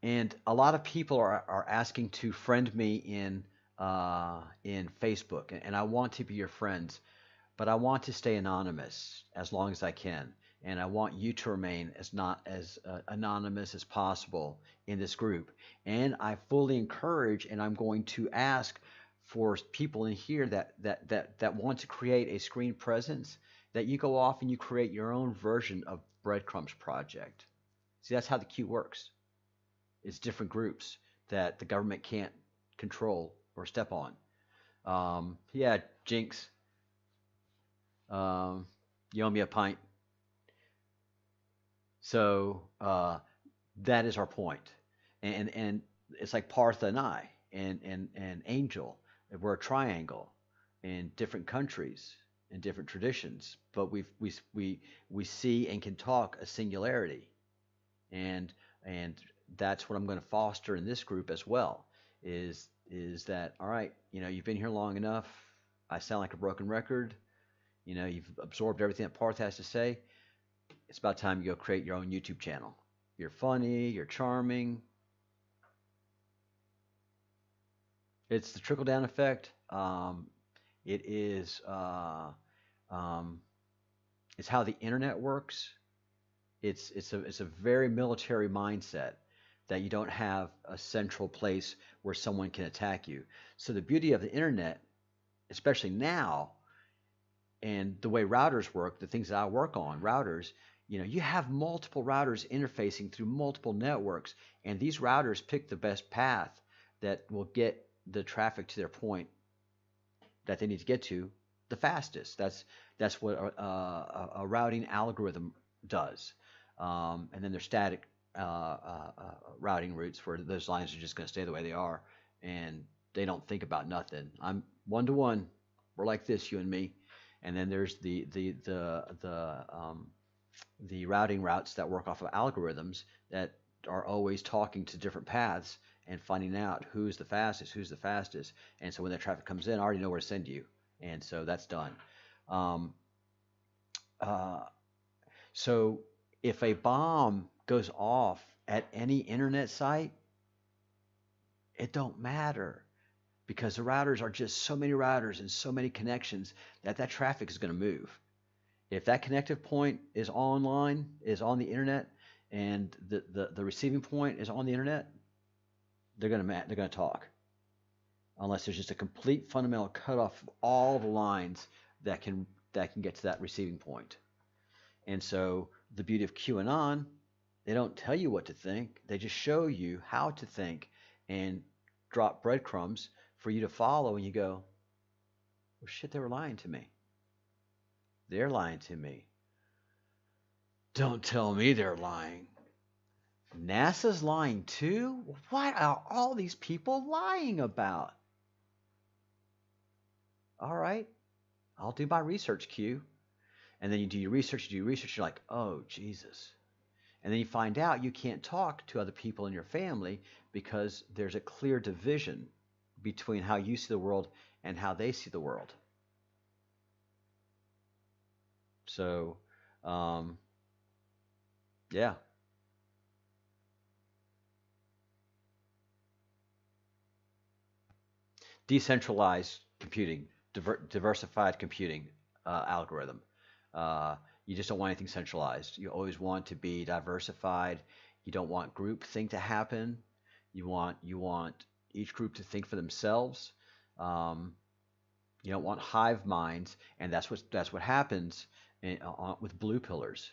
And a lot of people are asking to friend me in Facebook, and I want to be your friends, but I want to stay anonymous as long as I can, and I want you to remain as not as anonymous as possible in this group. And I fully encourage, and I'm going to ask for people in here that want to create a screen presence, that you go off and you create your own version of Breadcrumbs Project. See, that's how the Q works. It's different groups that the government can't control or step on. Yeah, Jinx, you owe me a pint. So that is our point. And it's like Partha and I and Angel. We're a triangle in different countries and different traditions, but we see and can talk a singularity. And that's what I'm going to foster in this group as well, is that, all right, you've been here long enough. I sound like a broken record. You've absorbed everything that Partha has to say. It's about time you go create your own YouTube channel. You're funny, you're charming. It's the trickle down effect. It is it's how the internet works. It's a very military mindset, that you don't have a central place where someone can attack you. So the beauty of the internet, especially now, and the way routers work, the things that I work on, routers, you have multiple routers interfacing through multiple networks, and these routers pick the best path that will get the traffic to their point that they need to get to the fastest. That's That's what a routing algorithm does. And then there's static routing routes where those lines are just going to stay the way they are, and they don't think about nothing. I'm one to one. We're like this, you and me. And then there's the routing routes that work off of algorithms that are always talking to different paths and finding out who's the fastest. And so when that traffic comes in, I already know where to send you, and so that's done. Um, uh, so if a bomb goes off at any internet site, it don't matter because the routers are just so many routers and so many connections that that traffic is going to move. If that connective point is online, is on the internet, and the receiving point is on the internet, they're gonna talk, unless there's just a complete fundamental cutoff of all the lines that can get to that receiving point. And so the beauty of QAnon, they don't tell you what to think; they just show you how to think and drop breadcrumbs for you to follow, and you go, "Well, shit, they were lying to me. They're lying to me. Don't tell me they're lying. NASA's lying too? What are all these people lying about? All right, I'll do my research, Q." And then you do your research, you're like, oh, Jesus. And then you find out you can't talk to other people in your family because there's a clear division between how you see the world and how they see the world. So, yeah. Decentralized computing, diversified computing algorithm. You just don't want anything centralized. You always want to be diversified. You don't want groupthink to happen. You want each group to think for themselves. You don't want hive minds, and that's what happens with blue pillars.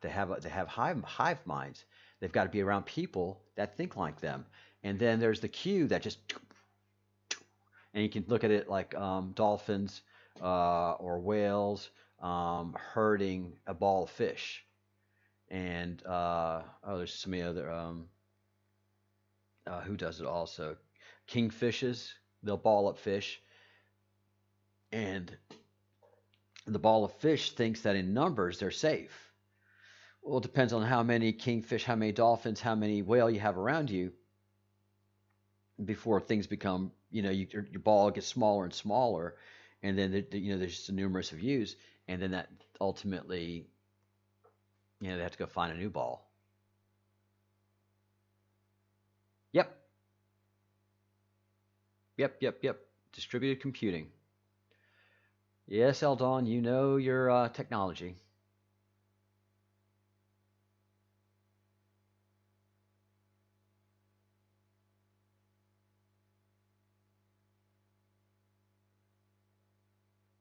They have hive minds. They've got to be around people that think like them. And then there's the Q that just, and you can look at it like dolphins or whales herding a ball of fish. And there's so many other who does it also. Kingfishes, they'll ball up fish, and the ball of fish thinks that in numbers they're safe. Well, it depends on how many kingfish, how many dolphins, how many whale you have around you before things become, your ball gets smaller and smaller, and then there's just a numerous of views, and then that ultimately, they have to go find a new ball. Yep. Distributed computing. Yes, Eldon, you know your technology.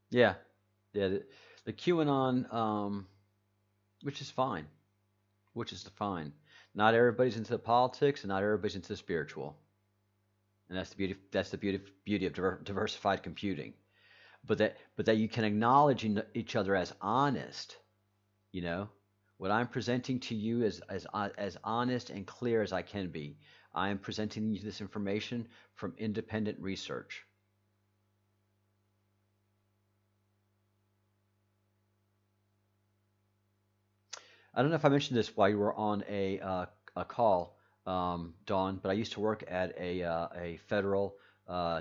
Yeah. The QAnon, which is fine. Not everybody's into the politics, and not everybody's into the spiritual. And that's the beauty. That's the beauty of diversified computing. But that you can acknowledge each other as honest. What I'm presenting to you is as honest and clear as I can be. I am presenting you this information from independent research. I don't know if I mentioned this while you were on a call, Dawn, but I used to work at a federal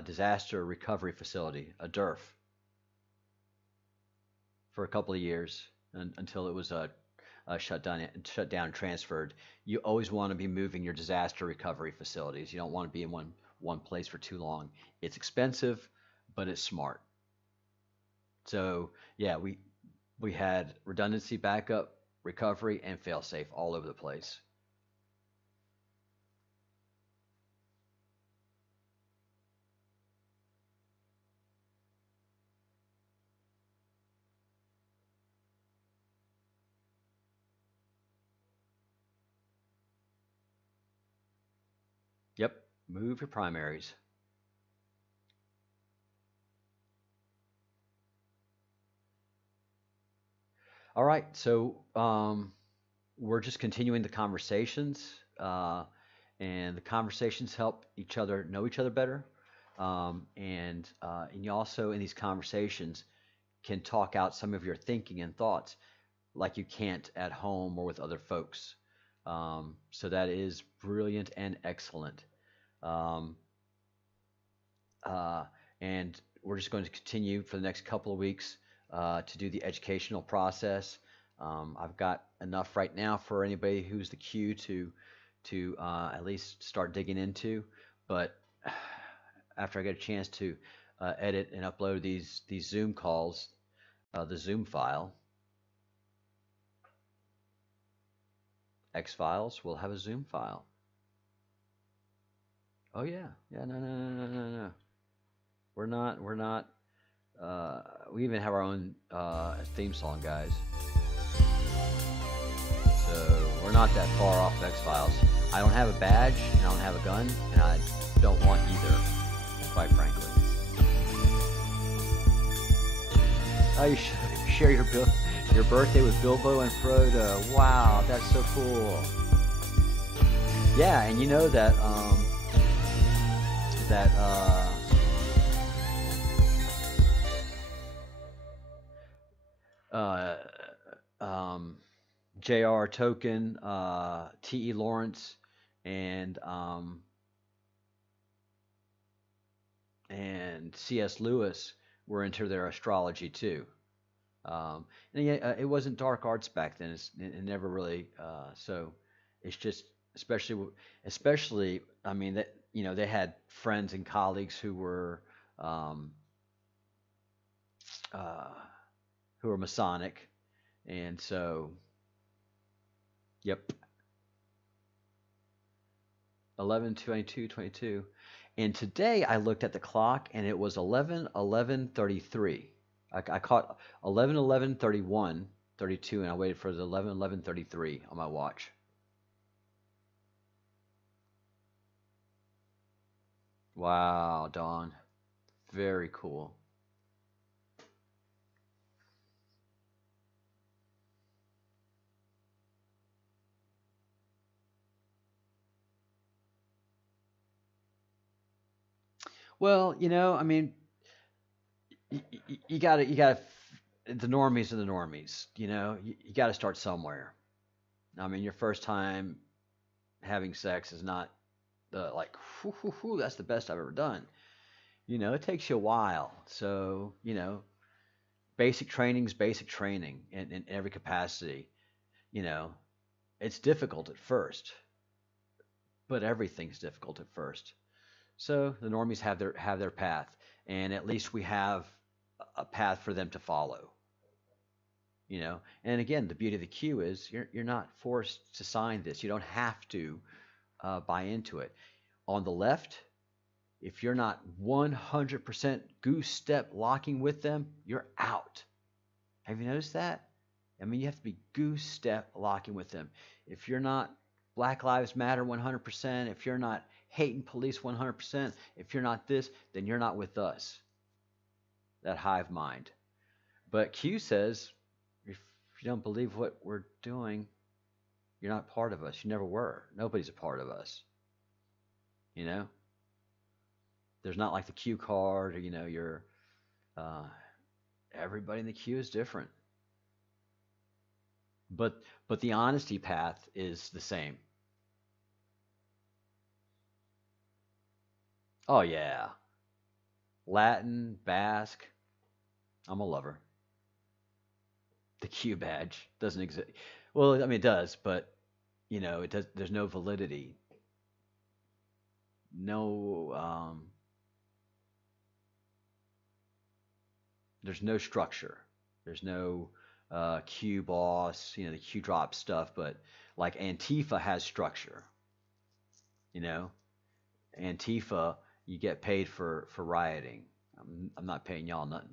disaster recovery facility, a DERF, for a couple of years until it was shut down and transferred. You always want to be moving your disaster recovery facilities. You don't want to be in one place for too long. It's expensive, but it's smart. So yeah, we had redundancy, backup, recovery, and failsafe all over the place. Yep, move your primaries. All right, so we're just continuing the conversations, and the conversations help each other know each other better. And you also in these conversations can talk out some of your thinking and thoughts like you can't at home or with other folks. So that is brilliant and excellent. Um, uh, and we're just going to continue for the next couple of weeks to do the educational process. I've got enough right now for anybody who's the queue to at least start digging into, but after I get a chance to edit and upload these Zoom calls, the Zoom file, X files will have a Zoom file. Oh yeah, yeah, no. We're not. We even have our own theme song, guys. So we're not that far off of X Files. I don't have a badge, and I don't have a gun, and I don't want either, quite frankly. Oh, you share your birthday with Bilbo and Frodo. Wow, that's so cool. Yeah, and you know that that uh, um, J.R. Tolkien, T.E. Lawrence, and and C.S. Lewis were into their astrology too. And yeah, it wasn't dark arts back then. It never really. So it's just, especially. I mean that they had friends and colleagues um, uh, who were Masonic, and so yep, 11/22/22. And today I looked at the clock and it was 11/11/33. I caught 11/11/31/32, and I waited for the 11/11/33 on my watch. Wow, Dawn. Very cool. Well, I mean, you gotta, the normies are the normies. You gotta start somewhere. I mean, your first time having sex is not the like, whoo, whoo, whoo, that's the best I've ever done. It takes you a while. So, basic training's basic training in every capacity. You know, it's difficult at first, but everything's difficult at first. So the normies have their path, and at least we have a path for them to follow. And again, the beauty of the queue is you're not forced to sign this. You don't have to buy into it. On the left, if you're not 100% goose step locking with them, you're out. Have you noticed that? I mean, you have to be goose step locking with them. If you're not Black Lives Matter 100%, if you're not hating police 100%, if you're not this, then you're not with us. That hive mind. But Q says, if you don't believe what we're doing, you're not part of us. You never were. Nobody's a part of us. You know? There's not like the Q card, or you're uh, everybody in the queue is different. But the honesty path is the same. Oh yeah. Latin, Basque, I'm a lover. The Q badge doesn't exist. Well, I mean it does, but it does. There's no validity. No, there's no structure. There's no Q boss, the Q drop stuff. But like Antifa has structure. You know, Antifa, you get paid for rioting. I'm not paying y'all nothing.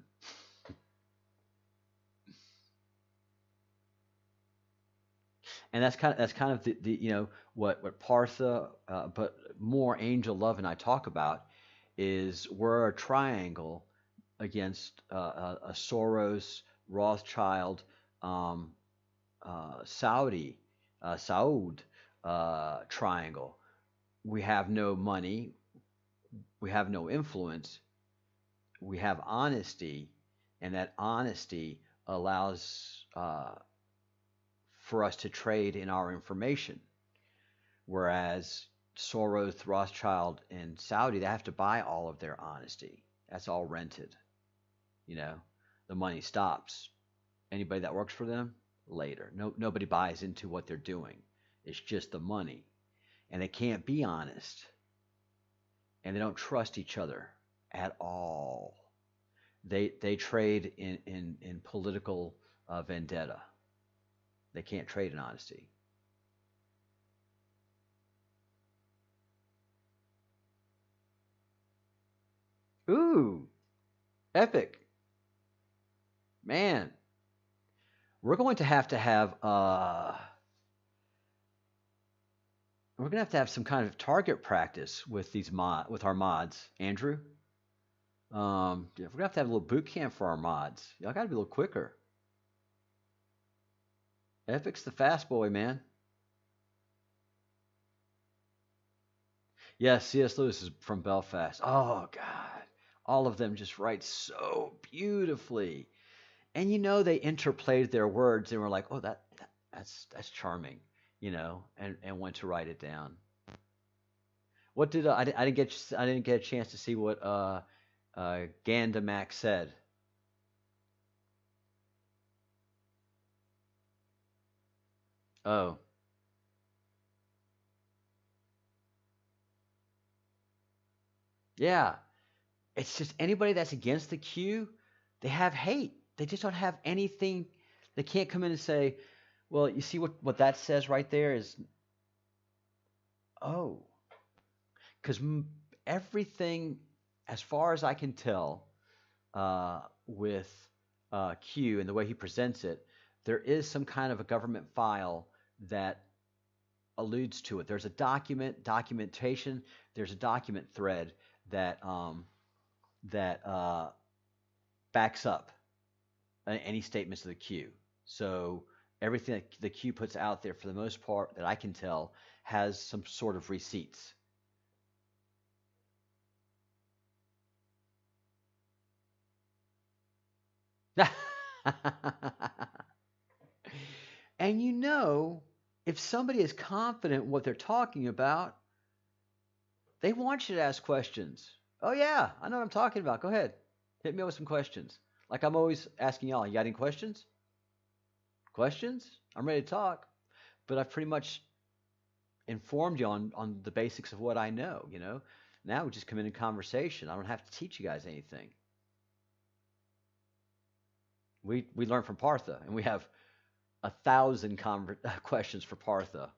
And that's kind of the what Partha, but more Angel Love and I talk about is we're a triangle against a Soros, Rothschild, um, Saudi, Saud triangle. We have no money, we have no influence, we have honesty, and that honesty allows for us to trade in our information. Whereas Soros, Rothschild, and Saudi, they have to buy all of their honesty. That's all rented. You know, the money stops. Anybody that works for them, later. Nobody buys into what they're doing. It's just the money. And they can't be honest. And they don't trust each other at all. They trade in political vendetta. They can't trade in honesty. Ooh, epic. Man, we're going to have we're going to have some kind of target practice with with our mods, Andrew. Yeah, we're gonna have to have a little boot camp for our mods. Y'all got to be a little quicker. Epic's the fast boy, man. Yes, C.S. Lewis is from Belfast. Oh God, all of them just write so beautifully, and you know they interplayed their words and were like, oh that's charming, you know, and went to write it down. What did I didn't get a chance to see what Gandamax said. Oh, yeah. It's just anybody that's against the Q, they have hate. They just don't have anything. They can't come in and say, well, you see what that says right there is, oh, because everything, as far as I can tell, with Q and the way he presents it, there is some kind of a government file that alludes to it. There's a documentation. There's a document thread that that backs up any statements of the Q. So everything that the Q puts out there, for the most part, that I can tell, has some sort of receipts. And you know, if somebody is confident in what they're talking about, they want you to ask questions. Oh yeah, I know what I'm talking about. Go ahead. Hit me up with some questions. Like I'm always asking y'all, you got any questions? Questions? I'm ready to talk. But I've pretty much informed you on the basics of what I know, you know. Now we just come in conversation. I don't have to teach you guys anything. We learn from Partha, and we have 1,000 questions for Partha.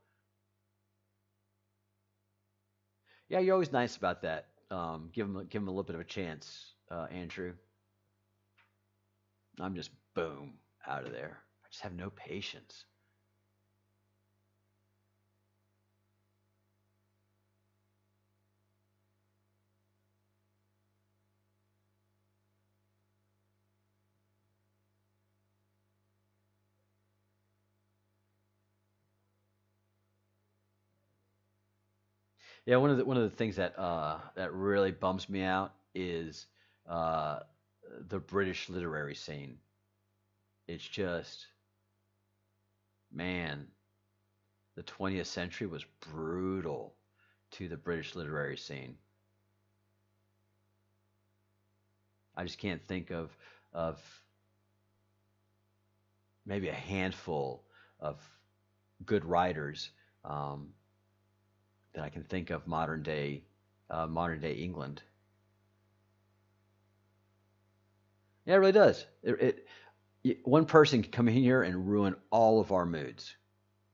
Yeah, you're always nice about that. Give him a little bit of a chance, Andrew. I'm just boom out of there. I just have no patience. Yeah, one of the things that that really bums me out is uh, the British literary scene. It's just, man, the 20th century was brutal to the British literary scene. I just can't think of maybe a handful of good writers um, that I can think of modern day England. Yeah, it really does. One person can come in here and ruin all of our moods.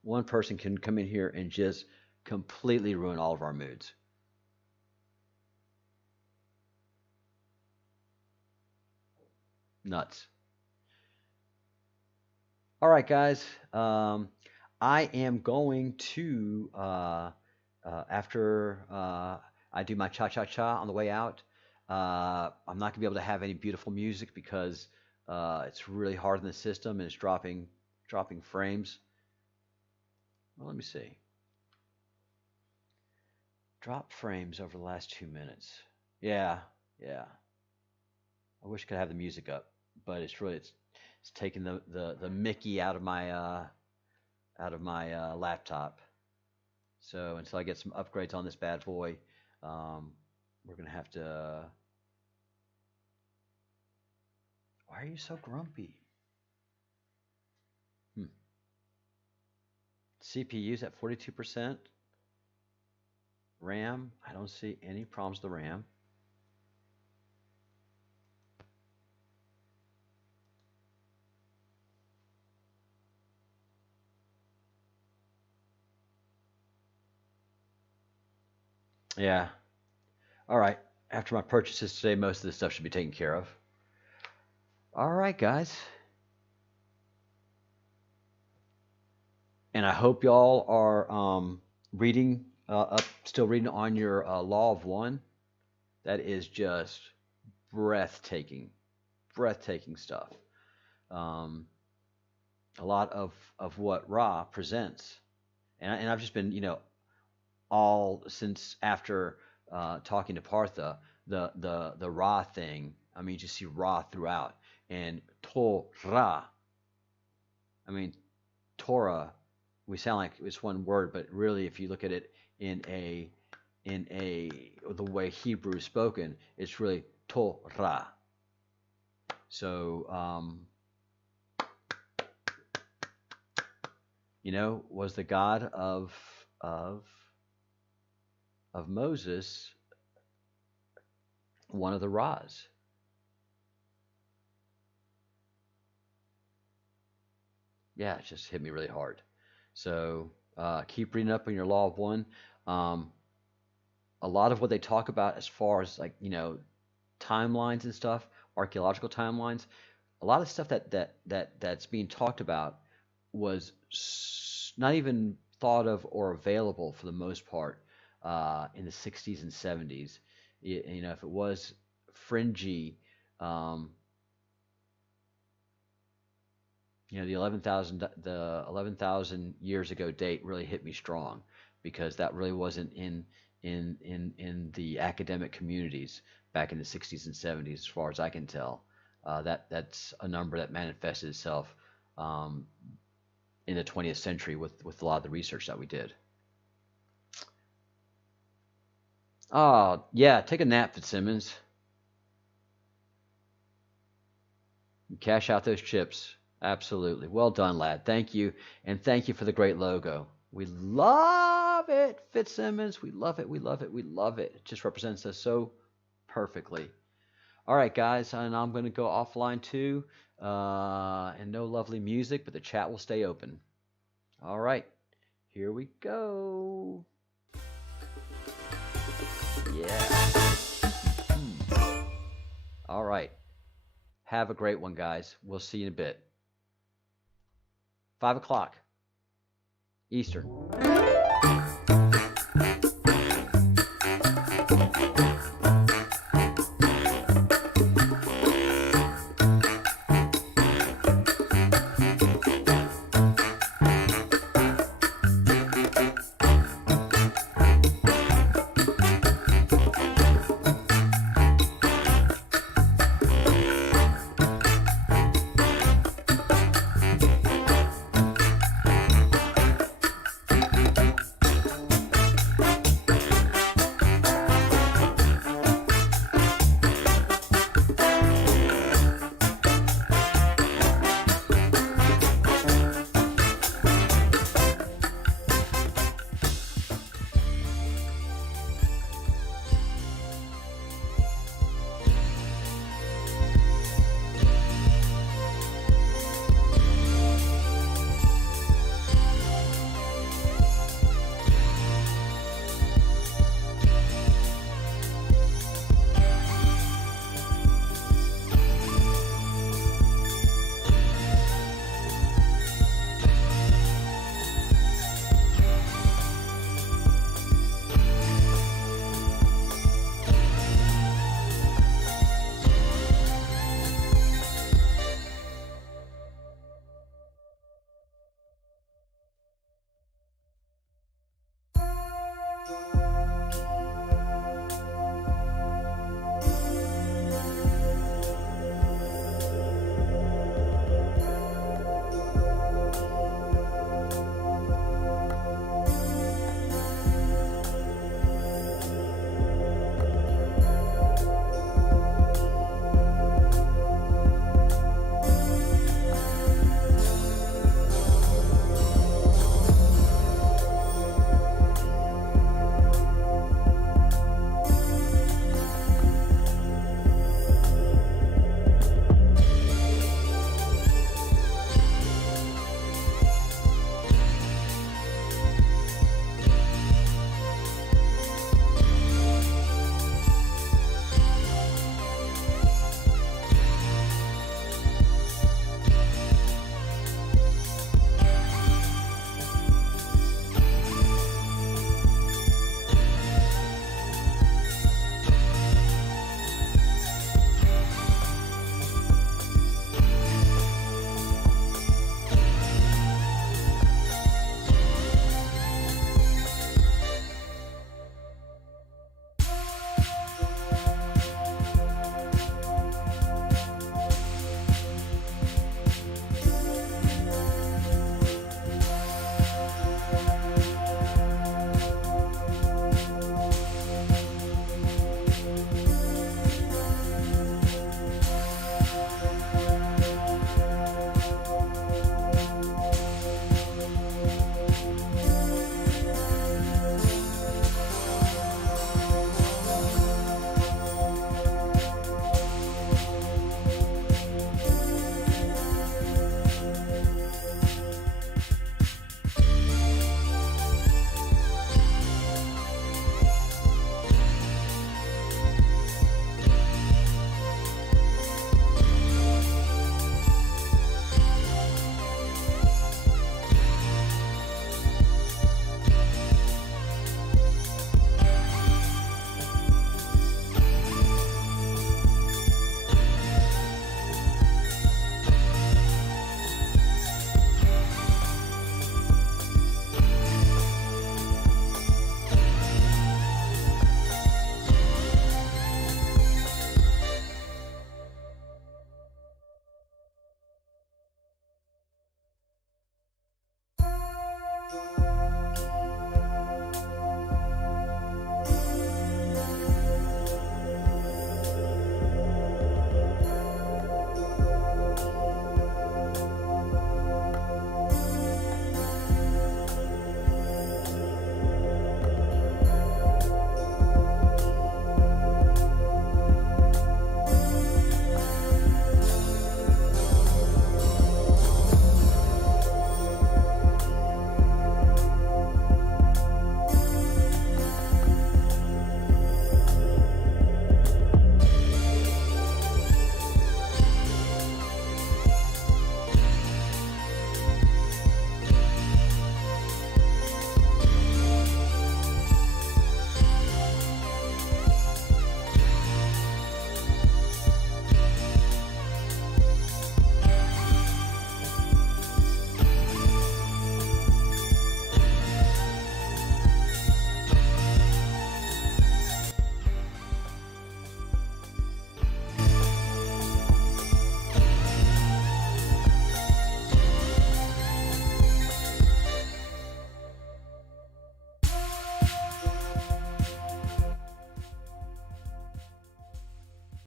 One person can come in here and just completely ruin all of our moods. Nuts. All right, guys. I am going to after I do my cha cha cha on the way out. I'm not gonna be able to have any beautiful music because it's really hard in the system and it's dropping dropping frames. Well, let me see. Drop frames over the last 2 minutes. Yeah, yeah. I wish I could have the music up, but it's taking the Mickey out of my laptop. So until I get some upgrades on this bad boy, we're gonna have to. Why are you so grumpy? CPU's at 42%. RAM, I don't see any problems with the RAM. Yeah. All right. After my purchases today, most of this stuff should be taken care of. All right, guys. And I hope y'all are reading still reading on your Law of One. That is just breathtaking stuff. A lot of what Ra presents, and I've just been, all since after talking to Partha, the Ra thing. I mean, you just see Ra throughout, and Torah. I mean, Torah. We sound like it's one word, but really, if you look at it in the way Hebrew is spoken, it's really Torah. So, was the God of Moses one of the Ra's? Yeah, it just hit me really hard. So keep reading up on your Law of One. A lot of what they talk about as far as timelines and stuff, archaeological timelines, a lot of stuff that's being talked about was not even thought of or available for the most part in the 60s and 70s. If it was fringy, the 11,000 years ago date really hit me strong, because that really wasn't in the academic communities back in the 60s and 70s, as far as I can tell. That's a number that manifested itself in the 20th century with a lot of the research that we did. Oh, yeah, take a nap, Fitzsimmons. Cash out those chips. Absolutely. Well done, lad. Thank you. And thank you for the great logo. We love it, Fitzsimmons. We love it. We love it. We love it. It just represents us so perfectly. All right, guys. And I'm going to go offline too. And no lovely music, but the chat will stay open. All right. Here we go. Yeah. All right. Have a great one, guys. We'll see you in a bit. 5 o'clock Eastern.